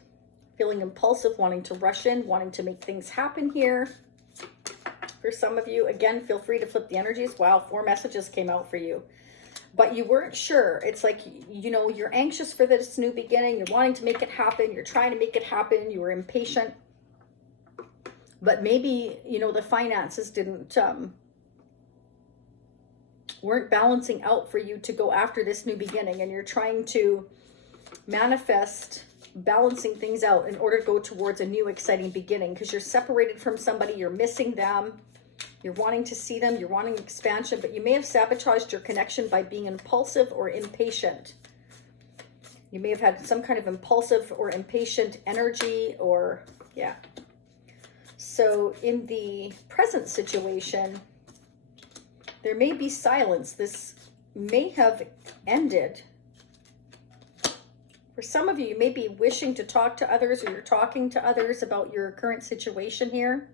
feeling impulsive, wanting to rush in, wanting to make things happen here. For some of you, again, feel free to flip the energies. Wow, 4 messages came out for you. But you weren't sure. It's like, you know, you're anxious for this new beginning. You're wanting to make it happen. You're trying to make it happen. You were impatient. But maybe, you know, the finances weren't balancing out for you to go after this new beginning. And you're trying to manifest balancing things out in order to go towards a new exciting beginning because you're separated from somebody, you're missing them, you're wanting to see them, you're wanting expansion, but you may have sabotaged your connection by being impulsive or impatient. You may have had some kind of impulsive or impatient energy or, yeah. So in the present situation, there may be silence. This may have ended. For some of you, you may be wishing to talk to others or you're talking to others about your current situation here.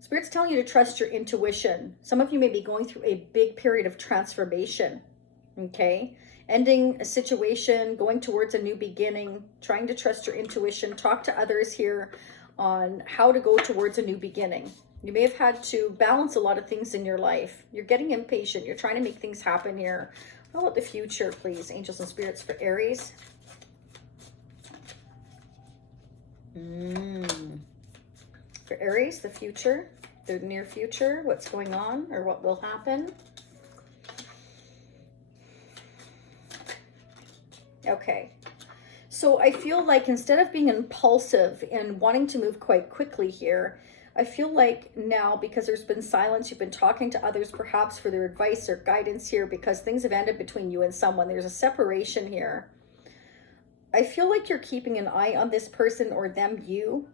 Spirit's telling you to trust your intuition. Some of you may be going through a big period of transformation, okay? Ending a situation, going towards a new beginning, trying to trust your intuition. Talk to others here on how to go towards a new beginning. You may have had to balance a lot of things in your life. You're getting impatient. You're trying to make things happen here. How about the future, please? Angels and spirits for Aries. For Aries, the future, the near future, what's going on or what will happen. Okay. So I feel like instead of being impulsive and wanting to move quite quickly here, I feel like now, because there's been silence, you've been talking to others perhaps for their advice or guidance here, because things have ended between you and someone. There's a separation here. I feel like you're keeping an eye on this person, or them, you.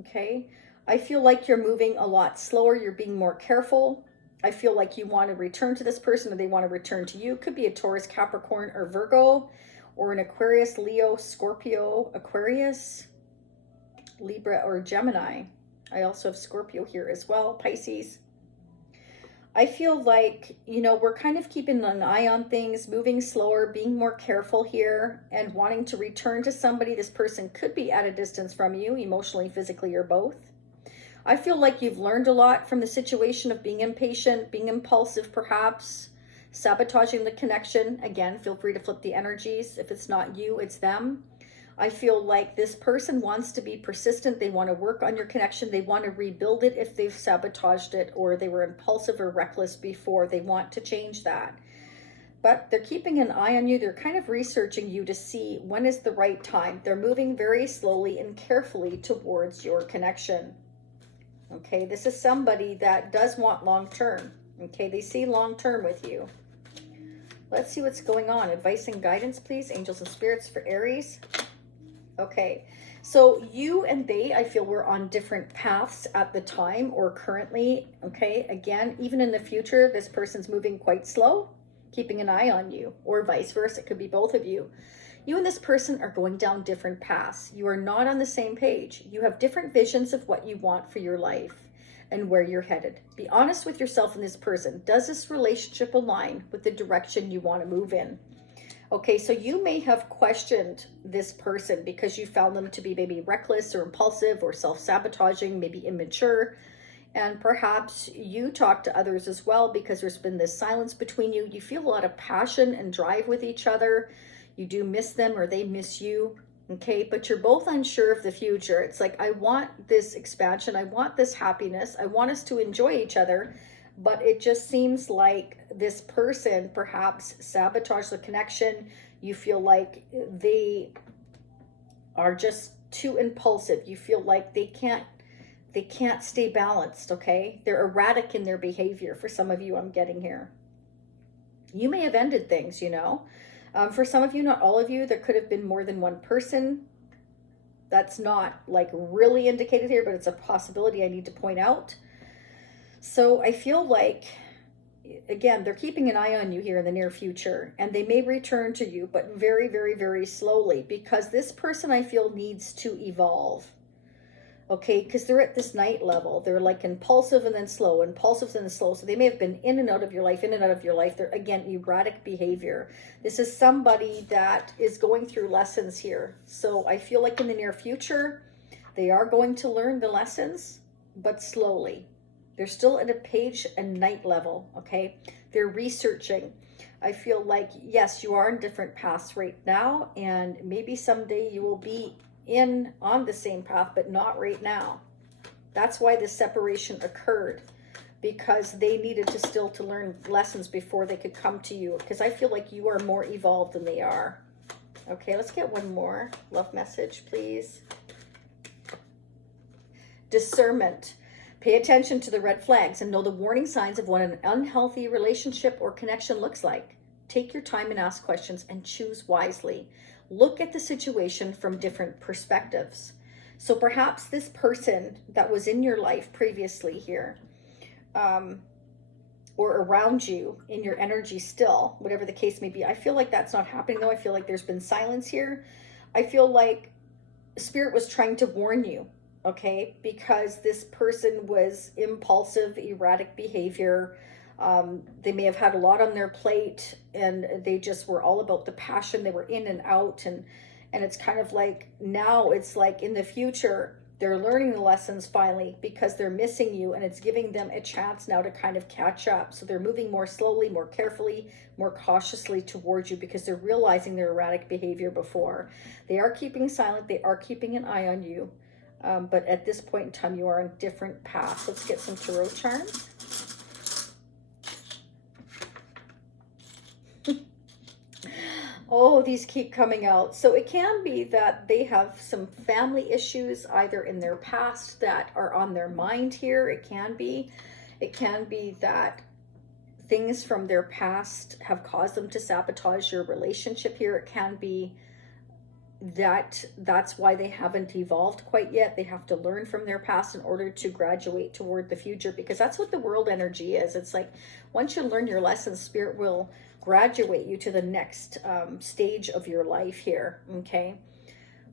Okay. I feel like you're moving a lot slower. You're being more careful. I feel like you want to return to this person, or they want to return to you. Could be a Taurus, Capricorn, or Virgo, or an Aquarius, Leo, Scorpio, Aquarius, Libra, or Gemini. I also have Scorpio here as well, Pisces. I feel like, you know, we're kind of keeping an eye on things, moving slower, being more careful here, and wanting to return to somebody. This person could be at a distance from you, emotionally, physically, or both. I feel like you've learned a lot from the situation of being impatient, being impulsive perhaps, sabotaging the connection. Again, feel free to flip the energies. If it's not you, it's them. I feel like this person wants to be persistent. They want to work on your connection. They want to rebuild it if they've sabotaged it, or they were impulsive or reckless before. They want to change that. But they're keeping an eye on you. They're kind of researching you to see when is the right time. They're moving very slowly and carefully towards your connection. Okay, this is somebody that does want long-term. Okay, they see long-term with you. Let's see what's going on. Advice and guidance, please. Angels and spirits for Aries. Okay, so you and they, I feel, were on different paths at the time or currently. Okay, again, even in the future, this person's moving quite slow, keeping an eye on you, or vice versa. It could be both of you. You and this person are going down different paths. You are not on the same page. You have different visions of what you want for your life and where you're headed. Be honest with yourself and this person. Does this relationship align with the direction you want to move in? Okay, so you may have questioned this person because you found them to be maybe reckless or impulsive or self-sabotaging, maybe immature. And perhaps you talk to others as well because there's been this silence between you. You feel a lot of passion and drive with each other. You do miss them, or they miss you. Okay, but you're both unsure of the future. It's like, I want this expansion. I want this happiness. I want us to enjoy each other. But it just seems like this person perhaps sabotaged the connection. You feel like they are just too impulsive. You feel like they can't stay balanced, okay? They're erratic in their behavior. For some of you, I'm getting here. You may have ended things, you know. For some of you, not all of you, there could have been more than one person. That's not like really indicated here, but it's a possibility I need to point out. So I feel like, again, they're keeping an eye on you here in the near future, and they may return to you, but very, very, very slowly, because this person, I feel, needs to evolve. Okay, because they're at this night level. They're like impulsive and then slow, impulsive and then slow. So they may have been in and out of your life, in and out of your life. They're, again, erratic behavior. This is somebody that is going through lessons here. So I feel like in the near future, they are going to learn the lessons, but slowly. They're still at a page and night level, okay? They're researching. I feel like, yes, you are in different paths right now, and maybe someday you will be on the same path, but not right now. That's why this separation occurred, because they needed to learn lessons before they could come to you, because I feel like you are more evolved than they are. Okay, let's get one more love message, please. Discernment. Pay attention to the red flags and know the warning signs of what an unhealthy relationship or connection looks like. Take your time and ask questions and choose wisely. Look at the situation from different perspectives. So perhaps this person that was in your life previously here, or around you in your energy still, whatever the case may be. I feel like that's not happening though. I feel like there's been silence here. I feel like Spirit was trying to warn you. Okay, because this person was impulsive, erratic behavior. They may have had a lot on their plate, and they just were all about the passion. They were in and out, and it's kind of like now it's like in the future, they're learning the lessons finally because they're missing you, and it's giving them a chance now to kind of catch up. So they're moving more slowly, more carefully, more cautiously towards you because they're realizing their erratic behavior before. They are keeping silent. They are keeping an eye on you. But at this point in time, you are on different paths. Let's get some tarot charms. Oh, these keep coming out. So it can be that they have some family issues either in their past that are on their mind here. It can be that things from their past have caused them to sabotage your relationship here. It can be that that's why they haven't evolved quite yet. They have to learn from their past in order to graduate toward the future, because that's what the world energy is. It's like once you learn your lessons, spirit will graduate you to the next stage of your life here. Okay,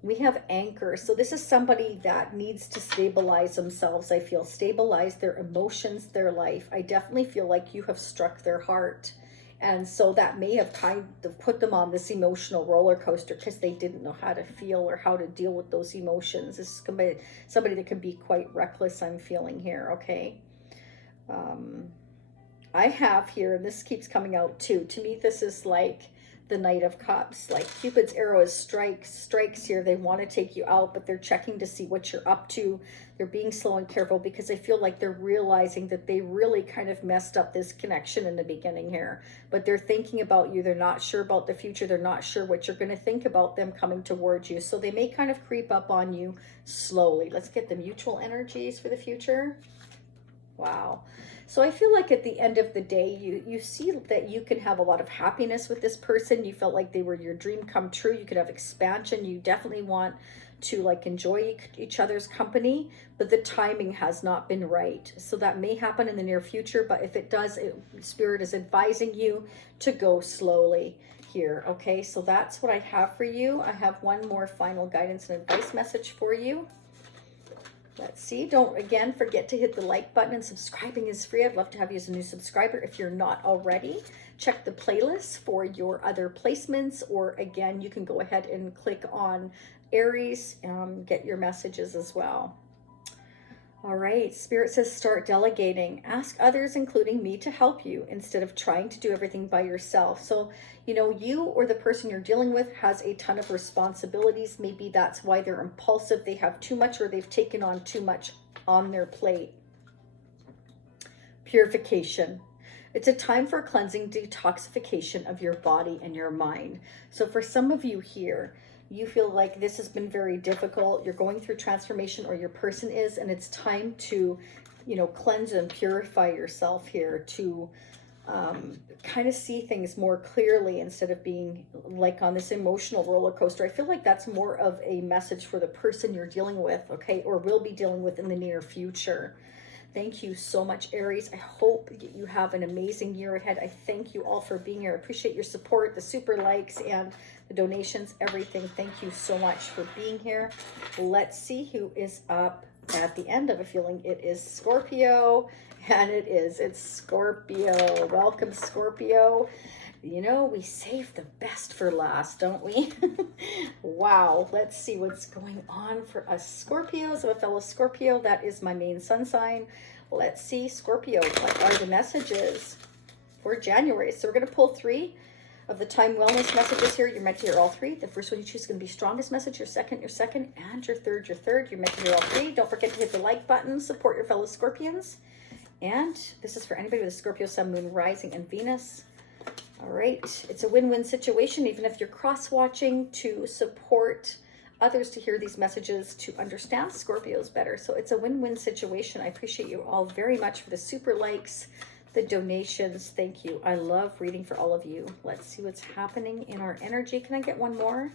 we have anchor. So this is somebody that needs to stabilize themselves. I feel stabilize their emotions, their life. I definitely feel like you have struck their heart. And so that may have kind of put them on this emotional roller coaster because they didn't know how to feel or how to deal with those emotions. This is somebody that can be quite reckless, I'm feeling here, okay? I have here, and this keeps coming out too, to me this is like the Knight of Cups. Like Cupid's arrow is strikes here. They want to take you out, but they're checking to see what you're up to. They're being slow and careful because I feel like they're realizing that they really kind of messed up this connection in the beginning here. But they're thinking about you. They're not sure about the future. They're not sure what you're going to think about them coming towards you. So they may kind of creep up on you slowly. Let's get the mutual energies for the future. Wow. So I feel like at the end of the day, you see that you can have a lot of happiness with this person. You felt like they were your dream come true. You could have expansion. You definitely want to like enjoy each other's company, but the timing has not been right. So that may happen in the near future, but if it does, Spirit is advising you to go slowly here. Okay, so that's what I have for you. I have one more final guidance and advice message for you. Let's see. Don't, again, forget to hit the like button, and subscribing is free. I'd love to have you as a new subscriber if you're not already. Check the playlist for your other placements, or again, you can go ahead and click on Aries, get your messages as well. All right, Spirit says start delegating. Ask others, including me, to help you instead of trying to do everything by yourself. So, you know, you or the person you're dealing with has a ton of responsibilities. Maybe that's why they're impulsive. They have too much, or they've taken on too much on their plate. Purification. It's a time for cleansing, detoxification of your body and your mind. So for some of you here, you feel like this has been very difficult. You're going through transformation, or your person is, and it's time to, you know, cleanse and purify yourself here to kind of see things more clearly instead of being like on this emotional roller coaster. I feel like that's more of a message for the person you're dealing with, okay, or will be dealing with in the near future. Thank you so much, Aries. I hope you have an amazing year ahead. I thank you all for being here. I appreciate your support, the super likes, and the donations, everything. Thank you so much for being here. Let's see who is up at the end. Of a feeling it is Scorpio, and it's Scorpio. Welcome, Scorpio. You know, we save the best for last, don't we? Wow, let's see what's going on for us Scorpios. I'm a fellow Scorpio. That is my main sun sign. Let's see, Scorpio, what are the messages for January? So we're going to pull 3 of the time wellness messages here. You're meant to hear all 3. The first one you choose is going to be strongest message, your second, and your third, You're meant to hear all 3. Don't forget to hit the like button, support your fellow Scorpions. And this is for anybody with a Scorpio, Sun, Moon, Rising, and Venus. All right, it's a win-win situation, even if you're cross-watching, to support others to hear these messages, to understand Scorpios better. So it's a win-win situation. I appreciate you all very much for the super likes, the donations. Thank you. I love reading for all of you. Let's see what's happening in our energy. Can I get one more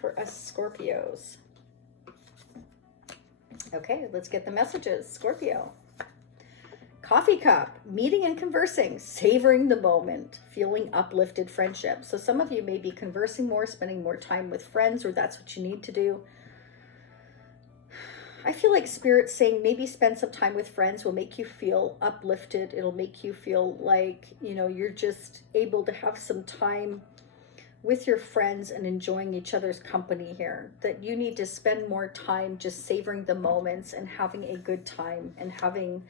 for us Scorpios? Okay, let's get the messages. Scorpio. Coffee cup, meeting and conversing, savoring the moment, feeling uplifted friendship. So some of you may be conversing more, spending more time with friends, or that's what you need to do. I feel like Spirit's saying maybe spend some time with friends will make you feel uplifted. It'll make you feel like, you know, you're just able to have some time with your friends and enjoying each other's company here. That you need to spend more time just savoring the moments and having a good time and having...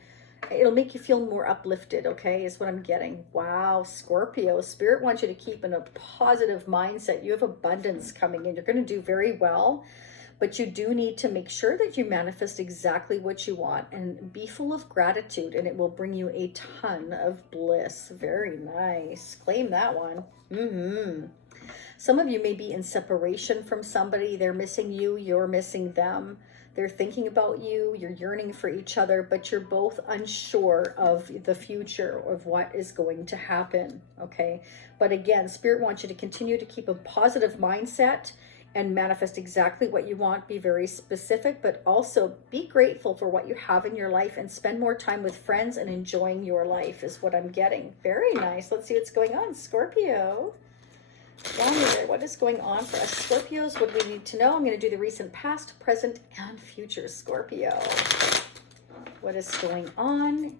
It'll make you feel more uplifted, okay, is what I'm getting. Wow, Scorpio, Spirit wants you to keep in a positive mindset. You have abundance coming in. You're going to do very well, but you do need to make sure that you manifest exactly what you want and be full of gratitude, and it will bring you a ton of bliss. Very nice. Claim that one. Some of you may be in separation from somebody. They're missing you, you're missing them. They're thinking about you, you're yearning for each other, but you're both unsure of the future, of what is going to happen, okay? But again, Spirit wants you to continue to keep a positive mindset and manifest exactly what you want. Be very specific, but also be grateful for what you have in your life and spend more time with friends and enjoying your life is what I'm getting. Very nice. Let's see what's going on, Scorpio. January, what is going on for us Scorpios? What do we need to know? I'm going to do the recent, past, present, and future, Scorpio. What is going on?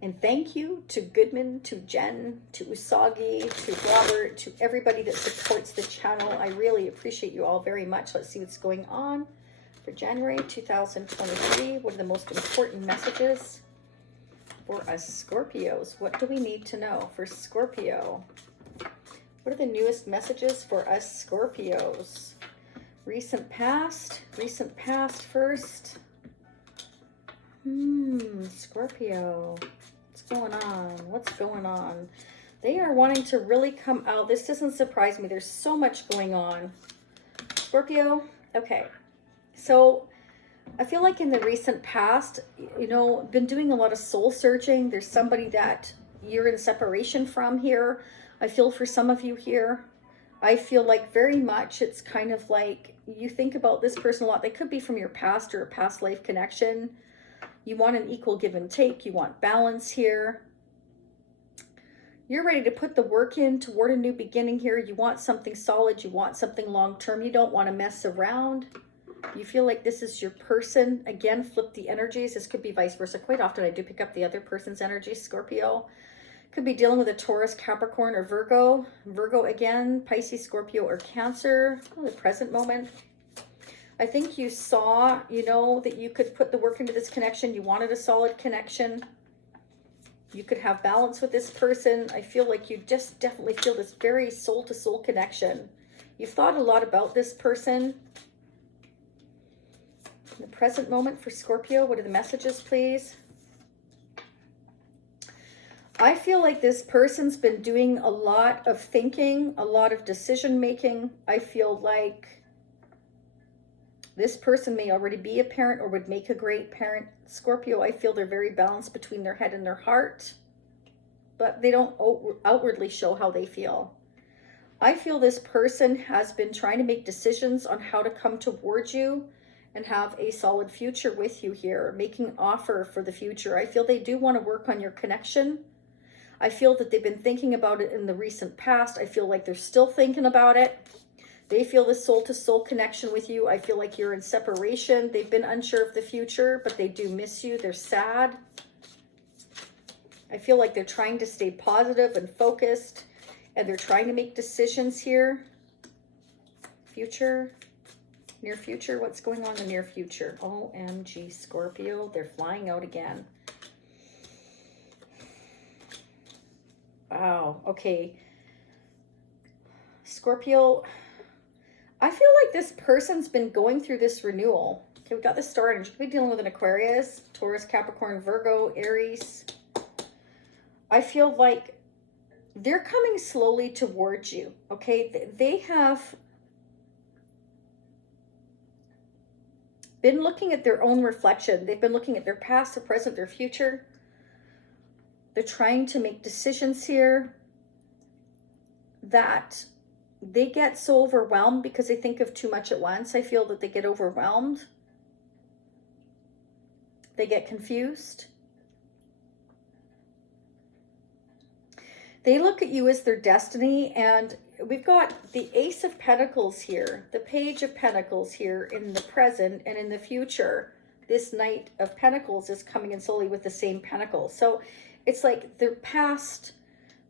And thank you to Goodman, to Jen, to Usagi, to Robert, to everybody that supports the channel. I really appreciate you all very much. Let's see what's going on for January 2023. What are the most important messages for us Scorpios? What do we need to know for Scorpio? What are the newest messages for us Scorpios? Recent past first. Scorpio. What's going on? What's going on? They are wanting to really come out. This doesn't surprise me. There's so much going on. Scorpio, okay. So I feel like in the recent past, you know, been doing a lot of soul searching. There's somebody that you're in separation from here. I feel for some of you here, I feel like very much it's kind of like you think about this person a lot. They could be from your past or a past life connection. You want an equal give and take. You want balance here. You're ready to put the work in toward a new beginning here. You want something solid. You want something long-term. You don't want to mess around. You feel like this is your person. Again, flip the energies. This could be vice versa. Quite often I do pick up the other person's energy, Scorpio. Could be dealing with a Taurus, Capricorn, or Virgo. Virgo again, Pisces, Scorpio, or Cancer. Oh, the present moment. I think you saw, you know, that you could put the work into this connection. You wanted a solid connection. You could have balance with this person. I feel like you just definitely feel this very soul-to-soul connection. You've thought a lot about this person. The present moment for Scorpio, what are the messages, please? I feel like this person's been doing a lot of thinking, a lot of decision making. I feel like this person may already be a parent or would make a great parent. Scorpio, I feel they're very balanced between their head and their heart, but they don't outwardly show how they feel. I feel this person has been trying to make decisions on how to come towards you and have a solid future with you here, making an offer for the future. I feel they do want to work on your connection. I feel that they've been thinking about it in the recent past. I feel like they're still thinking about it. They feel the soul-to-soul connection with you. I feel like you're in separation. They've been unsure of the future, but they do miss you. They're sad. I feel like they're trying to stay positive and focused, and they're trying to make decisions here. Future, near future. What's going on in the near future? OMG, Scorpio. They're flying out again. Wow, okay. Scorpio, I feel like this person's been going through this renewal. Okay, we got this star energy. We're dealing with an Aquarius, Taurus, Capricorn, Virgo, Aries. I feel like they're coming slowly towards you, okay? They have been looking at their own reflection. They've been looking at their past, their present, their future. They're trying to make decisions here that they get so overwhelmed because they think of too much at once. I feel that they get overwhelmed. They get confused. They look at you as their destiny, and we've got the Ace of Pentacles here, the Page of Pentacles here in the present and in the future. This Knight of Pentacles is coming in slowly with the same pentacle. So it's like their past,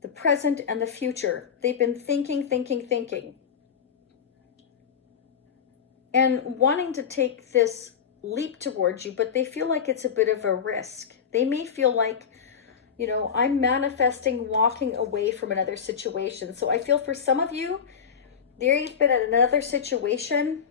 the present, and the future. They've been thinking. And wanting to take this leap towards you, but they feel like it's a bit of a risk. They may feel like, you know, I'm manifesting walking away from another situation. So I feel for some of you, they've been at another situation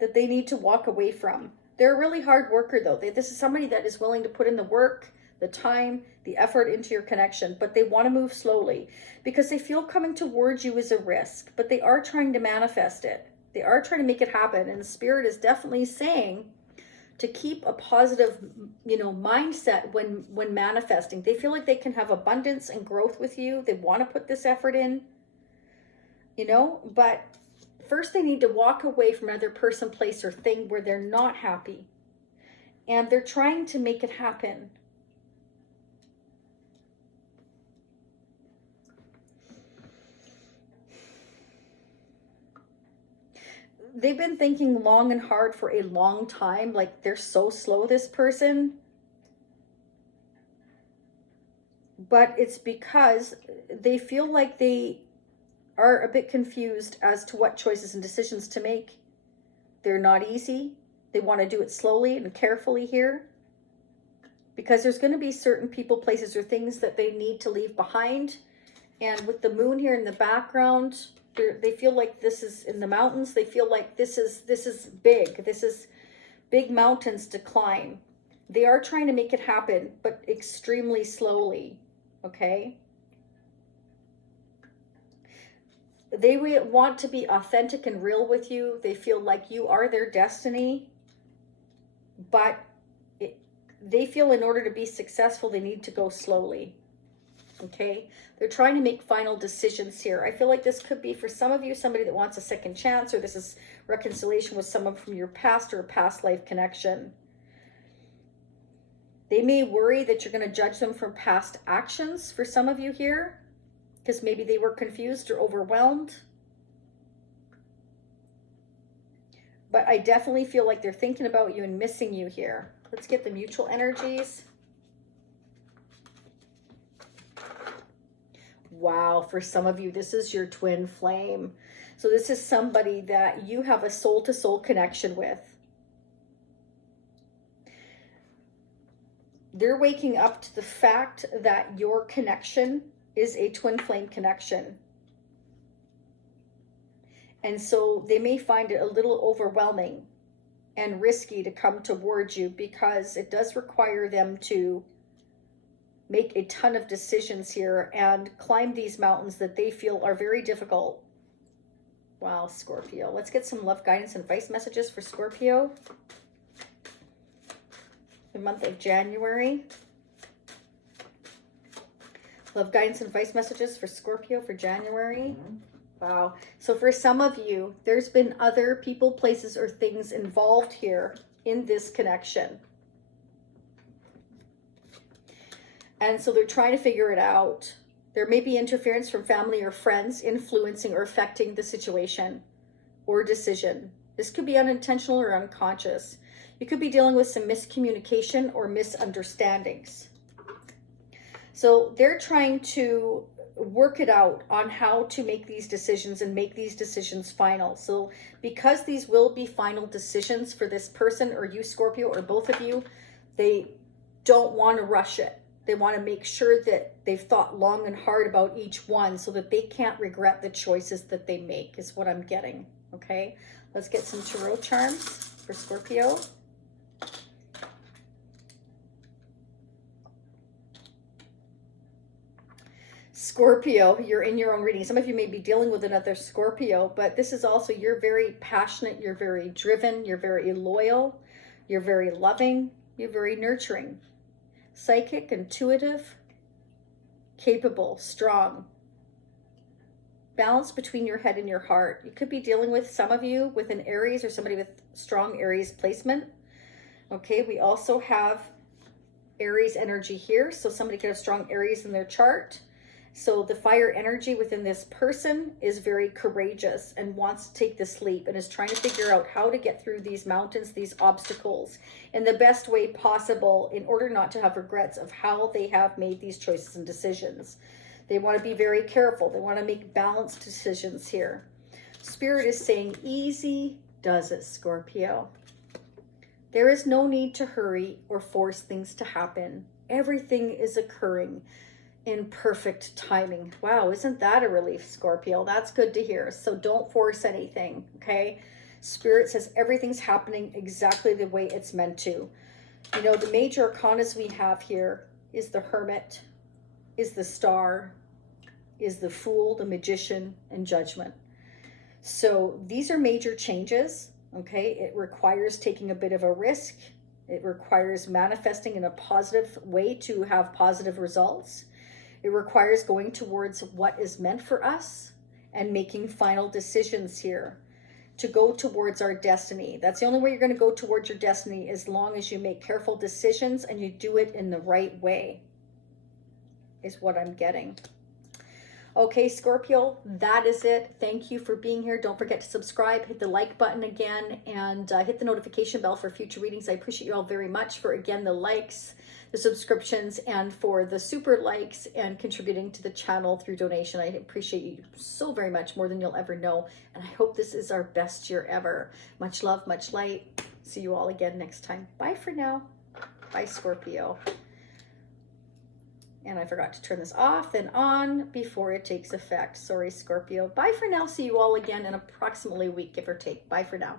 that they need to walk away from. They're a really hard worker, though. This is somebody that is willing to put in the work, the time, the effort into your connection, but they want to move slowly because they feel coming towards you is a risk, but they are trying to manifest it. They are trying to make it happen. And the Spirit is definitely saying to keep a positive, mindset when manifesting. They feel like they can have abundance and growth with you. They want to put this effort in, but first they need to walk away from another person, place, or thing where they're not happy. And they're trying to make it happen. They've been thinking long and hard for a long time. Like, they're so slow, this person. But it's because they feel like they are a bit confused as to what choices and decisions to make. They're not easy. They want to do it slowly and carefully here. Because there's going to be certain people, places, or things that they need to leave behind. And with the moon here in the background, they feel like this is in the mountains. They feel like this is big. This is big mountains to climb. They are trying to make it happen, but extremely slowly. Okay? They want to be authentic and real with you. They feel like you are their destiny. But they feel in order to be successful, they need to go slowly. Okay? They're trying to make final decisions here. I feel like this could be, for some of you, somebody that wants a second chance, or this is reconciliation with someone from your past or a past life connection. They may worry that you're going to judge them from past actions for some of you here, because maybe they were confused or overwhelmed. But I definitely feel like they're thinking about you and missing you here. Let's get the mutual energies. Wow, for some of you, this is your twin flame. So this is somebody that you have a soul-to-soul connection with. They're waking up to the fact that your connection is a twin flame connection. And so they may find it a little overwhelming and risky to come towards you, because it does require them to make a ton of decisions here and climb these mountains that they feel are very difficult. Wow, Scorpio. Let's get some love, guidance, and advice messages for Scorpio. The month of January. Love, guidance, and advice messages for Scorpio for January. Wow. So for some of you, there's been other people, places, or things involved here in this connection. And so they're trying to figure it out. There may be interference from family or friends influencing or affecting the situation or decision. This could be unintentional or unconscious. You could be dealing with some miscommunication or misunderstandings. So they're trying to work it out on how to make these decisions and make these decisions final. So because these will be final decisions for this person or you, Scorpio, or both of you, they don't want to rush it. They want to make sure that they've thought long and hard about each one so that they can't regret the choices that they make, is what I'm getting. Okay, let's get some tarot charms for Scorpio. Scorpio, you're in your own reading. Some of you may be dealing with another Scorpio, but this is also, you're very passionate, you're very driven, you're very loyal, you're very loving, you're very nurturing. Psychic, intuitive, capable, strong. Balance between your head and your heart. You could be dealing with, some of you, with an Aries or somebody with strong Aries placement. Okay, we also have Aries energy here. So somebody could have strong Aries in their chart. So the fire energy within this person is very courageous and wants to take this leap and is trying to figure out how to get through these mountains, these obstacles, in the best way possible in order not to have regrets of how they have made these choices and decisions. They want to be very careful. They want to make balanced decisions here. Spirit is saying, easy does it, Scorpio. There is no need to hurry or force things to happen. Everything is occurring in perfect timing. Wow, isn't that a relief, Scorpio? That's good to hear. So don't force anything, okay? Spirit says everything's happening exactly the way it's meant to. You know, the major arcanas we have here is the Hermit, is the Star, is the Fool, the Magician, and Judgment. So these are major changes, okay? It requires taking a bit of a risk. It requires manifesting in a positive way to have positive results. It requires going towards what is meant for us and making final decisions here to go towards our destiny. That's the only way you're going to go towards your destiny, as long as you make careful decisions and you do it in the right way, is what I'm getting. Okay, Scorpio, that is it. Thank you for being here. Don't forget to subscribe, hit the like button again, and hit the notification bell for future readings. I appreciate you all very much for, again, the likes, the subscriptions, and for the super likes and contributing to the channel through donation. I appreciate you so very much, more than you'll ever know. And I hope this is our best year ever. Much love, much light. See you all again next time. Bye for now. Bye, Scorpio. And I forgot to turn this off and on before it takes effect. Sorry, Scorpio. Bye for now. See you all again in approximately a week, give or take. Bye for now.